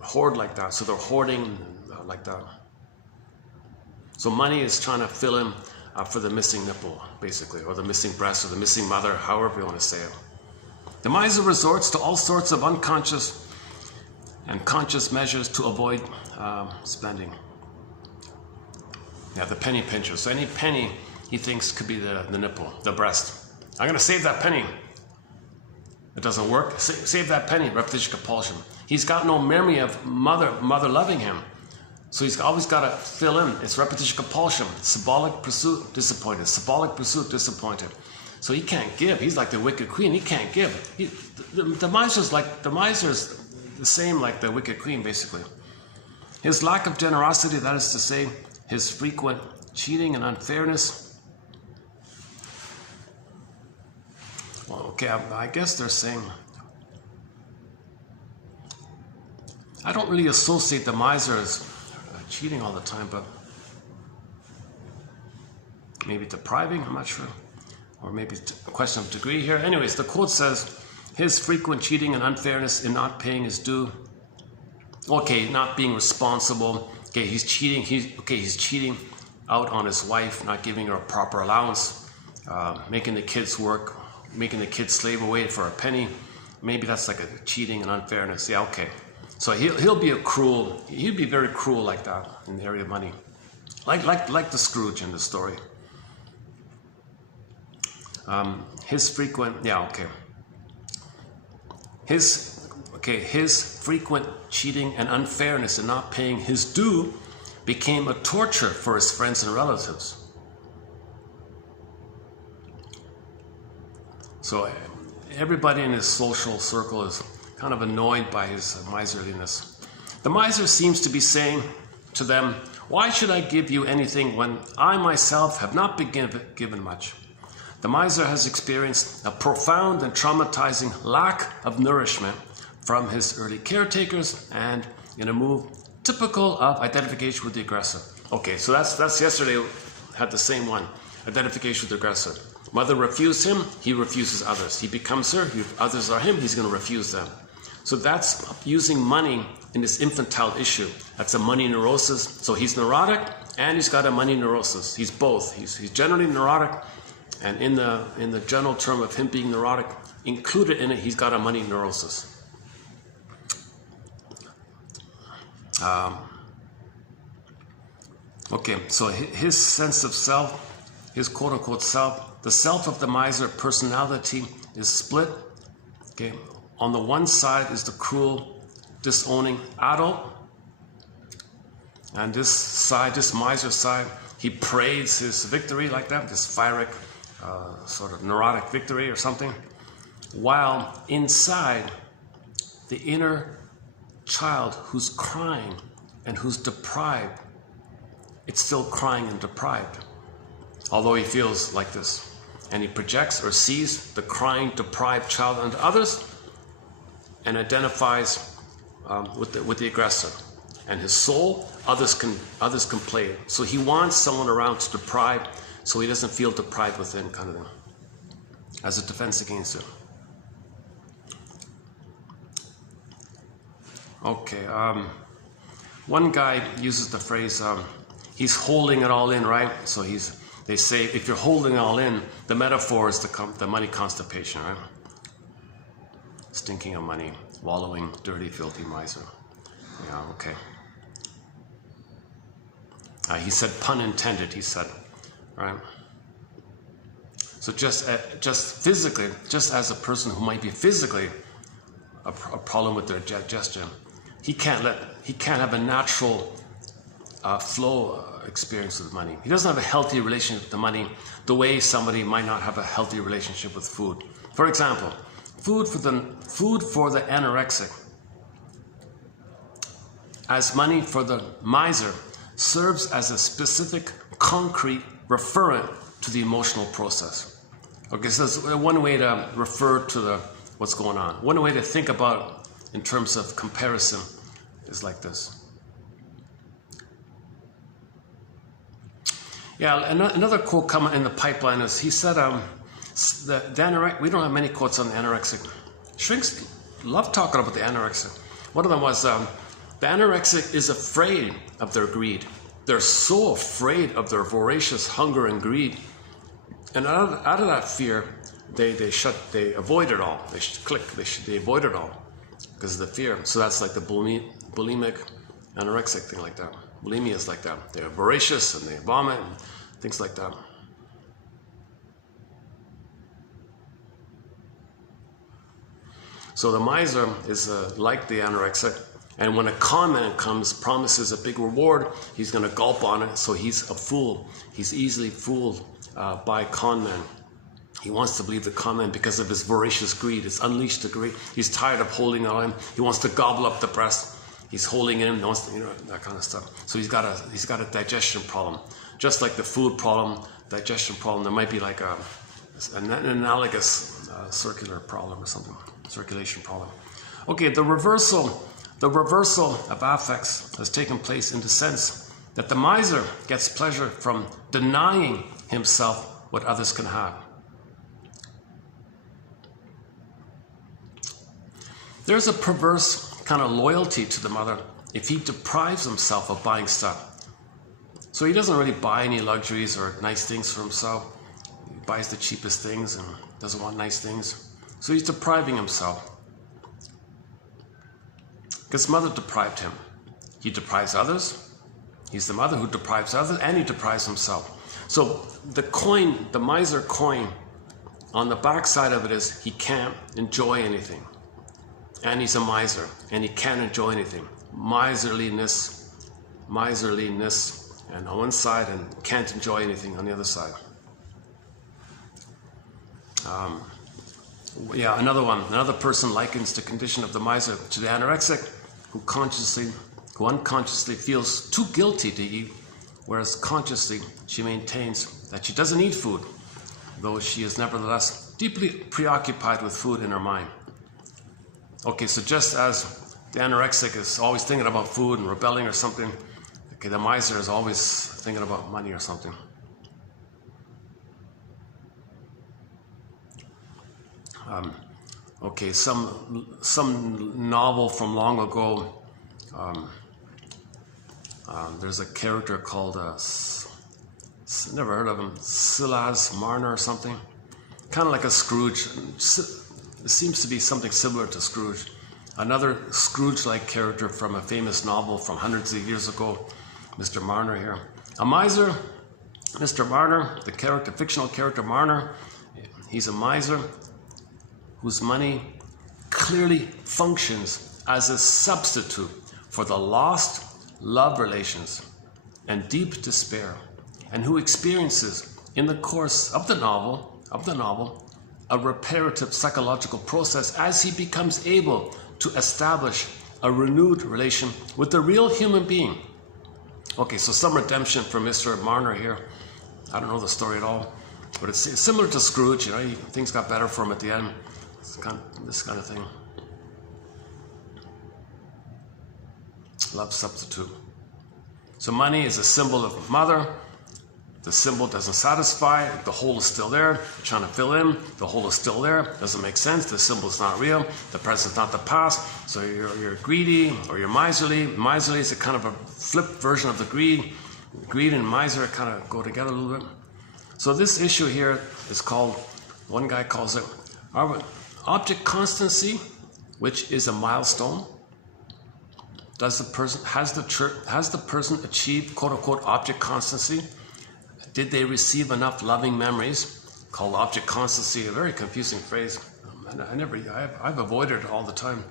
hoard like that. So they're hoarding like that. So money is trying to fill in for the missing nipple, basically, or the missing breast, or the missing mother, however you want to say it. The miser resorts to all sorts of unconscious and conscious measures to avoid spending. Yeah, the penny pincher. So any penny he thinks could be the nipple, the breast. I'm going to save that penny. It doesn't work. Save that penny, repetition compulsion. He's got no memory of mother loving him. So he's always got to fill in. It's repetition compulsion. Symbolic pursuit, disappointed. Symbolic pursuit, disappointed. So he can't give. He's like the wicked queen. He can't give. The miser's the same like the wicked queen, basically. His lack of generosity, that is to say, his frequent cheating and unfairness. Well, okay, I guess they're saying, I don't really associate the miser as cheating all the time, but maybe depriving, I'm not sure. Or maybe it's a question of degree here. Anyways, the quote says, his frequent cheating and unfairness in not paying his due. Okay, not being responsible. Okay, he's cheating. He's cheating out on his wife, not giving her a proper allowance, making the kids work, making the kids slave away for a penny. Maybe that's like a cheating and unfairness. Yeah, okay. So he'll be very cruel like that in the area of money, like the Scrooge in the story. His frequent, yeah, okay. His frequent cheating and unfairness in not paying his due became a torture for his friends and relatives. So everybody in his social circle is kind of annoyed by his miserliness. The miser seems to be saying to them, why should I give you anything when I myself have not been given much? The miser has experienced a profound and traumatizing lack of nourishment from his early caretakers and in a move typical of identification with the aggressor. Okay, so that's yesterday had the same one, identification with the aggressor. Mother refused him, he refuses others. He becomes her, others are him, he's going to refuse them. So that's using money in this infantile issue. That's a money neurosis. So he's neurotic and he's got a money neurosis. He's both. He's generally neurotic, and in the general term of him being neurotic, included in it, he's got a money neurosis. Okay, so his sense of self, his quote-unquote self, the self of the miser personality is split. Okay, on the one side is the cruel, disowning adult, and this side, this miser side, he parades his victory like that, this pyrrhic, sort of neurotic victory or something, while inside, the inner child who's crying and who's deprived, it's still crying and deprived, although he feels like this. And he projects or sees the crying, deprived child onto others and identifies with the aggressor. And his soul, others can play it. So he wants someone around to deprive, so he doesn't feel deprived within, kind of thing, as a defense against it. Okay, one guy uses the phrase, he's holding it all in, right? So they say, if you're holding it all in, the metaphor is the money constipation, right? Stinking of money, wallowing, dirty, filthy miser. Yeah, okay. He said, pun intended, he said, right? So just physically, just as a person who might be physically a problem with their digestion, he can't have a natural flow experience with money. He doesn't have a healthy relationship with the money the way somebody might not have a healthy relationship with food. For example, food for the anorexic, as money for the miser, serves as a specific, concrete referent to the emotional process. Okay, so that's one way to refer to what's going on. One way to think about in terms of comparison is like this. Yeah, another quote coming in the pipeline is, he said, the anorexic, we don't have many quotes on the anorexic. Shrinks love talking about the anorexic. One of them was, the anorexic is afraid of their greed. They're so afraid of their voracious hunger and greed. And out of that fear, they avoid it all. They avoid it all because of the fear. So that's like the bulimic, anorexic thing like that. Bulimia is like that. They're voracious and they vomit and things like that. So the miser is like the anorexic, and when a con man comes, promises a big reward, he's going to gulp on it. So he's a fool. He's easily fooled by con man. He wants to believe the con man because of his voracious greed. It's unleashed the greed. He's tired of holding on. He wants to gobble up the breast. He's holding in, wants to, that kind of stuff. So he's got a digestion problem, just like the food problem, digestion problem. There might be like an analogous circular problem or something. Circulation problem. Okay, the reversal of affects has taken place in the sense that the miser gets pleasure from denying himself what others can have. There's a perverse kind of loyalty to the mother if he deprives himself of buying stuff. So he doesn't really buy any luxuries or nice things for himself. He buys the cheapest things and doesn't want nice things. So he's depriving himself. Because mother deprived him. He deprives others. He's the mother who deprives others, and he deprives himself. So the coin, the miser coin, on the back side of it is he can't enjoy anything. And he's a miser, and he can't enjoy anything. Miserliness, and on one side, and can't enjoy anything on the other side. Another person likens the condition of the miser to the anorexic, who unconsciously feels too guilty to eat, whereas consciously she maintains that she doesn't eat food, though she is nevertheless deeply preoccupied with food in her mind. Okay, so just as the anorexic is always thinking about food and rebelling or something, okay, the miser is always thinking about money or something. Okay, some novel from long ago. There's a character called never heard of him, Silas Marner or something. Kind of like a Scrooge. It seems to be something similar to Scrooge. Another Scrooge-like character from a famous novel from hundreds of years ago, Mr. Marner here. A miser, Mr. Marner, the fictional character Marner. He's a miser whose money clearly functions as a substitute for the lost love relations and deep despair, and who experiences in the course of the novel a reparative psychological process as he becomes able to establish a renewed relation with the real human being. Okay, so some redemption for Mr. Marner here. I don't know the story at all, but it's similar to Scrooge. Things got better for him at the end. This kind of thing. Love substitute. So money is a symbol of mother. The symbol doesn't satisfy. The hole is still there. You're trying to fill in. The hole is still there. Doesn't make sense. The symbol is not real. The present is not the past. So you're greedy or you're miserly. Miserly is a kind of a flipped version of the greed. Greed and miser kind of go together a little bit. So this issue here is called, one guy calls it object constancy, which is a milestone. Has the person achieved quote-unquote object constancy? Did they receive enough loving memories? Called object constancy, a very confusing phrase. I've avoided it all the time.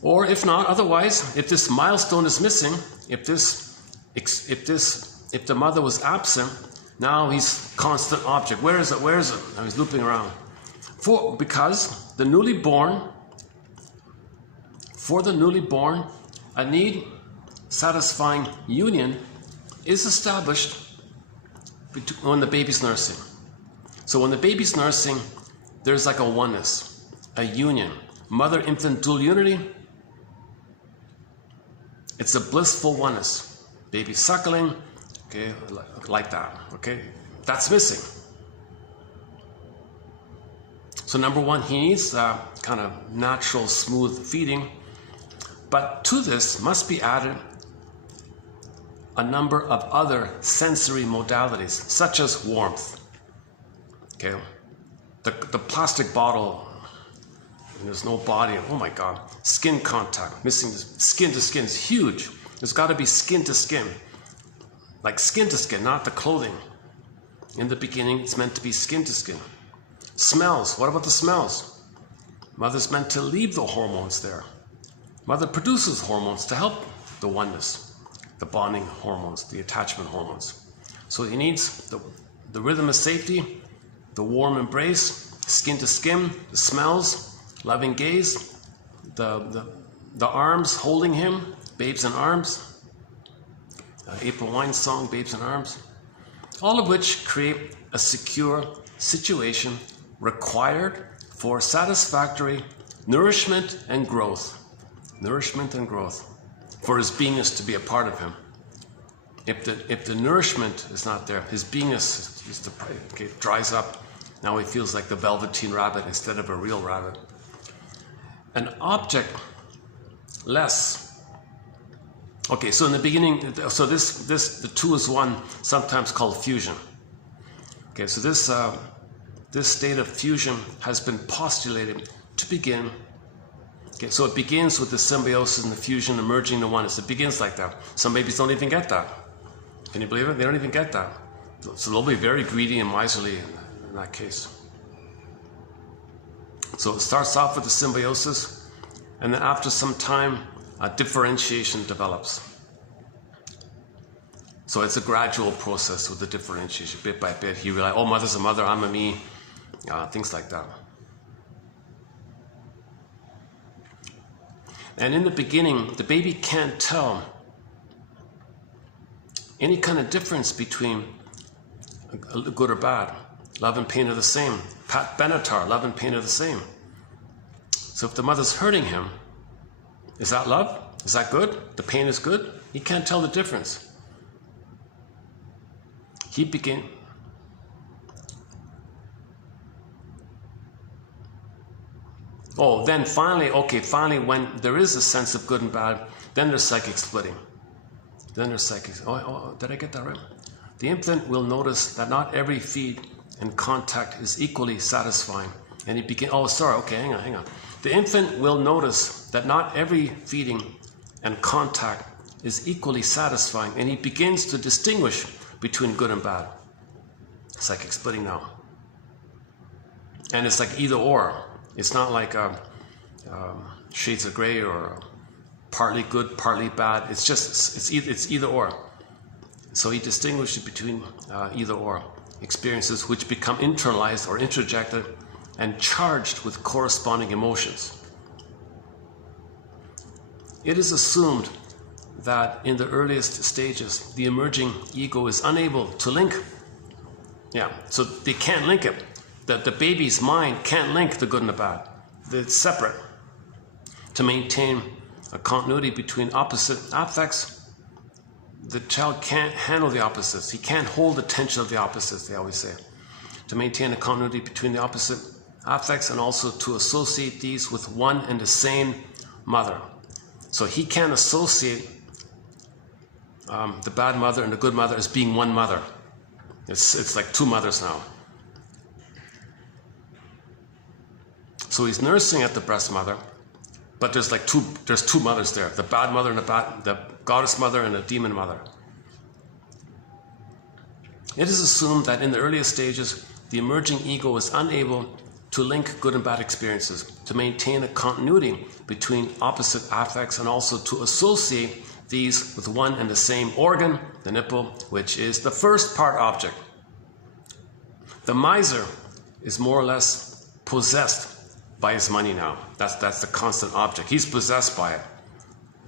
Or if not, otherwise, if this milestone is missing, if the mother was absent, now he's constant object. Where is it? Where is it? Now he's looping around. Because the newly born, for the newly born, a need satisfying union is established when the baby's nursing. So when the baby's nursing, there's like a oneness, a union. Mother-infant dual unity, it's a blissful oneness. Baby suckling, okay, like that, okay? That's missing. So number one, he needs kind of natural, smooth feeding. But to this must be added a number of other sensory modalities, such as warmth. Okay, the plastic bottle, and there's no body. Oh my God, skin contact, missing skin to skin is huge. There's got to be skin to skin, like skin to skin, not the clothing. In the beginning, it's meant to be skin to skin. Smells, what about the smells? Mother's meant to leave the hormones there. Mother produces hormones to help the oneness, the bonding hormones, the attachment hormones. So he needs the rhythm of safety, the warm embrace, skin to skin, the smells, loving gaze, the arms holding him, babes in arms, April Wine's song, Babes in Arms, all of which create a secure situation required for satisfactory nourishment and growth. Nourishment and growth. For his beingness to be a part of him. If the nourishment is not there, his beingness dries up. Now he feels like the velveteen rabbit instead of a real rabbit. An object less. Okay, so in the beginning, so the two is one, sometimes called fusion. Okay, so this state of fusion has been postulated to begin. Okay, so it begins with the symbiosis and the fusion emerging into oneness. It begins like that. Some babies don't even get that. Can you believe it? They don't even get that. So they'll be very greedy and miserly in that case. So it starts off with the symbiosis, and then after some time, a differentiation develops. So it's a gradual process with the differentiation, bit by bit. He realizes, oh, mother's a mother, I'm a me, things like that. And in the beginning, the baby can't tell any kind of difference between good or bad. Love and pain are the same. Pat Benatar, love and pain are the same. So if the mother's hurting him, is that love? Is that good? The pain is good? He can't tell the difference. He began. Oh, then finally when there is a sense of good and bad, then there's psychic splitting. Then there's psychic. Oh, did I get that right? The infant will notice that not every feed and contact is equally satisfying. And he begin. Oh, sorry. Okay, hang on. The infant will notice that not every feeding and contact is equally satisfying, and he begins to distinguish between good and bad. Psychic splitting now. And it's like either or. It's not like shades of gray or partly good, partly bad. It's just, it's either or. So he distinguishes between either or experiences which become internalized or introjected and charged with corresponding emotions. It is assumed that in the earliest stages, the emerging ego is unable to link. Yeah, so they can't link it. The baby's mind can't link the good and the bad. It's separate. To maintain a continuity between opposite affects, the child can't handle the opposites. He can't hold the tension of the opposites, they always say. To maintain a continuity between the opposite affects and also to associate these with one and the same mother. So he can't associate the bad mother and the good mother as being one mother. It's like two mothers now. So he's nursing at the breast mother, but there's two mothers there: the bad mother and the goddess mother and the demon mother. It is assumed that in the earliest stages, the emerging ego is unable to link good and bad experiences, to maintain a continuity between opposite affects, and also to associate these with one and the same organ, the nipple, which is the first part object. The miser is more or less possessed by his money now. That's the constant object. He's possessed by it.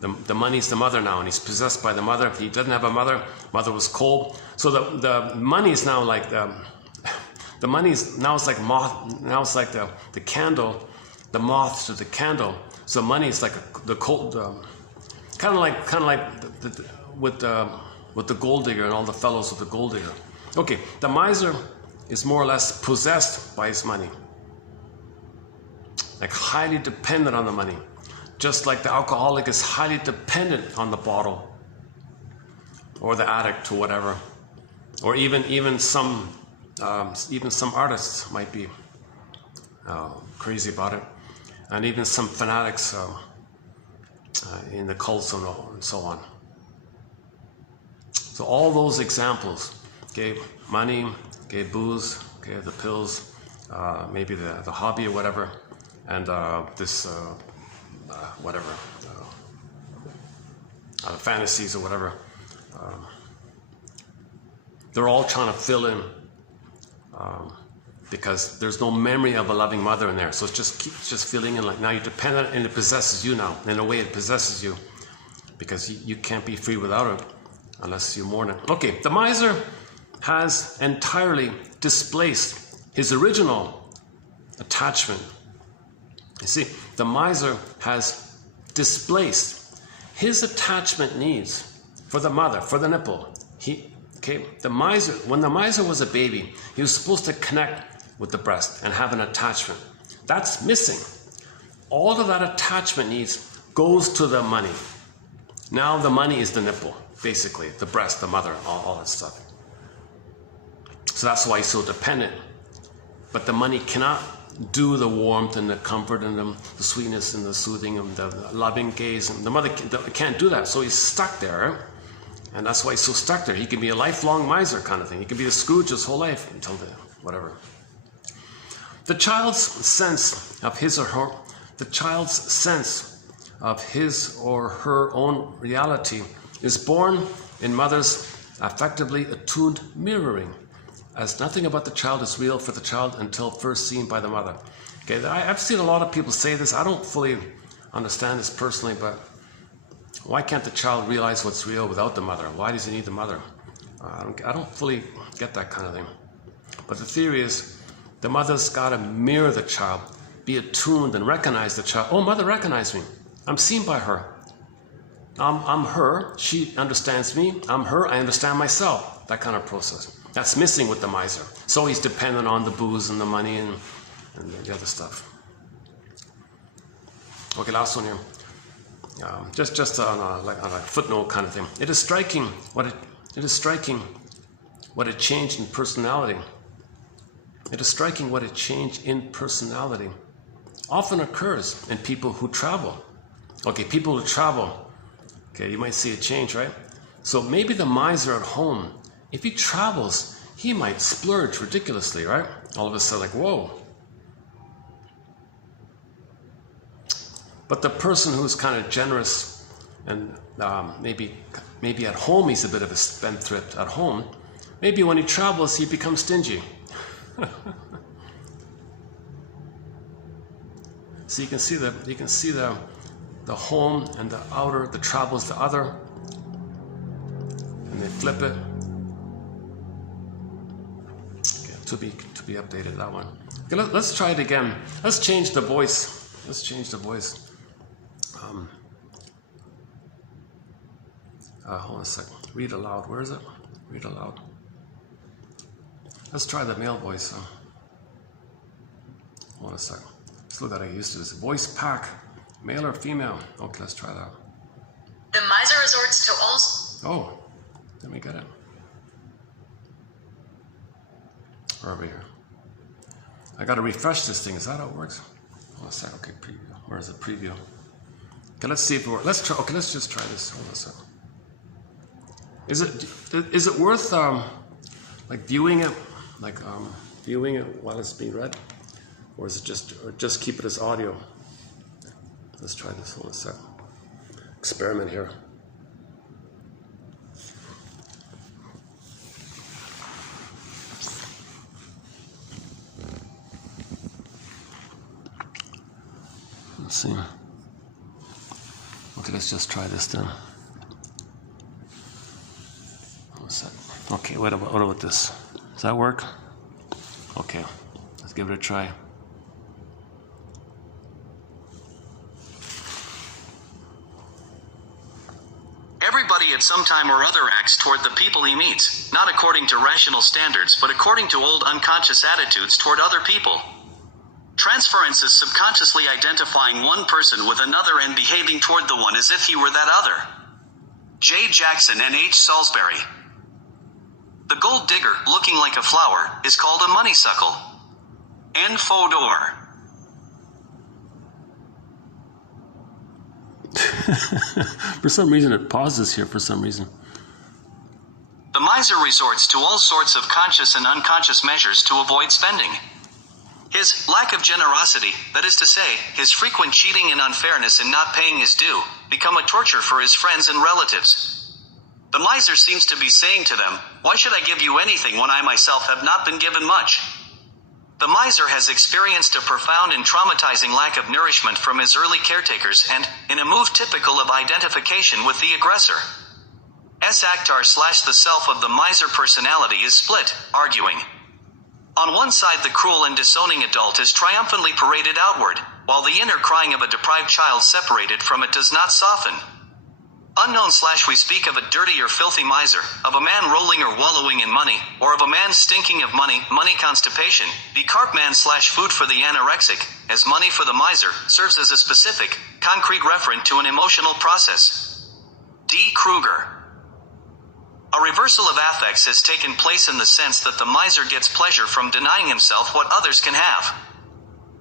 The money's the mother now, and he's possessed by the mother. He doesn't have a mother. Mother was cold. So the money is now like the money's now it's like moth. Now it's like the candle, the moth to the candle. So money is like the cold, kind of like with the gold digger and all the fellows with the gold digger. Okay, the miser is more or less possessed by his money. Like highly dependent on the money. Just like the alcoholic is highly dependent on the bottle. Or the addict or whatever. Or even some artists might be. crazy about it. And even some fanatics in the cults and so on. So all those examples, okay, money, okay, booze, okay, the pills, maybe the hobby or whatever, and this whatever, fantasies or whatever, they're all trying to fill in because there's no memory of a loving mother in there. So it's just filling in, like now you're dependent and it possesses you now. In a way it possesses you because you can't be free without it unless you mourn it. Okay, the miser has entirely displaced his original attachment. You see, the miser has displaced his attachment needs for the mother, for the nipple. The miser, when the miser was a baby, he was supposed to connect with the breast and have an attachment. That's missing. All of that attachment needs goes to the money. Now the money is the nipple, basically, the breast, the mother, all that stuff. So that's why he's so dependent. But the money cannot do the warmth and the comfort and the sweetness and the soothing and the loving gaze. And the mother can't do that, so he's stuck there. Right? And that's why he's so stuck there. He can be a lifelong miser kind of thing. He can be a Scrooge his whole life until whatever. The child's sense of his or her own reality is born in mother's affectively attuned mirroring, as nothing about the child is real for the child until first seen by the mother. Okay, I've seen a lot of people say this. I don't fully understand this personally, but why can't the child realize what's real without the mother? Why does he need the mother? I don't fully get that kind of thing. But the theory is the mother's got to mirror the child, be attuned and recognize the child. Oh, mother recognized me. I'm seen by her. I'm her. She understands me. I'm her. I understand myself. That kind of process. That's missing with the miser. So he's dependent on the booze and the money and the other stuff. Okay, last one here. Just on a footnote kind of thing. It is striking what a change in personality. It is striking what a change in personality often occurs in people who travel. Okay, people who travel. Okay, you might see a change, right? So maybe the miser at home, if he travels, he might splurge ridiculously, right? All of a sudden, like, whoa. But the person who's kind of generous and maybe at home he's a bit of a spendthrift at home, maybe when he travels he becomes stingy. So you can see the home and the outer, the travel is the other, and they flip it. Okay, to be updated, that one. Okay, let's try it again. Let's change the voice. Let's change the voice. Hold on a second. Read aloud. Where is it? Read aloud. Let's try the male voice. Hold on a second. Let's look at how I used to this. Voice pack. Male or female? Okay, let's try that. The miser resorts to all... Oh, let me get it. Where are we here? I got to refresh this thing. Is that how it works? Hold on a second. Okay, preview. Where's the preview? Okay, let's see if it works. Let's try. Okay, let's just try this. Hold on a second. Is it worth like viewing it, while it's being read, or is it just keep it as audio? Let's try this. Hold on a second. Experiment here. Let's see. Okay, let's just try this then. Okay, what about this? Does that work? Okay, let's give it a try. Everybody at some time or other acts toward the people he meets, not according to rational standards, but according to old unconscious attitudes toward other people. Transference is subconsciously identifying one person with another and behaving toward the one as if he were that other. J. Jackson and H. Salisbury. The gold digger, looking like a flower, is called a moneysuckle. N. Fodor. For some reason it pauses here for some reason. The miser resorts to all sorts of conscious and unconscious measures to avoid spending. His lack of generosity, that is to say, his frequent cheating and unfairness in not paying his due, become a torture for his friends and relatives. The miser seems to be saying to them, "Why should I give you anything when I myself have not been given much?" The miser has experienced a profound and traumatizing lack of nourishment from his early caretakers and, in a move typical of identification with the aggressor, the self of the miser personality is split, arguing. On one side, the cruel and disowning adult is triumphantly paraded outward, while the inner crying of a deprived child separated from it does not soften. We speak of a dirty or filthy miser, of a man rolling or wallowing in money, or of a man stinking of money constipation, the carp man / food for the anorexic, as money for the miser, serves as a specific, concrete referent to an emotional process. D. Kruger. A reversal of affects has taken place in the sense that the miser gets pleasure from denying himself what others can have.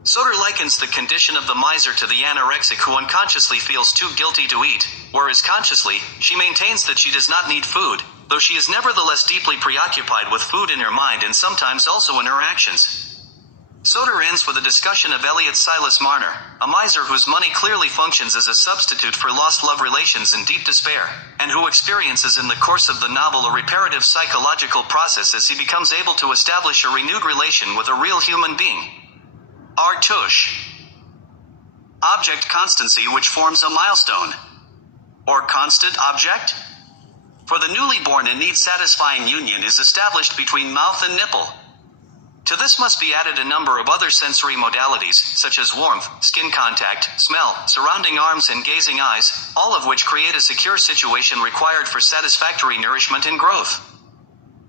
Soter likens the condition of the miser to the anorexic who unconsciously feels too guilty to eat, whereas consciously, she maintains that she does not need food, though she is nevertheless deeply preoccupied with food in her mind and sometimes also in her actions. Soter ends with a discussion of Eliot Silas Marner, a miser whose money clearly functions as a substitute for lost love relations in deep despair, and who experiences in the course of the novel a reparative psychological process as he becomes able to establish a renewed relation with a real human being. R. Tush. Object constancy which forms a milestone. Or constant object? For the newly born, a need-satisfying union is established between mouth and nipple. To this must be added a number of other sensory modalities, such as warmth, skin contact, smell, surrounding arms and gazing eyes, all of which create a secure situation required for satisfactory nourishment and growth.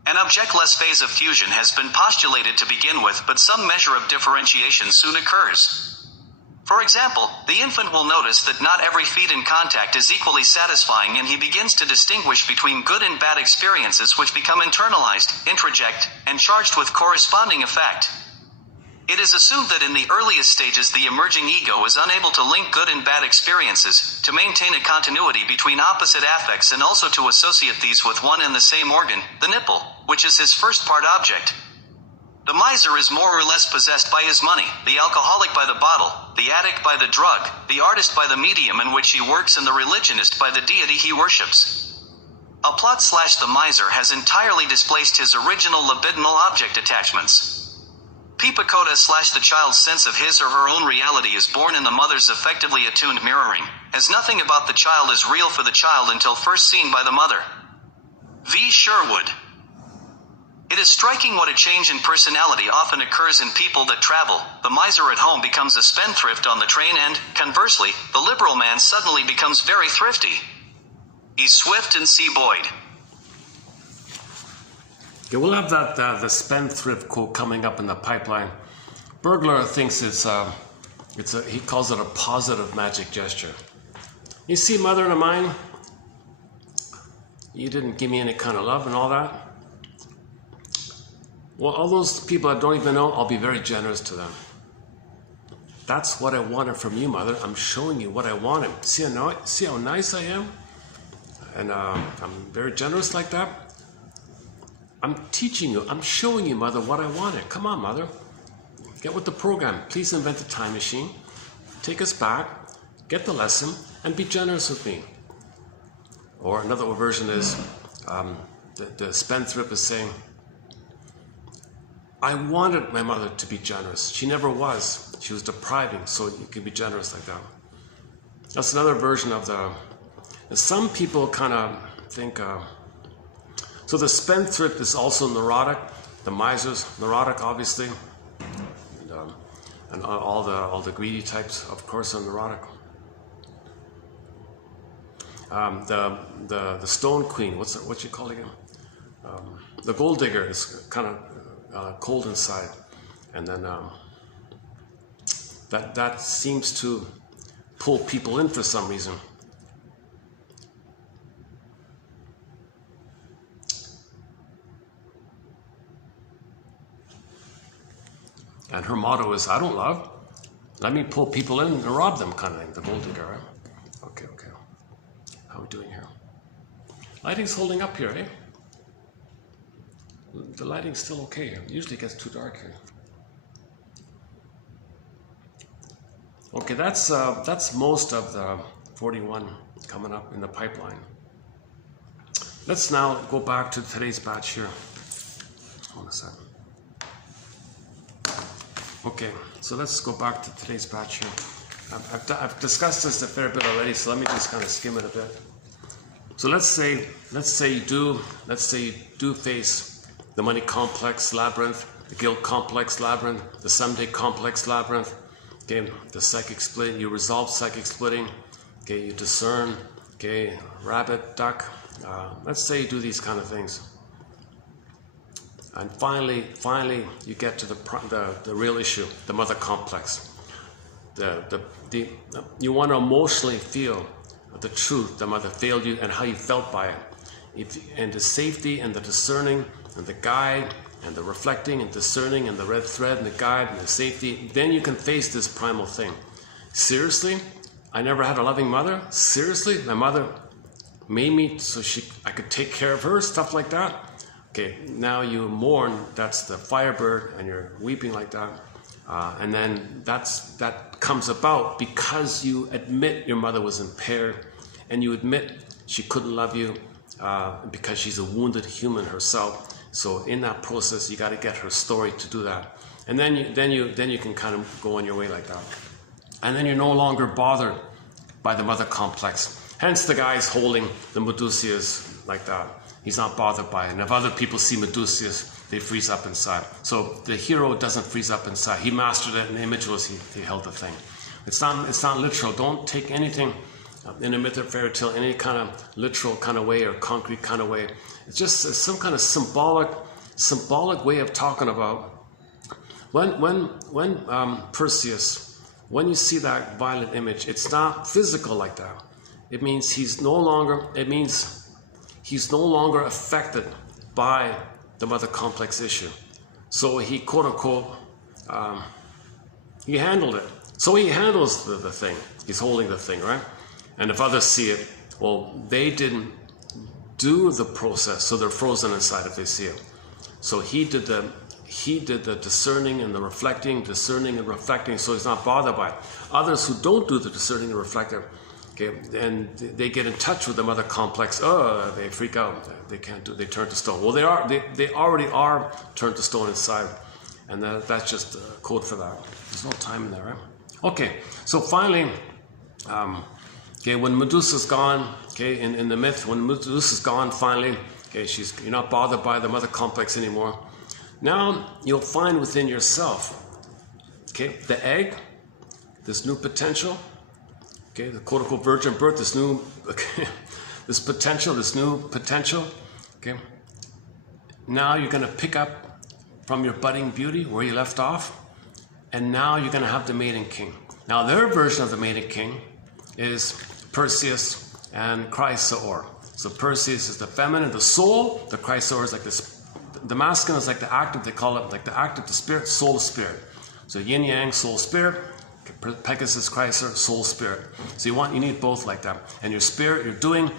An objectless phase of fusion has been postulated to begin with, but some measure of differentiation soon occurs. For example, the infant will notice that not every feed and contact is equally satisfying, and he begins to distinguish between good and bad experiences which become internalized, introject, and charged with corresponding effect. It is assumed that in the earliest stages the emerging ego is unable to link good and bad experiences, to maintain a continuity between opposite affects and also to associate these with one and the same organ, the nipple, which is his first part object. The miser is more or less possessed by his money, the alcoholic by the bottle, the addict by the drug, the artist by the medium in which he works, and the religionist by the deity he worships. A plot / the miser has entirely displaced his original libidinal object attachments. Pipakota / the child's sense of his or her own reality is born in the mother's effectively attuned mirroring, as nothing about the child is real for the child until first seen by the mother. V. Sherwood. It is striking what a change in personality often occurs in people that travel. The miser at home becomes a spendthrift on the train and, conversely, the liberal man suddenly becomes very thrifty. E. Swift and C. Boyd. Yeah, we'll have that the spendthrift quote coming up in the pipeline. Burglar thinks he calls it a positive magic gesture. You see, mother of mine, you didn't give me any kind of love and all that. Well, all those people I don't even know, I'll be very generous to them. That's what I wanted from you, mother. I'm showing you what I wanted. See how nice I am? And I'm very generous like that. I'm teaching you, I'm showing you, mother, what I wanted. Come on, mother. Get with the program. Please invent a time machine. Take us back. Get the lesson. And be generous with me. Or another version is, the spendthrift is saying, I wanted my mother to be generous. She never was. She was depriving, so you can be generous like that. That's another version of the... Some people kind of think... so the spendthrift is also neurotic. The miser's neurotic, obviously. And all the greedy types, of course, are neurotic. The stone queen, what's she called again? The gold digger is kind of cold inside, and then that seems to pull people in for some reason. And her motto is, I don't love, let me pull people in and rob them, kind of thing, the gold digger, right? Okay. doing here? Lighting's holding up here, eh? The lighting's still okay here. Usually it gets too dark here. Okay, that's most of the 41 coming up in the pipeline. Let's now go back to today's batch here. Hold on a second. Okay, so let's go back to today's batch here. I've discussed this a fair bit already, so let me just kind of skim it a bit. So let's say you do face the money complex labyrinth, the guilt complex labyrinth, the someday complex labyrinth. Okay, the psychic splitting, you resolve psychic splitting. Okay, you discern. Okay, rabbit, duck. Let's say you do these kind of things. And finally, you get to the real issue, the mother complex. You want to emotionally feel the truth, the mother failed you, and how you felt by it. And the safety and the discerning and the guide and the reflecting and discerning and the red thread and the guide and the safety, then you can face this primal thing. Seriously? I never had a loving mother? Seriously? My mother made me so I could take care of her, stuff like that? Okay, now you mourn, that's the firebird, and you're weeping like that. And then that comes about because you admit your mother was impaired, and you admit she couldn't love you because she's a wounded human herself. So in that process, you got to get her story to do that, and then you can kind of go on your way like that, and then you're no longer bothered by the mother complex. Hence, the guy's holding the Medusias like that. He's not bothered by it. And if other people see Medusias, they freeze up inside. So the hero doesn't freeze up inside. He mastered it, and the image was he held the thing. It's not literal. Don't take anything in a myth or fairy tale any kind of literal kind of way or concrete kind of way. It's just some kind of symbolic way of talking about when Perseus, when you see that violent image, it's not physical like that. It means he's no longer affected by the mother complex issue. So he, quote unquote, he handled it. So he handles the thing. He's holding the thing, right? And if others see it, well, they didn't do the process, so they're frozen inside if they see it. So he did the discerning and the reflecting, so he's not bothered by it. Others who don't do the discerning and reflecting, okay, and they get in touch with the mother complex. Oh, they freak out. They can't do. They turn to stone. Well, they already are turned to stone inside, and that's just a code for that. There's no time in there, right? Okay. So finally, okay, when Medusa's gone, okay, in the myth, when Medusa's gone, finally, okay, you're not bothered by the mother complex anymore. Now you'll find within yourself, okay, the egg, this new potential. Okay, the quote-unquote virgin birth, this new potential, okay. Now you're going to pick up from your budding beauty where you left off, and now you're going to have the maiden king. Now their version of the maiden king is Perseus and Chrysaor. So Perseus is the feminine, the soul. The Chrysaor is like this. The masculine is like the active. They call it like the active, the spirit, soul, spirit. So yin yang, soul, spirit. Pegasus, Chrysaor, soul, spirit. So you need both like that. And your spirit, you're doing.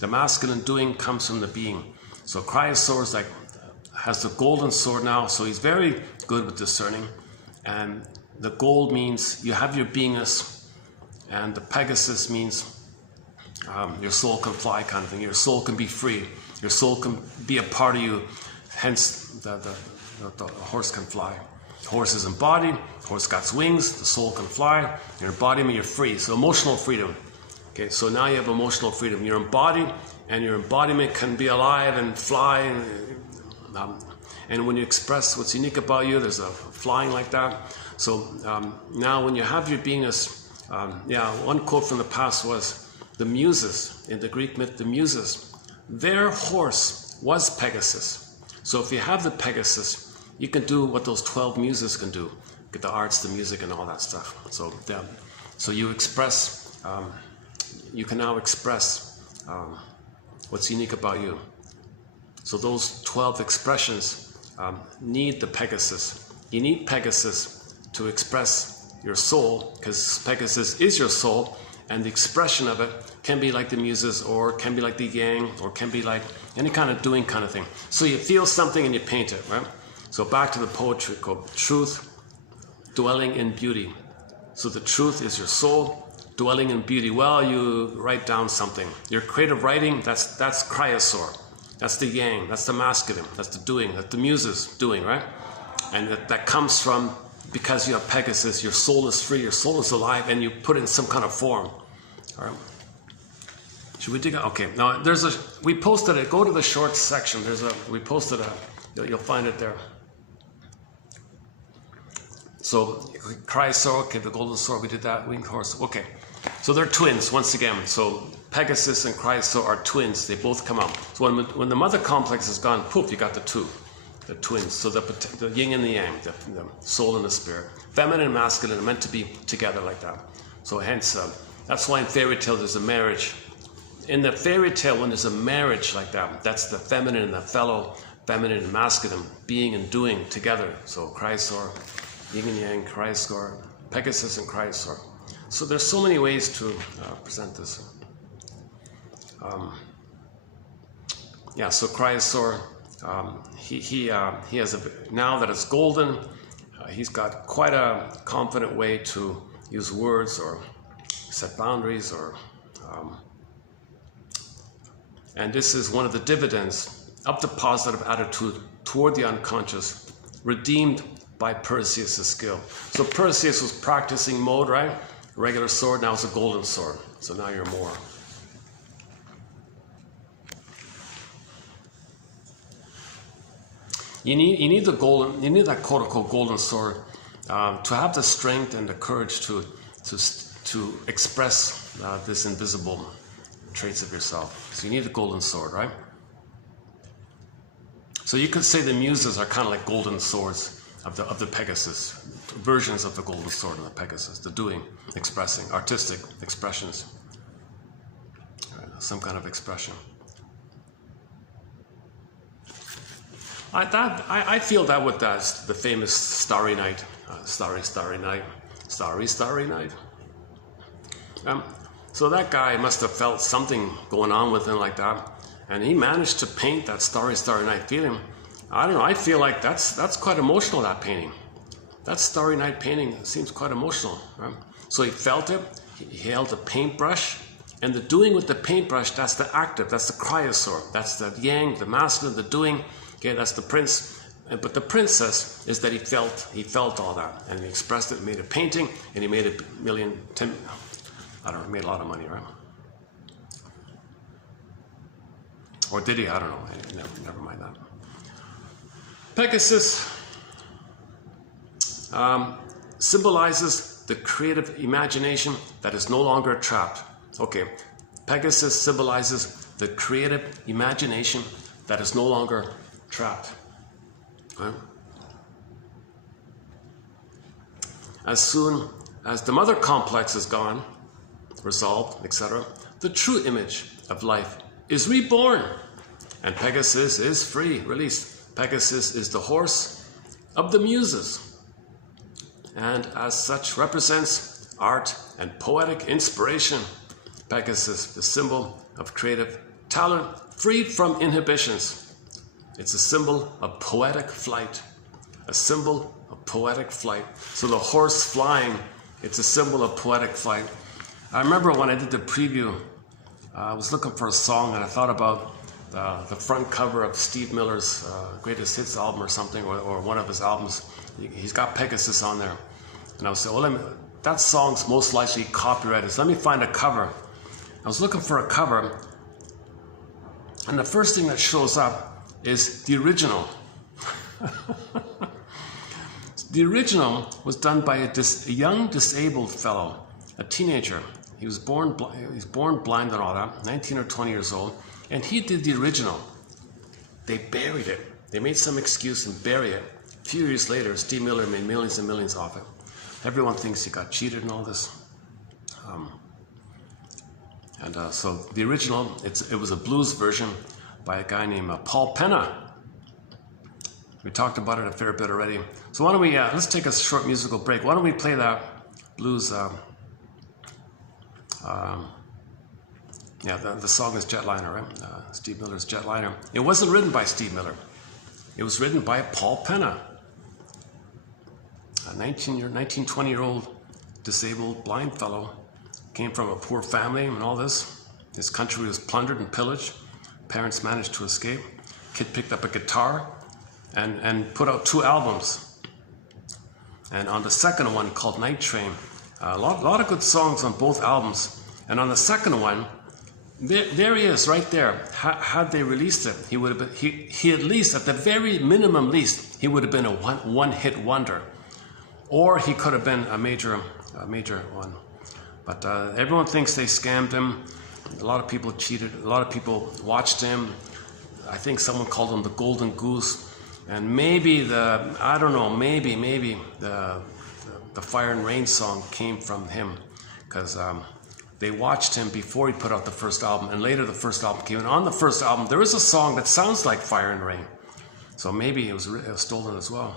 The masculine doing comes from the being. So Chrysaor is has the golden sword now. So he's very good with discerning. And the gold means you have your beingness, and the Pegasus means your soul can fly, kind of thing. Your soul can be free. Your soul can be a part of you. Hence, the horse can fly. The horse is embodied. The horse got wings. The soul can fly. Your embodiment, you're free. So emotional freedom. Okay, so now you have emotional freedom. You're embodied, and your embodiment can be alive and fly. And when you express what's unique about you, there's a flying like that. So now when you have your beingness, one quote from the past was the Muses, in the Greek myth, the Muses, their horse was Pegasus. So if you have the Pegasus, you can do what those 12 Muses can do, get the arts, the music, and all that stuff. So you express, you can now express what's unique about you. So those 12 expressions need the Pegasus. You need Pegasus to express your soul, because Pegasus is your soul, and the expression of it can be like the Muses, or can be like the Yang, or can be like any kind of doing kind of thing. So you feel something and you paint it, right? So back to the poetry called truth, dwelling in beauty. So the truth is your soul, dwelling in beauty. Well, you write down something. Your creative writing, that's Chrysaor. That's the Yang, that's the masculine, that's the doing, that's the Muses doing, right? And that comes from, because you have Pegasus, your soul is free, your soul is alive, and you put it in some kind of form. All right. Should we dig it? Okay. Now we posted it. Go to the shorts section. We posted you'll find it there. So Chrysaor, okay, the golden sword, we did that. Winged horse. Okay. So they're twins once again. So Pegasus and Chrysaor are twins. They both come out. So when the mother complex is gone, poof, you got the twins. So the yin and the yang, the soul and the spirit. Feminine and masculine are meant to be together like that. So hence, that's why in fairy tale there's a marriage. In the fairy tale, when there's a marriage like that, that's the feminine and the fellow feminine and masculine being and doing together. So Chrysaor, yin and yang, Chrysaor, Pegasus and Chrysaor. So there's so many ways to present this. So Chrysaor, he has now that it's golden, he's got quite a confident way to use words or set boundaries, or and this is one of the dividends of the positive attitude toward the unconscious, redeemed by Perseus' skill. So Perseus was practicing mode, right? Regular sword, now it's a golden sword. So now you're more. You need that quote unquote golden sword to have the strength and the courage to express this invisible traits of yourself. So you need a golden sword, right? So you could say the Muses are kind of like golden swords of the Pegasus, versions of the golden sword and the Pegasus, the doing, expressing, artistic expressions, some kind of expression. I feel that with the famous Starry Night, Starry Night. So that guy must have felt something going on with him like that, and he managed to paint that Starry Night feeling. I don't know, I feel like that's quite emotional, that painting. That Starry Night painting seems quite emotional, right? So he felt it, he held a paintbrush, and the doing with the paintbrush, that's the active, that's the Chrysaor, that's the yang, the masculine, the doing. Okay, that's the prince. But the princess is that he felt all that, and he expressed it, made a painting, and he made he made a lot of money, right? Or did he? I don't know. Never mind that. Pegasus symbolizes the creative imagination that is no longer trapped. Okay, Pegasus symbolizes the creative imagination that is no longer trapped. Right? As soon as the mother complex is gone, resolved, etc., the true image of life is reborn, and Pegasus is free, released. Pegasus is the horse of the Muses, and as such represents art and poetic inspiration. Pegasus, the symbol of creative talent, freed from inhibitions. It's a symbol of poetic flight, a symbol of poetic flight. So the horse flying, it's a symbol of poetic flight. I remember when I did the preview, I was looking for a song, and I thought about the front cover of Steve Miller's Greatest Hits album or something, or one of his albums. He's got Pegasus on there. And I was saying, well, that song's most likely copyrighted, so let me find a cover. I was looking for a cover, and the first thing that shows up is the original. The original was done by a young disabled fellow, a teenager. He was born blind and all that, 19 or 20 years old, and he did the original. They buried it. They made some excuse and buried it. A few years later, Steve Miller made millions and millions off it. Everyone thinks he got cheated and all this. So the original, it was a blues version by a guy named Paul Penna. We talked about it a fair bit already. So why don't we, let's take a short musical break. Why don't we play that blues. Yeah, the song is Jetliner, right? Steve Miller's Jetliner. It wasn't written by Steve Miller. It was written by Paul Penna, a 20-year-old disabled blind fellow. Came from a poor family and all this. His country was plundered and pillaged. Parents managed to escape. Kid picked up a guitar and put out 2 albums. And on the second one, called Night Train, a lot of good songs on both albums. And on the second one, there he is, right there. Had they released it, he would have been. He at least, at the very minimum least, he would have been a one-hit wonder, or he could have been a major one. But everyone thinks they scammed him. A lot of people cheated. A lot of people watched him. I think someone called him the Golden Goose, and maybe maybe the Fire and Rain song came from him, because. They watched him before he put out the first album, and later the first album came. And on the first album, there is a song that sounds like Fire and Rain. So maybe it was stolen as well.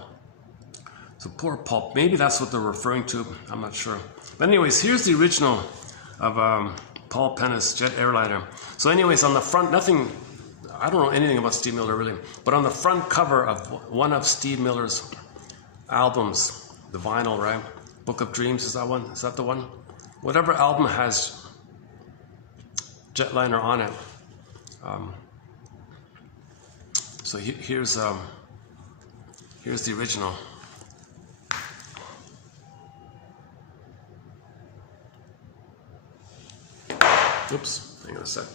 So poor Paul. Maybe that's what they're referring to. I'm not sure. But anyways, here's the original of Paul Penna's Jet Airliner. So anyways, on the front, nothing, I don't know anything about Steve Miller really, but on the front cover of one of Steve Miller's albums, the vinyl, right? Book of Dreams, is that one? Is that the one? Whatever album has Jetliner on it. So here's the original. Oops, hang on a sec.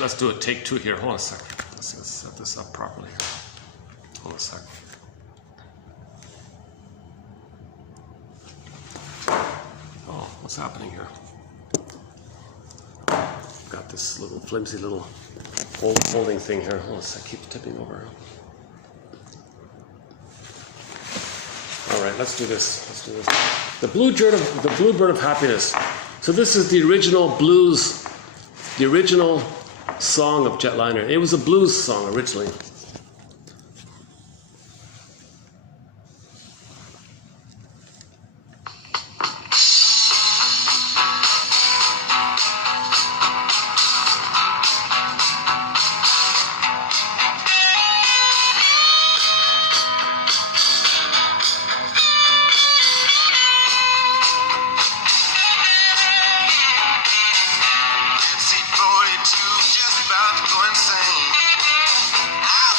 Let's do a take 2 here. Hold on a second. Let's set this up properly here. Hold on a second. Oh, what's happening here? Got this little flimsy little folding thing here. Hold on a second. Keep tipping over. All right, let's do this. The Bluebird of Happiness. So this is the original blues, the original song of Jetliner. It was a blues song originally. I've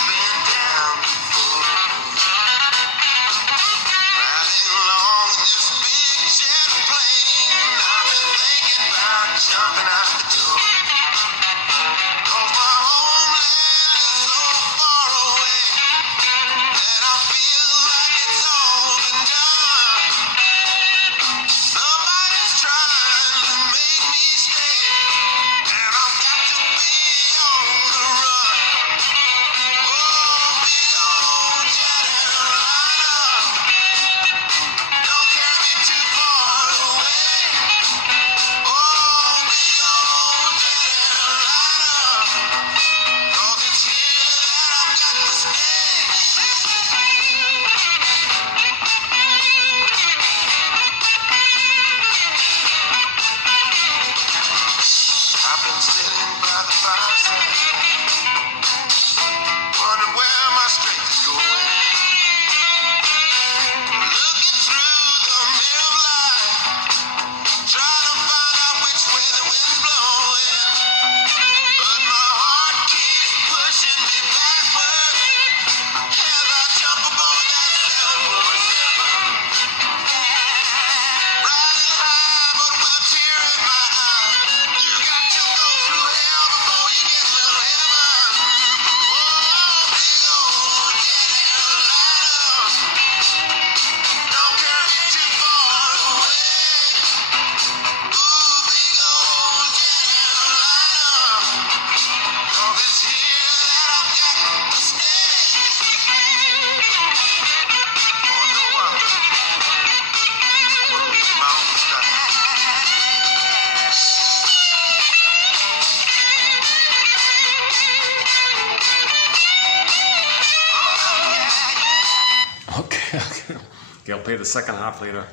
play the second half later.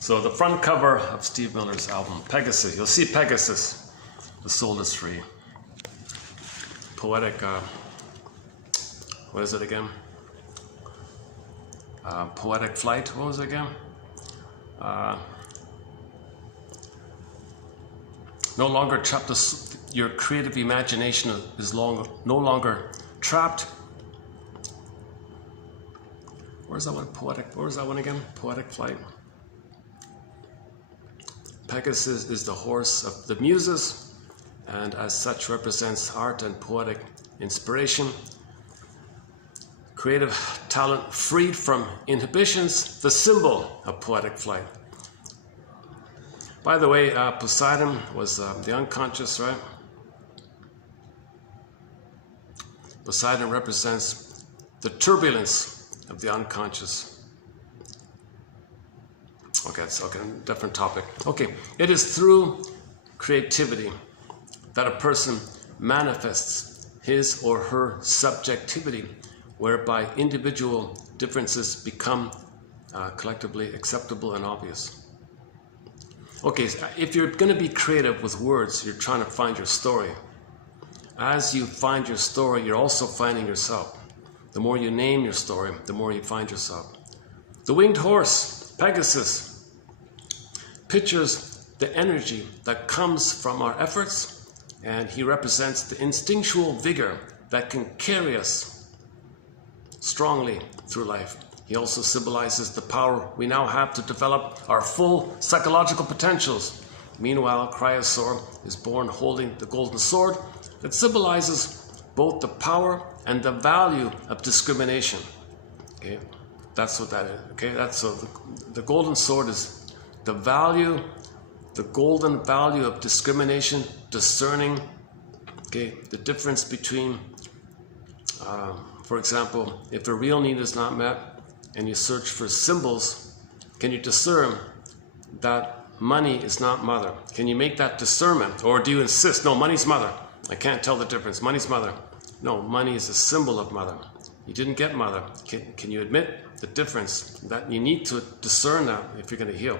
So the front cover of Steve Miller's album, Pegasus. You'll see Pegasus, the soul is free. Poetic, what is it again? Poetic flight, what was it again? No longer trapped, your creative imagination is no longer trapped. Where's that one? Poetic, where's that one again? Poetic flight. Pegasus is the horse of the Muses, and as such represents art and poetic inspiration. Creative talent freed from inhibitions, the symbol of poetic flight. By the way, Poseidon was the unconscious, right? Poseidon represents the turbulence of the unconscious. Okay, it's okay, different topic. Okay, it is through creativity that a person manifests his or her subjectivity, whereby individual differences become collectively acceptable and obvious. Okay, so if you're going to be creative with words, you're trying to find your story. As you find your story, you're also finding yourself. The more you name your story, the more you find yourself. The winged horse, Pegasus, pictures the energy that comes from our efforts, and he represents the instinctual vigor that can carry us strongly through life. He also symbolizes the power we now have to develop our full psychological potentials. Meanwhile, Chrysaor is born holding the golden sword that symbolizes both the power and the value of discrimination. Okay, that's what that is. Okay, that's so the golden sword is the value, the golden value of discrimination, discerning. Okay, the difference between, for example, if a real need is not met, and you search for symbols, can you discern that money is not mother? Can you make that discernment? Or do you insist, no, money's mother. I can't tell the difference. Money's mother. No, money is a symbol of mother. You didn't get mother. Can you admit the difference? That you need to discern that if you're going to heal.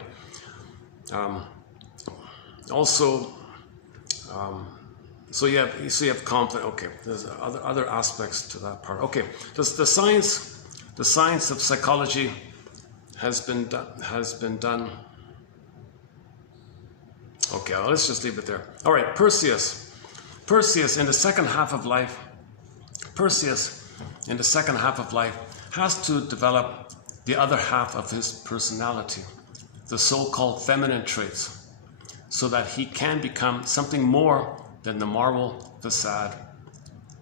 So you have conflict. Okay, there's other aspects to that part. Okay, the science of psychology has been done. Okay, well, let's just leave it there. All right, Perseus in the second half of life. Perseus in the second half of life has to develop the other half of his personality, the so-called feminine traits, so that he can become something more than the marble facade.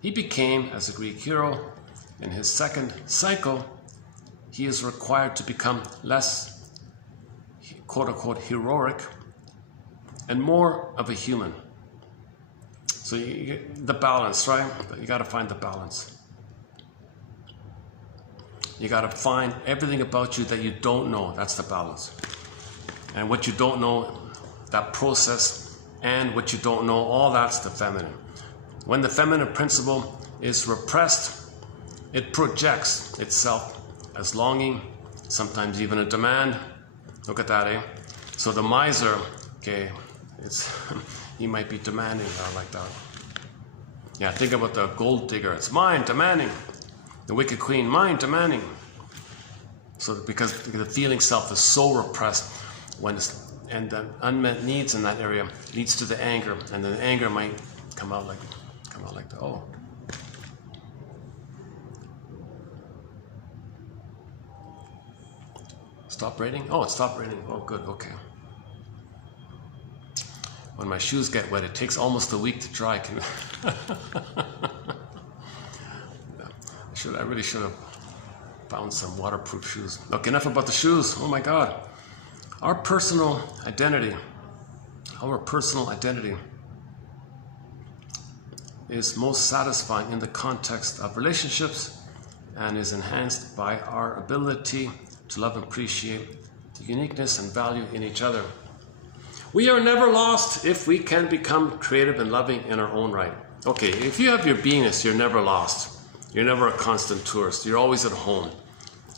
He became, as a Greek hero, in his second cycle, he is required to become less, quote-unquote, heroic and more of a human. So you get the balance, right? You got to find the balance. You got to find everything about you that you don't know. That's the balance. And what you don't know, that process, and what you don't know, all that's the feminine. When the feminine principle is repressed, it projects itself as longing, sometimes even a demand. Look at that, eh? So the miser, okay, he might be demanding like that. Yeah, think about the gold digger. It's mine, demanding. The wicked queen, mine, demanding. So because the feeling self is so repressed, and the unmet needs in that area leads to the anger, and then the anger might come out like that. Oh. Stop raining? Oh, it stopped raining. Oh, good. Okay. When my shoes get wet, it takes almost a week to dry. I really should have found some waterproof shoes. Okay, enough about the shoes. Oh my God. Our personal identity is most satisfying in the context of relationships and is enhanced by our ability to love and appreciate the uniqueness and value in each other. We are never lost if we can become creative and loving in our own right. Okay, if you have your beingness, you're never lost. You're never a constant tourist. You're always at home.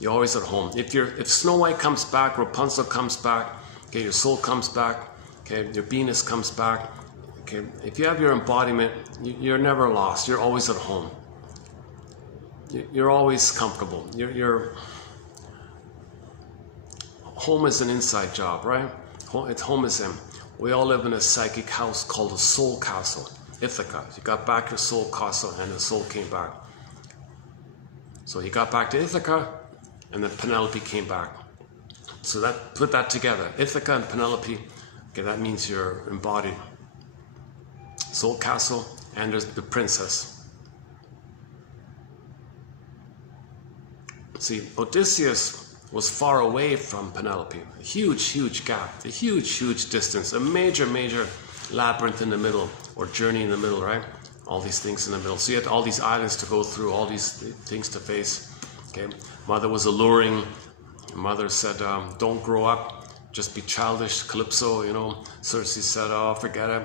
You're always at home. If Snow White comes back, Rapunzel comes back, okay, your soul comes back, okay, your Venus comes back, okay. If you have your embodiment, you're never lost. You're always at home. You're always comfortable. Your home is an inside job, right? Home is in. We all live in a psychic house called a soul castle, Ithaca. You got back your soul castle, and the soul came back. So he got back to Ithaca, and then Penelope came back. So put that together. Ithaca and Penelope, okay, that means you're embodied. Soul castle, and there's the princess. See, Odysseus was far away from Penelope. A huge gap, a huge distance, a major labyrinth in the middle, or journey in the middle, right? All these things in the middle. So you had all these islands to go through, all these things to face. Okay, mother was alluring. Mother said, don't grow up, just be childish. Calypso, you know, Circe said, oh, forget it.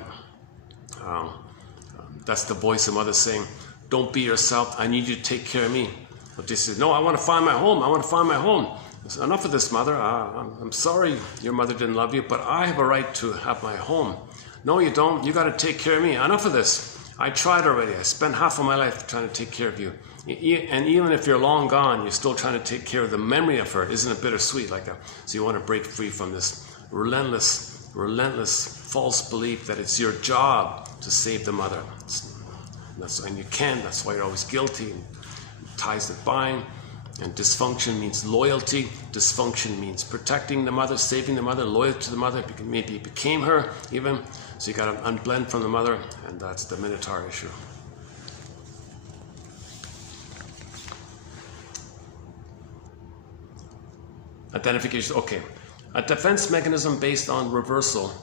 That's the voice of mother saying, don't be yourself, I need you to take care of me. Odysseus said, no, I want to find my home, I want to find my home. I said, enough of this, mother. I'm sorry your mother didn't love you, but I have a right to have my home. No, you don't. You got to take care of me. Enough of this. I tried already. I spent half of my life trying to take care of you. And even if you're long gone, you're still trying to take care of the memory of her. Isn't it bittersweet like that? So you want to break free from this relentless false belief that it's your job to save the mother. And you can. That's why you're always guilty. Ties that bind. And dysfunction means loyalty. Dysfunction means protecting the mother, saving the mother, loyal to the mother. Maybe you became her even. So you got to unblend from the mother, and that's the Minotaur issue. Identification. Okay. A defense mechanism based on reversal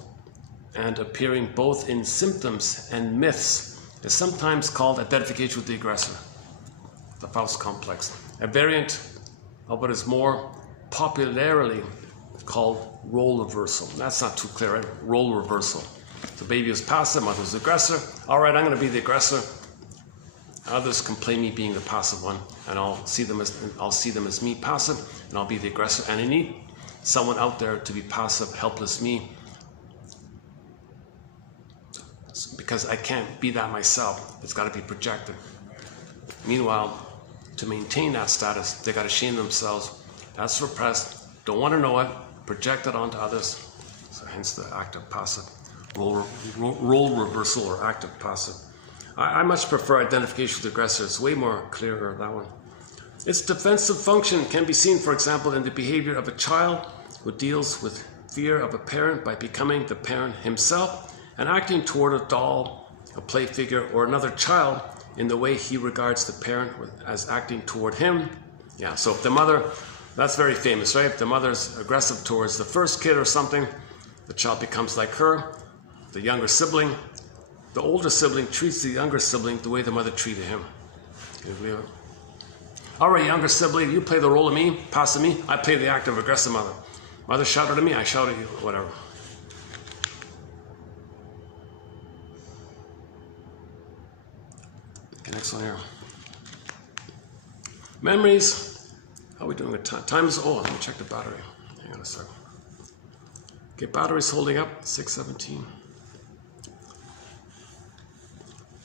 and appearing both in symptoms and myths is sometimes called identification with the aggressor. The Faust complex. A variant of what is more popularly called role reversal. That's not too clear, right? Role reversal. So baby was passive, mother was the aggressor. All right, I'm going to be the aggressor. Others can play me being the passive one, and I'll see them as me passive, and I'll be the aggressor. And I need someone out there to be passive, helpless me, because I can't be that myself. It's got to be projected. Meanwhile, to maintain that status, they got to shame themselves. That's repressed. Don't want to know it. Project it onto others. So hence the active passive. Role reversal or active passive. I much prefer identification with the aggressor. It's way more clearer, that one. Its defensive function can be seen, for example, in the behavior of a child who deals with fear of a parent by becoming the parent himself and acting toward a doll, a play figure, or another child in the way he regards the parent as acting toward him. Yeah, so if the mother, that's very famous, right? If the mother's aggressive towards the first kid or something, the child becomes like her. The younger sibling, the older sibling treats the younger sibling the way the mother treated him. All right, younger sibling, you play the role of me, passive me, I play the active aggressive mother. Mother shouted at me, I shout at you, whatever. Okay, next one here. Memories. How are we doing with time? Time is, let me check the battery. Hang on a second. Okay, battery's holding up, 6:17.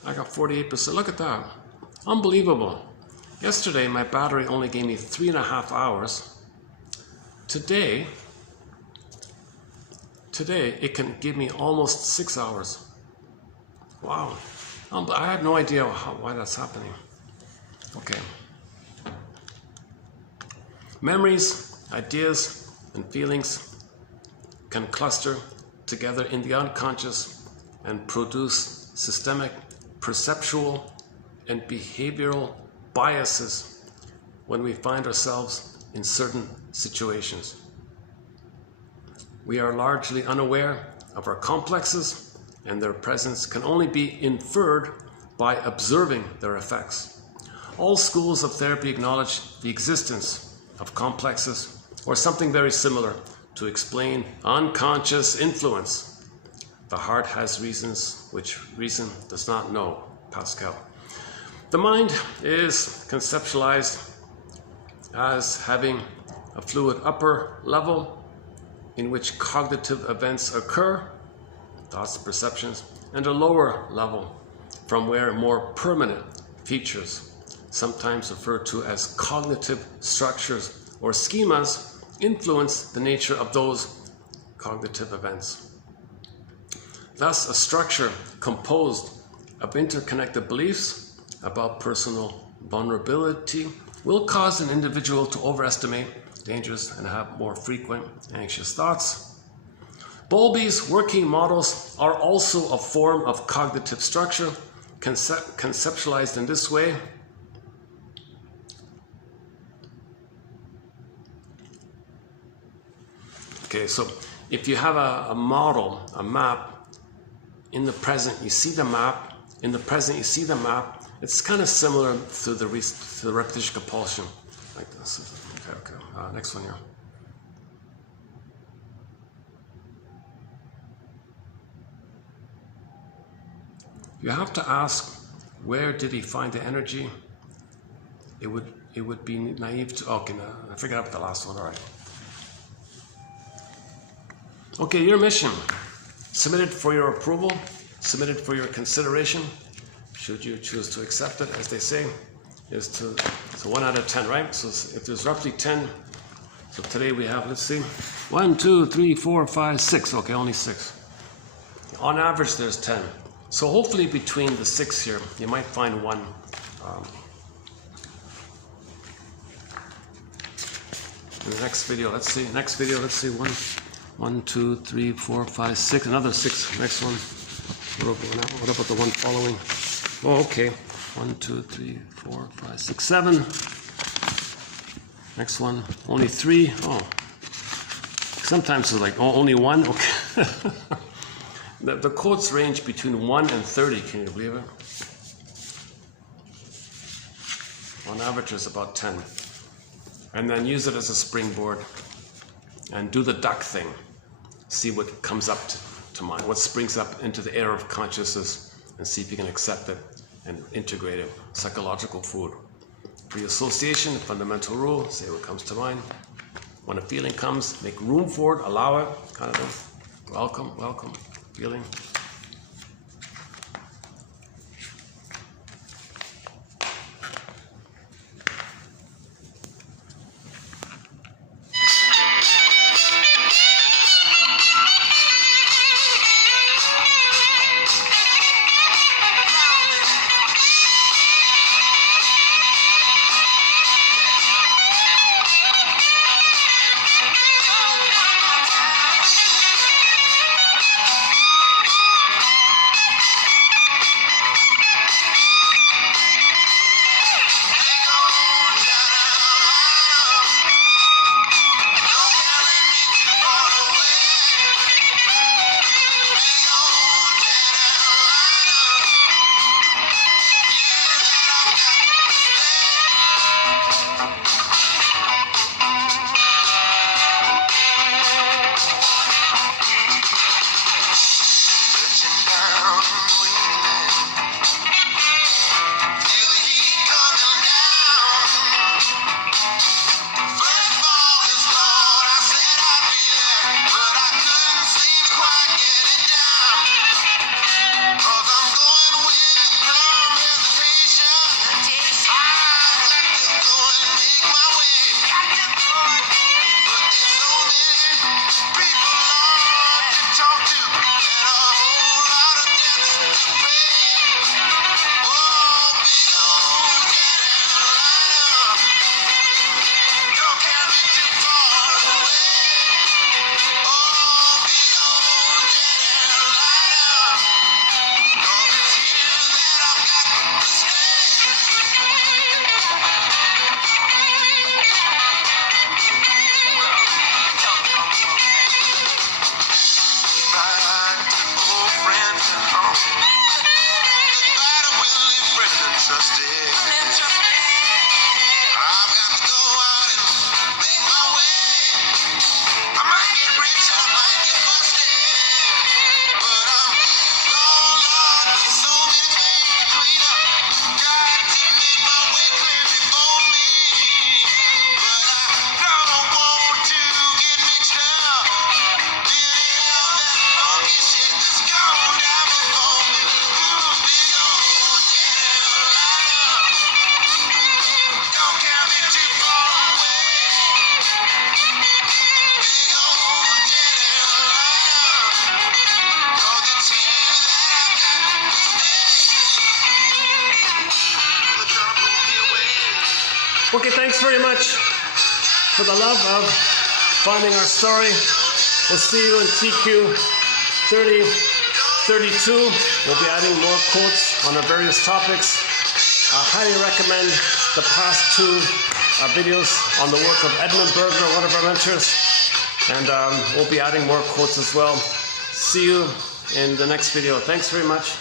I got 48%. Look at that. Unbelievable. Yesterday, my battery only gave me 3.5 hours. Today, it can give me almost 6 hours. Wow. I have no idea why that's happening. Okay. Memories, ideas, and feelings can cluster together in the unconscious and produce systemic perceptual and behavioral biases when we find ourselves in certain situations. We are largely unaware of our complexes, and their presence can only be inferred by observing their effects. All schools of therapy acknowledge the existence of complexes or something very similar to explain unconscious influence. The heart has reasons which reason does not know, Pascal. The mind is conceptualized as having a fluid upper level in which cognitive events occur, thoughts, perceptions, and a lower level from where more permanent features, sometimes referred to as cognitive structures or schemas, influence the nature of those cognitive events. Thus, a structure composed of interconnected beliefs about personal vulnerability will cause an individual to overestimate dangers and have more frequent anxious thoughts. Bowlby's working models are also a form of cognitive structure, conceptualized in this way. Okay, so if you have a model, a map, in the present you see the map, in the present you see the map, it's kind of similar to the repetition compulsion, like this. Okay. Next one here. You have to ask, where did he find the energy? It would be naive to. Okay, no, I forgot about the last one. All right. Okay, your mission, submitted for your approval, submitted for your consideration, should you choose to accept it, as they say, is to, so 1 out of 10, right? So if there's roughly 10, so today we have, let's see, 1, 2, 3, 4, 5, 6, okay, only 6. On average, there's 10. So hopefully between the 6 here, you might find one. In the next video, let's see, 1, 2, 3, 4, 5, 6, another 6, next one. What about the one following? Oh, okay. 1, 2, 3, 4, 5, 6, 7. Next one, only 3. Oh. Sometimes it's like, oh, only 1? Okay. The quotes range between 1 and 30, can you believe it? On average, it's about 10. And then use it as a springboard and do the duck thing. See what comes up to mind, what springs up into the air of consciousness, and see if you can accept it and integrate it. Psychological food. Free association, fundamental rule, say what comes to mind. When a feeling comes, make room for it, allow it, kind of thing. Welcome, feeling. Okay, thanks very much for the love of finding our story. We'll see you in TQ 3032. We'll be adding more quotes on our various topics. I highly recommend the past two videos on the work of Edmund Berger, one of our mentors. And we'll be adding more quotes as well. See you in the next video. Thanks very much.